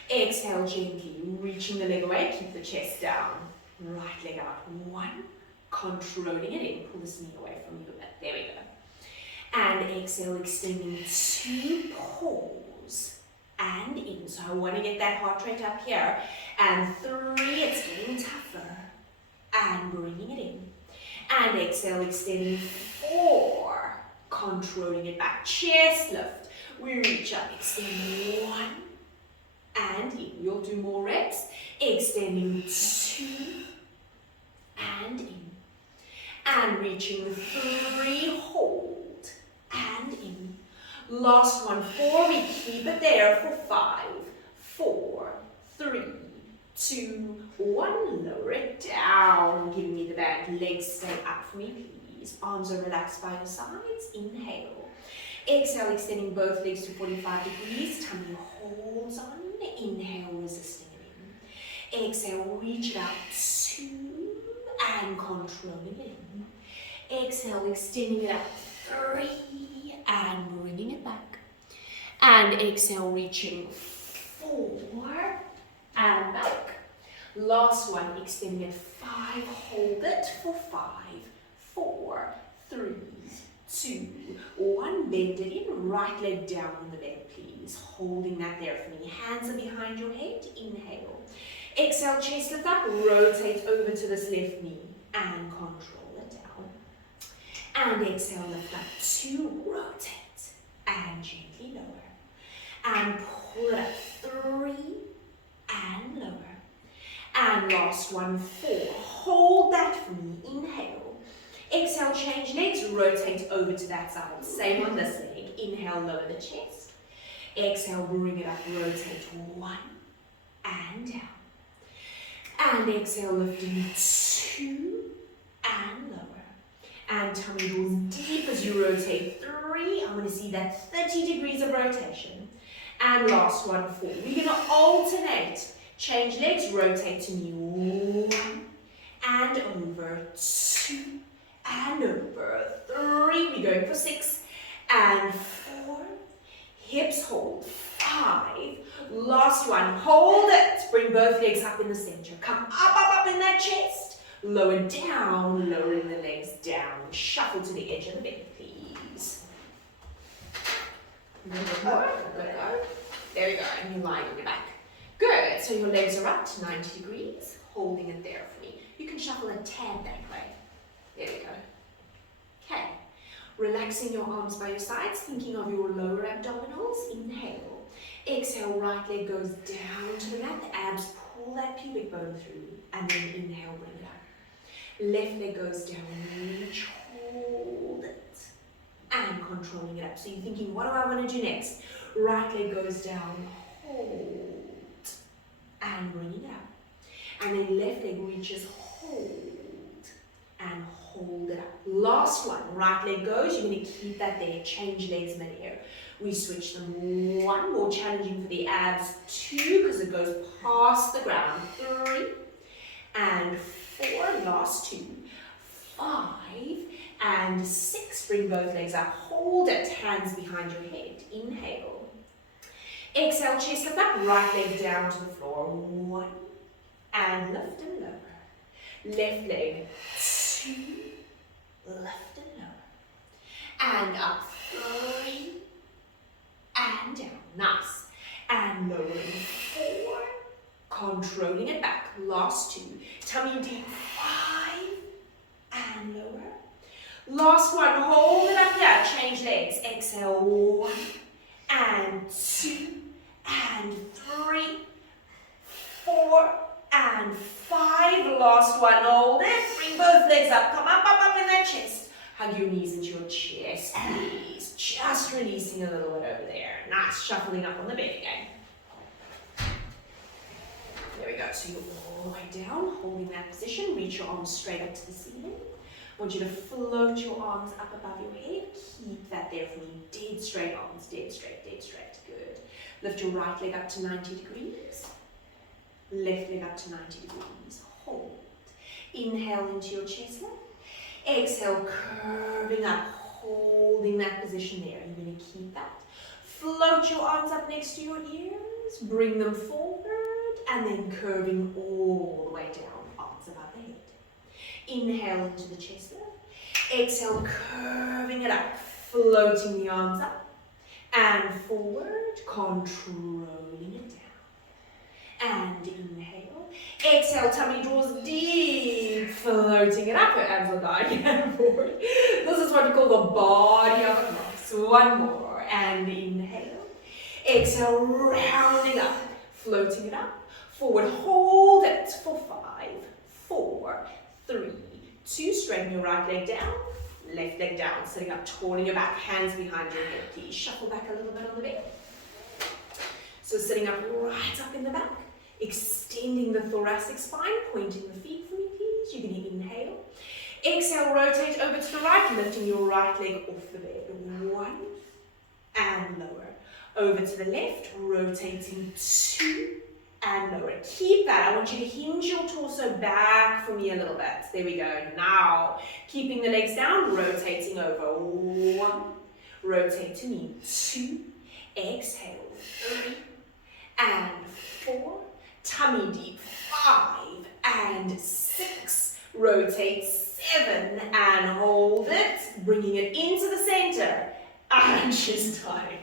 Exhale, gently, reaching the leg away, keep the chest down. Right leg out, 1, controlling it in, pull this knee away from you a bit, there we go. And exhale, extending 2, pause, and in. So I want to get that heart rate up here. And 3, it's getting tougher, and bringing it in. And exhale, extending 4, controlling it back, chest lift. We reach up, extend 1, and in. You'll do more reps. Extending 2, and in. And reaching 3, hold, and in. Last one, 4, we keep it there for 5, 4, 3, 2, 1, lower it down. Give me the back, legs stay up for me, please. Arms are relaxed by your sides. Inhale. Exhale, extending both legs to 45 degrees. Tummy holds on. Inhale, resisting it in. Exhale, reach it out, 2, and controlling it in. Exhale, extending it out, 3, and bringing it back. And exhale, reaching forward and back. Last one, extending it 5, hold it for 5, 4, 3, 2, 1, bend it in, right leg down on the bed, please. Holding that there for me. Hands are behind your head, inhale. Exhale, chest lift up, rotate over to this left knee and control it down. And exhale, lift up, 2, rotate and gently lower. And pull it up, 3 and lower. And last one, 4. Hold that for me. Inhale. Exhale, change legs, rotate over to that side. Same on this leg. Inhale, lower the chest. Exhale, bring it up, rotate 1 and down. And exhale, lifting 2 and lower. And tummy draws deep as you rotate 3. I want to see that 30 degrees of rotation. And last one, 4. We're going to alternate. Change legs, rotate to me. 1 and over, 2 and over, 3. We're going for 6 and 4. Hips hold, 5. Last one, hold it. Bring both legs up in the center. Come up in that chest. Lower down, lowering the legs down. Shuffle to the edge of the bed, please. Let go. There we go, and you're lying on your back. Good, so your legs are up to 90 degrees, holding it there for me. You can shuffle a tad that way. There we go. Okay, relaxing your arms by your sides, thinking of your lower abdominals. Inhale. Exhale, right leg goes down to the mat. The abs pull that pubic bone through, and then inhale, bring it up. Left leg goes down, reach, hold it, and controlling it up. So you're thinking, what do I want to do next? Right leg goes down, hold, and bringing it up. And then left leg reaches, hold, and hold it up. Last one, right leg goes, you're going to keep that there, change legs mid-air. We switch them. 1, more challenging for the abs. 2, because it goes past the ground. 3, and 4, last 2. 5, and 6, bring both legs up. Hold it, hands behind your head. Inhale. Exhale, chest lift up, right leg down to the floor. 1, and lift and lower. Left leg, 2, lift and lower. And up, 3, and down. Nice. And lowering 4, controlling it back. Last 2. Tummy deep, 5, and lower. Last one, hold it up here. Change legs. Exhale, 1, and 2, and 3, 4, and 5. Last one, hold it. Bring both legs up. Come up in that chest. Hug your knees into your chest, please. Just releasing a little bit over there. Nice, shuffling up on the bed again. There we go. So you're all the way down, holding that position. Reach your arms straight up to the ceiling. I want you to float your arms up above your head. Keep that there for me. Dead straight arms. Dead straight, dead straight. Good. Lift your right leg up to 90 degrees. Left leg up to 90 degrees. Hold. Inhale into your chest lift. Exhale, curving up, holding that position there. You're going to keep that. Float your arms up next to your ears. Bring them forward. And then curving all the way down. Arms above the head. Inhale into the chest lift. Exhale, curving it up. Floating the arms up. And forward, controlling it down. And inhale. Exhale, tummy draws deep, floating it up. Her abs are going and forward. This is what you call the body of a cross. One more. And inhale. Exhale, rounding up, floating it up. Forward, hold it for 5, 4, 3, 2. Straighten your right leg down. Left leg down, sitting up, twirling your back, hands behind your head, please. Shuffle back a little bit on the bed. So sitting up right up in the back, extending the thoracic spine, pointing the feet for me, please. You're going to inhale. Exhale, rotate over to the right, lifting your right leg off the bed. 1, and lower. Over to the left, rotating 2, and lower. Keep that. I want you to hinge your torso back for me a little bit. There we go. Now, keeping the legs down, rotating over. 1, Rotate to me. 2. Exhale. 3 and 4. Tummy deep. 5 and 6. Rotate. 7 and hold it. Bringing it into the center. And she's dying.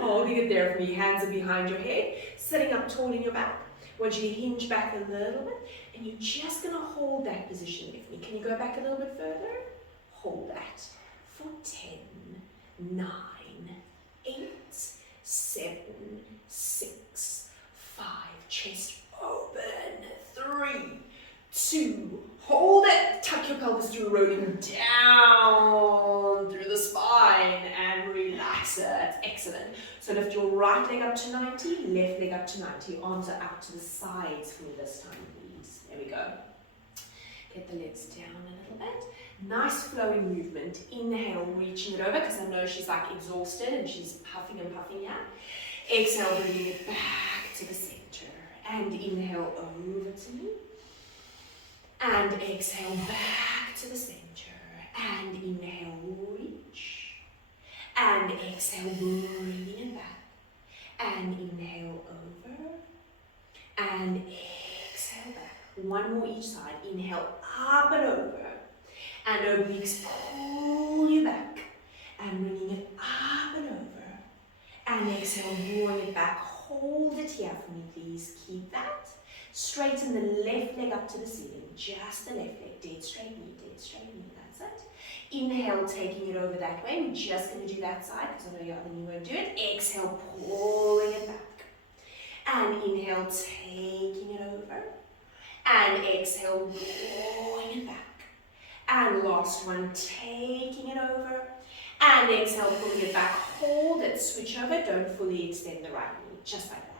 Holding it there for me. Hands are behind your head. Sitting up tall in your back. I want you to hinge back a little bit. And you're just going to hold that position with me. Can you go back a little bit further? Hold that for 10, 9, 8, 7, 6, 5. Chest open. 3, 2. Hold it. Tuck your pelvis through, rolling down through the spine and relax it. Excellent. So lift your right leg up to 90, left leg up to 90. Arms are out to the sides for me this time, please. There we go. Get the legs down a little bit. Nice flowing movement. Inhale, reaching it over because I know she's like exhausted and she's puffing and puffing here. Exhale, bringing it back to the center. And inhale over to me. And exhale back to the center. And inhale, reach. And exhale, bringing it back. And inhale over. And exhale back. One more each side. Inhale up and over. And obliques pull you back. And bringing it up and over. And exhale, drawing it back. Hold it here for me, please. Keep that. Straighten the left leg up to the ceiling. Just the left leg. Dead straight knee, dead straight knee. That's it. Inhale, taking it over that way. We're just going to do that side because I know your other knee won't do it. Exhale, pulling it back. And inhale, taking it over. And exhale, drawing it back. And last one, taking it over. And exhale, pulling it back. Hold it. Switch over. Don't fully extend the right knee. Just like that.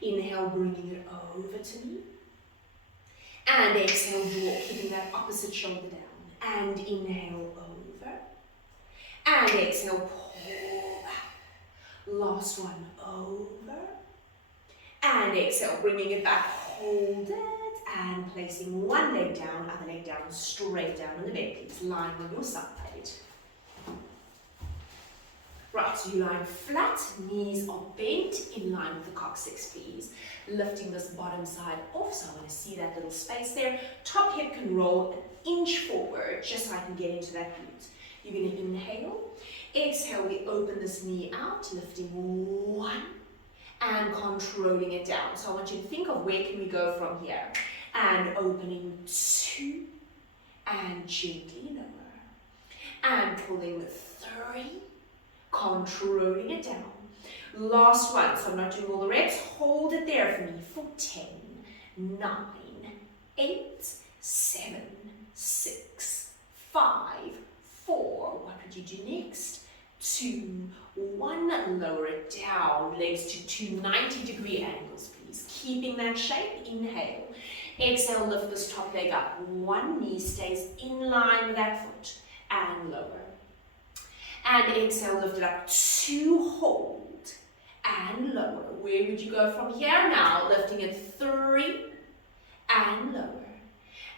Inhale, bringing it over to me. And exhale, draw, keeping that opposite shoulder down. And inhale, over. And exhale, pull back. Last one, over. And exhale, bringing it back, hold it. And placing one leg down, other leg down, straight down on the bed, please. Lying on your side. Right, so you lie flat, knees are bent, in line with the coccyx, please. Lifting this bottom side off, so I want to see that little space there. Top hip can roll an inch forward, just so I can get into that glute. You're going to inhale. Exhale, we open this knee out, lifting 1, and controlling it down. So I want you to think of where can we go from here. And opening 2, and gently lower. And pulling 3, controlling it down. Last one, so I'm not doing all the reps. Hold it there for me for 10, 9, 8, 7, 6, 5, 4. What would you do next? 2, 1. Lower it down. Legs to 2 90-degree angles, please. Keeping that shape. Inhale. Exhale, lift this top leg up. One knee stays in line with that foot. And lower. And exhale, lift it up. 2, hold. And lower. Where would you go from here now? Lifting it 3. And lower.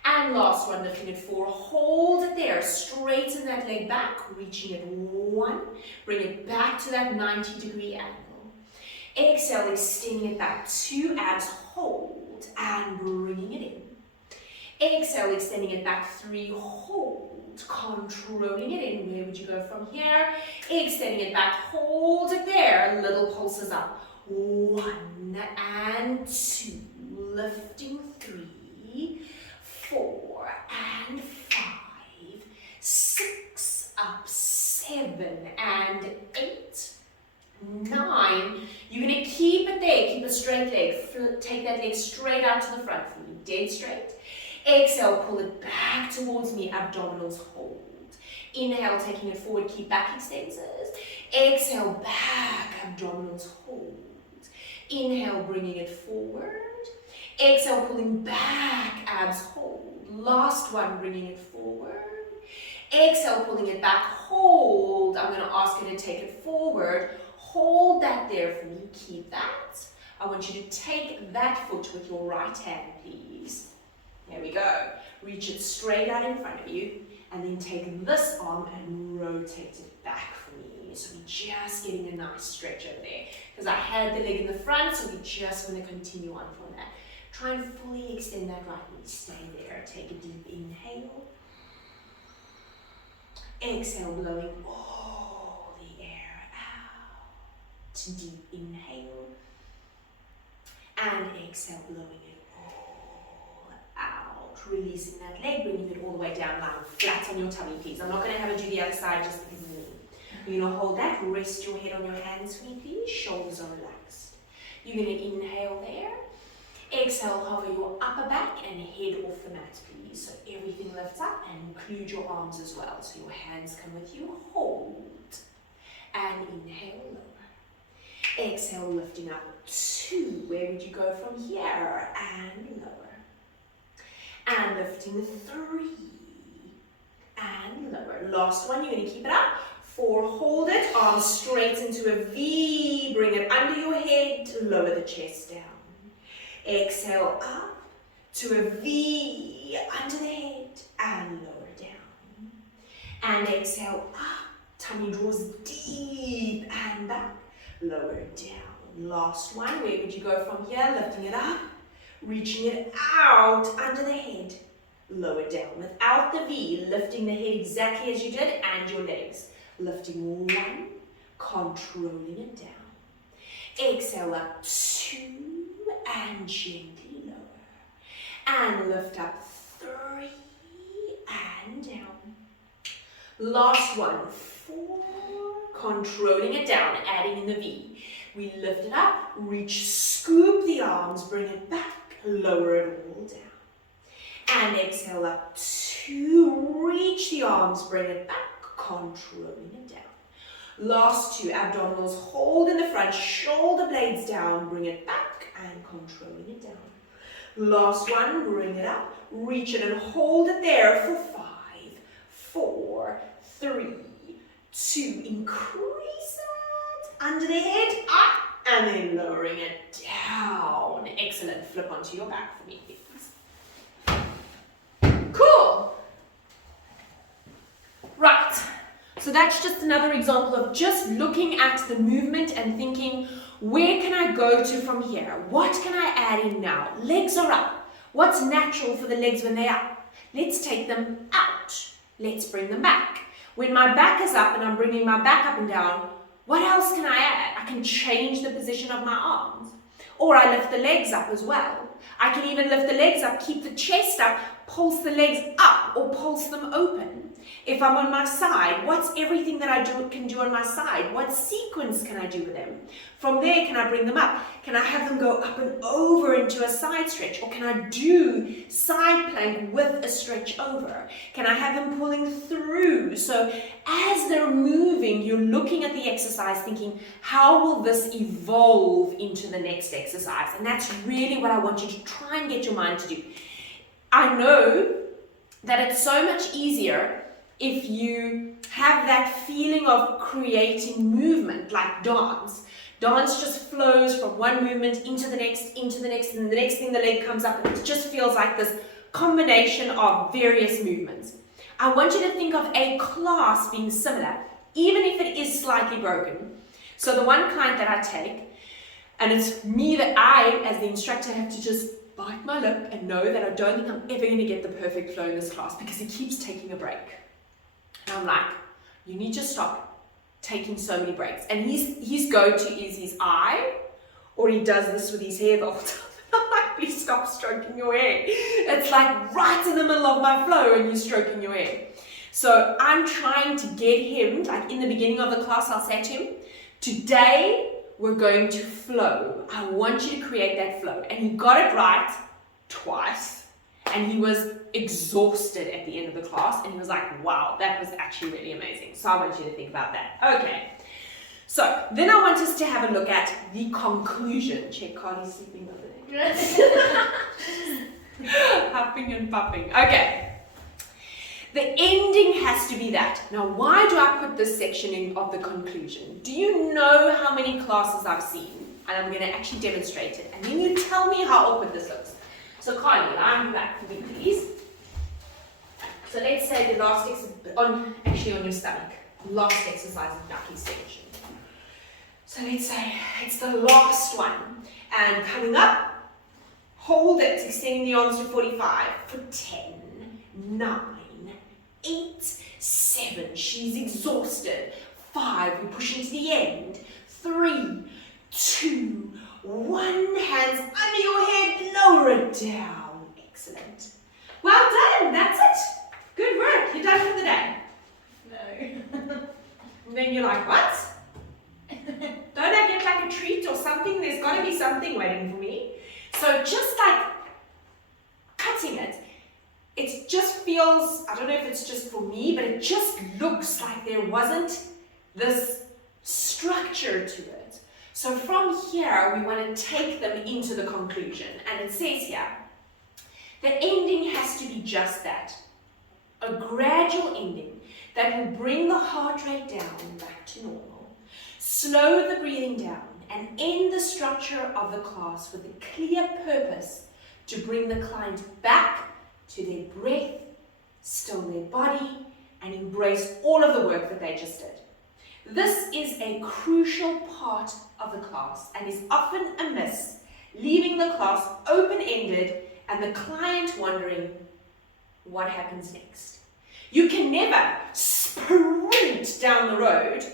And last one, lifting it 4. Hold it there. Straighten that leg back. Reaching it 1. Bring it back to that 90-degree angle. Exhale, extending it back. 2 abs. Hold. And bringing it in. Exhale, extending it back. 3. Hold. Controlling it in. Where would you go from here? Extending it back. Hold it there. Little pulses up. 1 and 2. Lifting 3. 4 and 5. 6. Up. 7 and 8. 9. You're going to keep it there. Keep a straight leg. Take that leg straight out to the front for me. Dead straight. Exhale, pull it back towards me. Abdominals hold. Inhale, taking it forward. Keep back extensors. Exhale, back. Abdominals hold. Inhale, bringing it forward. Exhale, pulling back. Abs hold. Last one, bringing it forward. Exhale, pulling it back. Hold. I'm going to ask you to take it forward. Hold that there for me. Keep that. I want you to take that foot with your right hand, please. There we go. Reach it straight out in front of you. and then take this arm and rotate it back for me. So we're just getting a nice stretch over there. Because I had the leg in the front, so we're just going to continue on from that. Try and fully extend that right knee. Stay there. Take a deep inhale. Exhale, blowing all the air out. Deep inhale. And exhale, blowing it all out. Releasing that leg, bringing it all the way down, lying flat on your tummy, please. I'm not going to have it do the other side just because of the knee. You're going to hold that. Rest your head on your hands for me, please. Shoulders are relaxed. You're going to inhale there. Exhale, hover your upper back and head off the mat, please. So everything lifts up and include your arms as well. So your hands come with you. Hold. And inhale, lower. Exhale, lifting up. 2. Where would you go from here? And lower. And lifting. 3. And lower. Last one, you're going to keep it up. 4, hold it. Arms straight into a V. Bring it under your head. Lower the chest down. Exhale up to a V under the head and lower down. And exhale up. Tummy draws deep and back. Lower down. Last one. Where would you go from here? Lifting it up. Reaching it out under the head. Lower down. Without the V. Lifting the head exactly as you did and your legs. Lifting 1. Controlling it down. Exhale up 2. And gently lower. And lift up 3. And down. Last one. 4. Controlling it down. Adding in the V. We lift it up. Reach. Scoop the arms. Bring it back. Lower it all down. And exhale up 2. Reach the arms. Bring it back. Controlling it down. Last 2. Abdominals. Hold in the front. Shoulder blades down. Bring it back. And controlling it down. Last one, bring it up, reach it and hold it there for 5, 4, 3, 2, increase it, under the head, up, and then lowering it down. Excellent, flip onto your back for me, please. Cool. Right, so that's just another example of just looking at the movement and thinking, where can I go to from here? What can I add in now? Legs are up. What's natural for the legs when they're up? Let's take them out. Let's bring them back. When my back is up and I'm bringing my back up and down, what else can I add? I can change the position of my arms. Or I lift the legs up as well. I can even lift the legs up, keep the chest up, pulse the legs up or pulse them open. If I'm on my side, what's everything that I can do on my side? What sequence can I do with them? From there, can I bring them up? Can I have them go up and over into a side stretch? Or can I do side plank with a stretch over? Can I have them pulling through? So as they're moving, you're looking at the exercise thinking, how will this evolve into the next exercise? And that's really what I want you to try and get your mind to do. I know that it's so much easier if you have that feeling of creating movement, like dance. Dance just flows from one movement into the next, and the next thing the leg comes up, and it just feels like this combination of various movements. I want you to think of a class being similar, even if it is slightly broken. So the one client that I take, and it's me that I, as the instructor, have to just bite my lip and know that I don't think I'm ever going to get the perfect flow in this class because he keeps taking a break. And I'm like, you need to stop taking so many breaks. And his go-to is his eye, or he does this with his hair the whole time. I'm like, please stop stroking your hair. It's like right in the middle of my flow and you're stroking your hair. So I'm trying to get him, like in the beginning of the class, I'll say to him, today we're going to flow. I want you to create that flow. And he got it right twice. And he was exhausted at the end of the class. And he was like, wow, that was actually really amazing. So I want you to think about that. Okay. So then I want us to have a look at the conclusion. Check Carly's sleeping over there. Huffing and puffing. Okay. The ending has to be that. Now, why do I put this section in of the conclusion? Do you know how many classes I've seen? And I'm going to actually demonstrate it. And then you tell me how awkward this looks. So Carly, lie back for me, please. So let's say the last exercise, on your stomach, last exercise is back extension. So let's say it's the last one, and coming up, hold it, extending the arms to 45 for 10, 9, 8, 7, she's exhausted, 5, we're pushing to the end, 3, 2, 1, hands under your head, lower it down, excellent. Well done, that's it. Good work, you're done for the day. No. And then you're like, what? Don't I get like a treat or something? There's got to be something waiting for me. So just like cutting it, it just feels, I don't know if it's just for me, but it just looks like there wasn't this structure to it. So from here, we want to take them into the conclusion. And it says here, the ending has to be just that. A gradual ending that will bring the heart rate down back to normal, slow the breathing down, and end the structure of the class with a clear purpose to bring the client back to their breath, still their body, and embrace all of the work that they just did. This is a crucial part of the class and is often a miss, leaving the class open-ended and the client wondering what happens next. You can never sprint down the road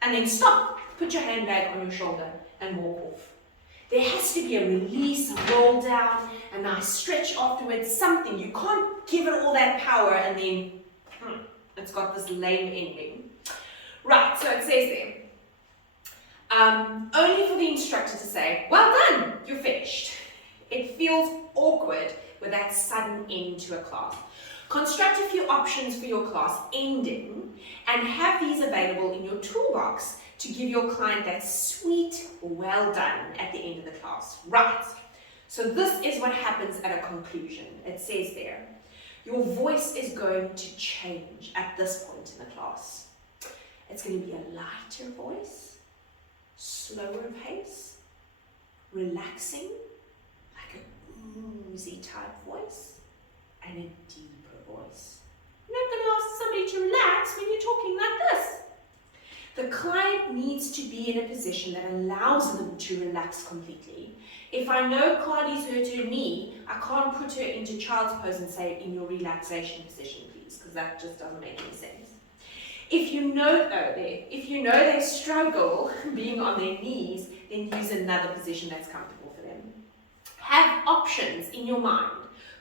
and then stop, put your handbag on your shoulder and walk off. There has to be a release, a roll down, a nice stretch afterwards, something. You can't give it all that power and then it's got this lame ending. Right, so it says there, only for the instructor to say, well done, you're finished. It feels awkward with that sudden end to a class. Construct a few options for your class ending and have these available in your toolbox to give your client that sweet well done at the end of the class. Right, so this is what happens at a conclusion. It says there, your voice is going to change at this point in the class. It's going to be a lighter voice, slower pace, relaxing, like an oozy type voice, and a deeper voice. You're not going to ask somebody to relax when you're talking like this. The client needs to be in a position that allows them to relax completely. If I know Carly's hurt her knee, I can't put her into child's pose and say, in your relaxation position, please, because that just doesn't make any sense. If you know they struggle being on their knees, then use another position that's comfortable for them. Have options in your mind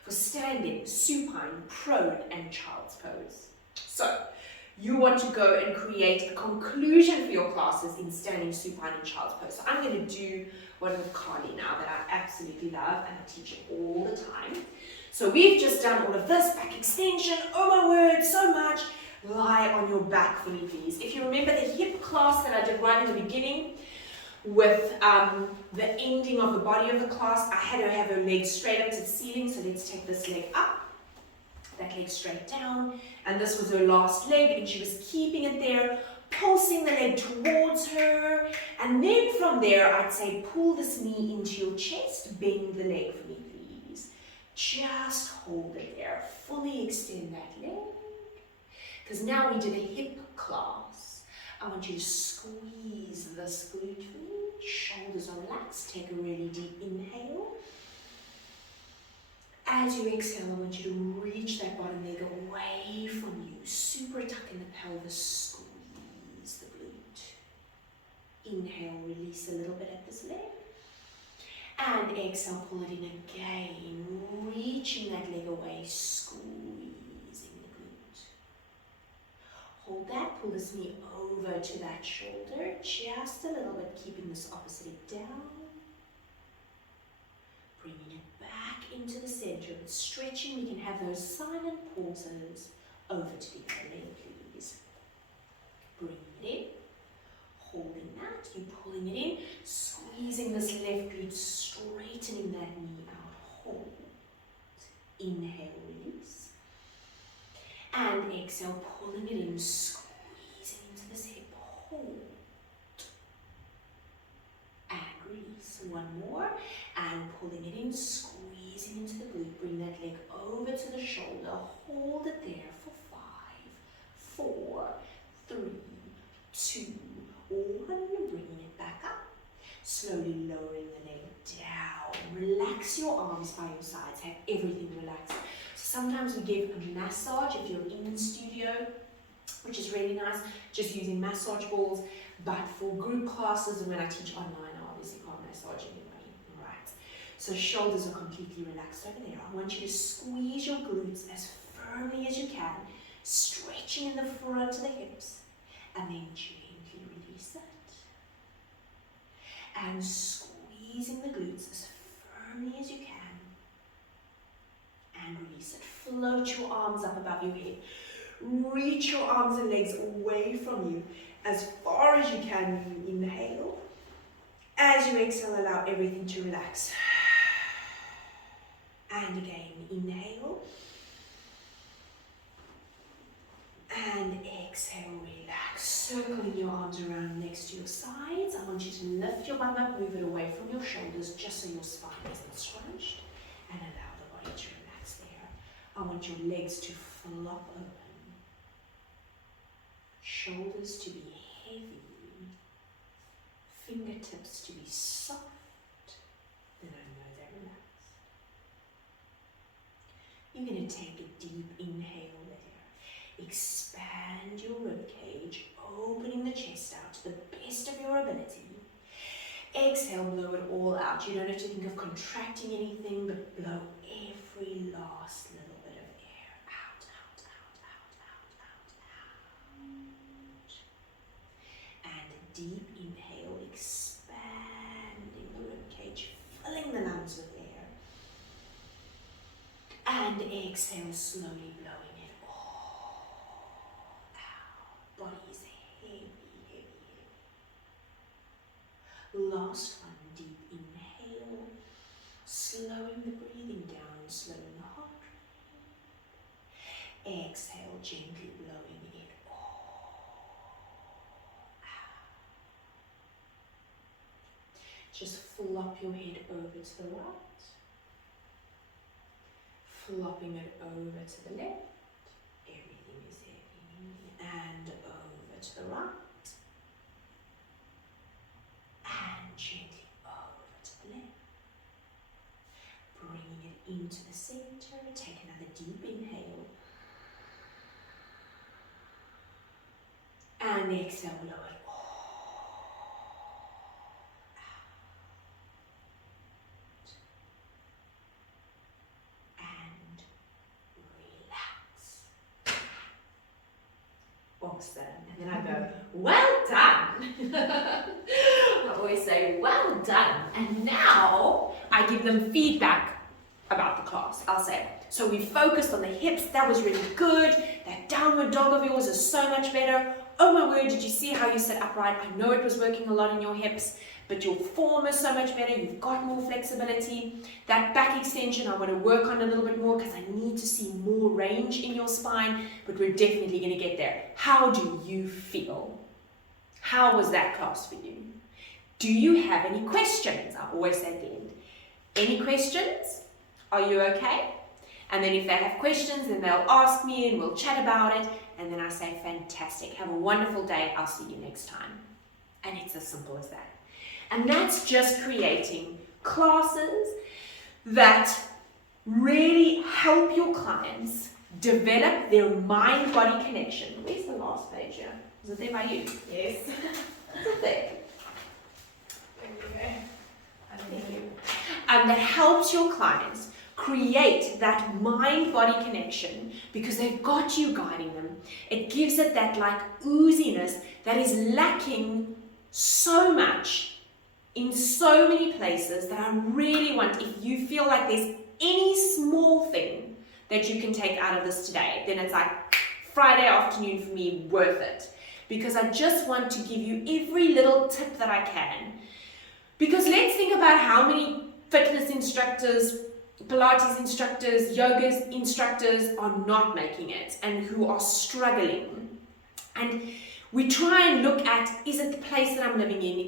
for standing, supine, prone, and child's pose. So, you want to go and create a conclusion for your classes in standing, supine, and child's pose. So I'm going to do one with Carly now that I absolutely love and I teach it all the time. So we've just done all of this, back extension, oh my word, so much. Lie on your back for me, please. If you remember the hip class that I did right in the beginning with the ending of the body of the class, I had her have her legs straight up to the ceiling. So let's take this leg up, that leg straight down, and this was her last leg, and she was keeping it there, pulsing the leg towards her, and then from there, I'd say pull this knee into your chest, bend the leg for me, please. Just hold it there, fully extend that leg. Because now we did a hip class. I want you to squeeze this glute for me. Shoulders are relaxed. Take a really deep inhale. As you exhale, I want you to reach that bottom leg away from you. Super tuck in the pelvis. Squeeze the glute. Inhale, release a little bit at this leg. And exhale, pull it in again. Reaching that leg away. Squeeze. Hold that, pull this knee over to that shoulder, just a little bit, keeping this opposite leg down. Bringing it back into the center, but stretching, we can have those silent pauses over to the other leg, please. Bringing it in, holding that, you pulling it in, squeezing this left glute, straightening that knee out, hold. Inhale, release. And exhale, pulling it in, squeezing into this hip, hold. And release. One more, and pulling it in, squeezing squeezing into the glute, bring that leg over to the shoulder, hold it there for 5, 4, 3, 2, 1, you're bringing it back up, slowly lowering the leg down, relax your arms by your sides, have everything relaxed. So sometimes we give a massage if you're in studio, which is really nice, just using massage balls, but for group classes and when I teach online, I obviously can't massage anybody, right? So shoulders are completely relaxed over there. I want you to squeeze your glutes as firmly as you can, stretching in the front of the hips, and then gently release it. And squeezing the glutes as firmly as you can, and release it. Float your arms up above your head. Reach your arms and legs away from you as far as you can. You inhale. As you exhale, allow everything to relax. And again, inhale. And exhale, relax. Circling your arms around next to your sides. I want you to lift your bum up, move it away from your shoulders, just so your spine isn't scrunched. And allow the body to relax there. I want your legs to flop open. Shoulders to be heavy. Fingertips to be soft. Then I know they're relaxed. You're going to take a deep inhale there. Expand your rib cage, opening the chest out to the best of your ability. Exhale, blow it all out. You don't have to think of contracting anything, but blow every last little bit of air out, out, out, out, out, out. And a deep inhale, expanding the rib cage, filling the lungs with air. And exhale, slowly blowing it all out. Body is heavy, heavy, heavy. Last one, deep inhale, slowing the breathing down, slowing the heart rate. Exhale, gently blowing it all out. Just flop your head over to the right, flopping it over to the left. Everything is heavy. And over to the right. And gently over to the left. Bringing it into the center. Take another deep inhale. And exhale, blow it all out. And relax. Awesome. And then I go, well done. I always say, well done. And now I give them feedback about the class. I'll say, so we focused on the hips. That was really good. That downward dog of yours is so much better. Oh my word, did you see how you sit upright? I know it was working a lot in your hips, but your form is so much better. You've got more flexibility. That back extension, I want to work on a little bit more because I need to see more range in your spine, but we're definitely going to get there. How do you feel? How was that class for you? Do you have any questions? I always say at the end, any questions? Are you okay? And then if they have questions, then they'll ask me and we'll chat about it. And then I say, fantastic, have a wonderful day. I'll see you next time. And it's as simple as that. And that's just creating classes that really help your clients develop their mind-body connection. Where's the last page here? Is it there by you? Yes. Is it there? There you go. Thank you. And that helps your clients create that mind-body connection because they've got you guiding them. It gives it that like ooziness that is lacking so much in so many places that I really want. If you feel like there's any small thing that you can take out of this today, then it's like Friday afternoon for me, worth it. Because I just want to give you every little tip that I can. Because let's think about how many fitness instructors, Pilates instructors, yoga instructors are not making it and who are struggling. And we try and look at, is it the place that I'm living in?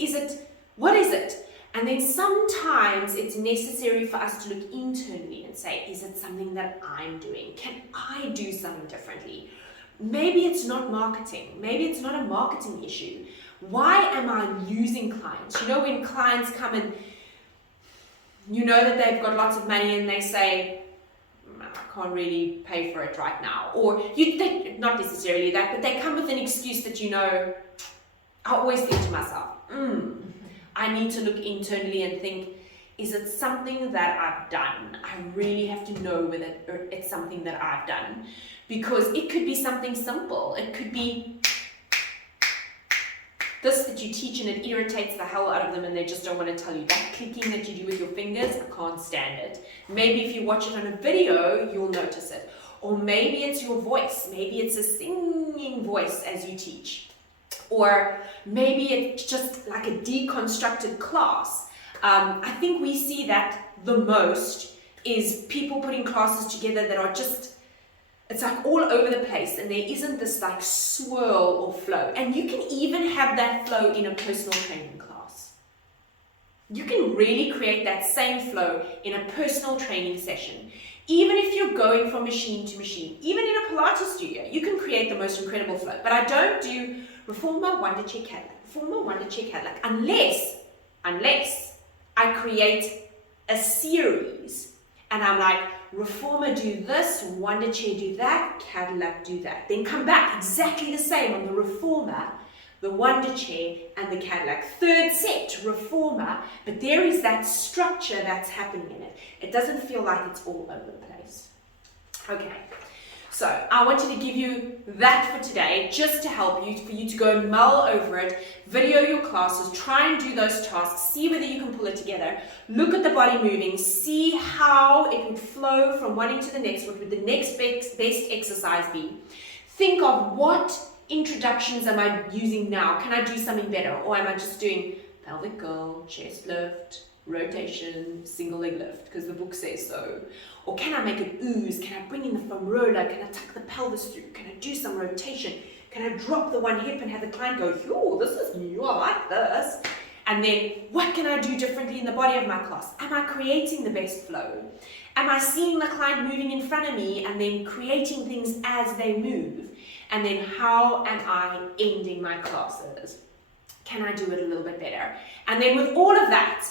What is it? And then sometimes it's necessary for us to look internally and say, is it something that I'm doing? Can I do something differently? Maybe it's not marketing. Maybe it's not a marketing issue. Why am I losing clients? You know, when clients come and you know that they've got lots of money and they say, I can't really pay for it right now. Or not necessarily that, but they come with an excuse that, you know, I always think to myself, I need to look internally and think, is it something that I've done? I really have to know whether it's something that I've done. Because it could be something simple. It could be this that you teach and it irritates the hell out of them and they just don't want to tell you. That clicking that you do with your fingers, I can't stand it. Maybe if you watch it on a video, you'll notice it. Or maybe it's your voice. Maybe it's a singing voice as you teach. Or maybe it's just like a deconstructed class. I think we see that the most is people putting classes together that are just, it's like all over the place and there isn't this like swirl or flow. And you can even have that flow in a personal training class. You can really create that same flow in a personal training session. Even if you're going from machine to machine, even in a Pilates studio, you can create the most incredible flow. But I don't do Reformer, Wonder Chair, Cadillac, Reformer, Wonder Chair, Cadillac, unless I create a series and I'm like, Reformer do this, Wonder Chair do that, Cadillac do that. Then come back exactly the same on the Reformer, the Wonder Chair and the Cadillac. Third set, Reformer, but there is that structure that's happening in it. It doesn't feel like it's all over the place. Okay. So I wanted to give you that for today, just to help you, for you to go and mull over it, video your classes, try and do those tasks, see whether you can pull it together, look at the body moving, see how it would flow from one into the next, what would the next best exercise be. Think of what introductions am I using now? Can I do something better? Or am I just doing pelvic curl, chest lift, rotation, single leg lift, because the book says so? Or can I make it ooze? Can I bring in the foam roller? Can I tuck the pelvis through? Can I do some rotation? Can I drop the one hip and have the client go, "Yo, this is new, I like this." And then what can I do differently in the body of my class? Am I creating the best flow? Am I seeing the client moving in front of me and then creating things as they move? And then how am I ending my classes? Can I do it a little bit better? And then with all of that,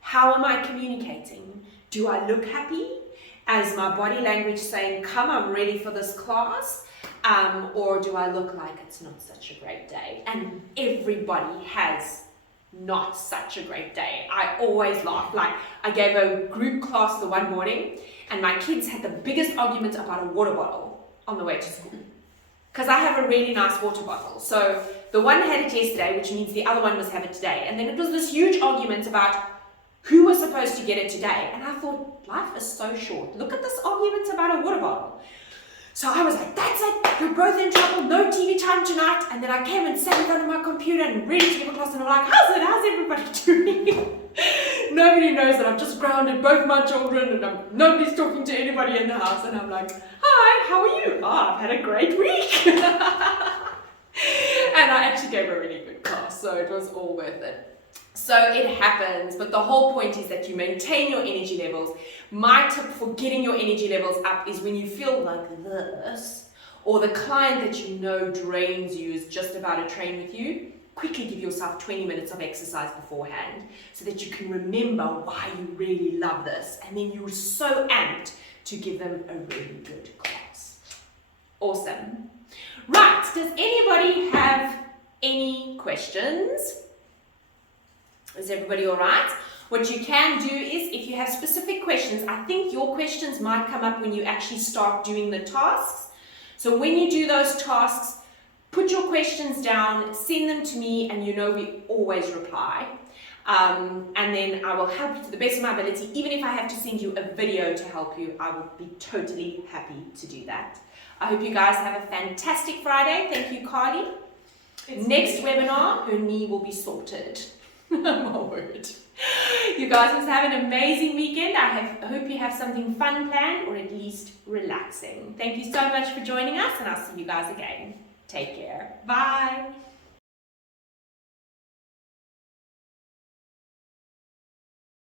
how am I communicating? Do I look happy? As my body language saying, come, I'm ready for this class? Or do I look like it's not such a great day? And everybody has not such a great day. I always laugh. Like, I gave a group class the one morning and my kids had the biggest argument about a water bottle on the way to school. Because I have a really nice water bottle. So the one had it yesterday, which means the other one must have it today. And then it was this huge argument about who was supposed to get it today. And I thought, life is so short. Look at this argument about a water bottle. So I was like, that's it, you're both in trouble, no TV time tonight. And then I came and sat in front of my computer and ready to give a class, and I'm like, how's everybody doing? Nobody knows that I've just grounded both my children and nobody's talking to anybody in the house. And I'm like, hi, how are you? Oh, I've had a great week. And I actually gave a really good class, so it was all worth it. So it happens, but the whole point is that you maintain your energy levels. My tip for getting your energy levels up is when you feel like this, or the client that you know drains you is just about to train with you, quickly give yourself 20 minutes of exercise beforehand so that you can remember why you really love this. And then you're so amped to give them a really good class. Awesome. Right, does anybody have any questions? Is everybody all right? What you can do is, if you have specific questions, I think your questions might come up when you actually start doing the tasks. So when you do those tasks, put your questions down, send them to me, and you know we always reply. And then I will help you to the best of my ability. Even if I have to send you a video to help you, I will be totally happy to do that. I hope you guys have a fantastic Friday. Thank you, Carly. Next webinar, her knee will be sorted. My word. You guys must have an amazing weekend. I hope you have something fun planned, or at least relaxing. Thank you so much for joining us, and I'll see you guys again. Take care. Bye.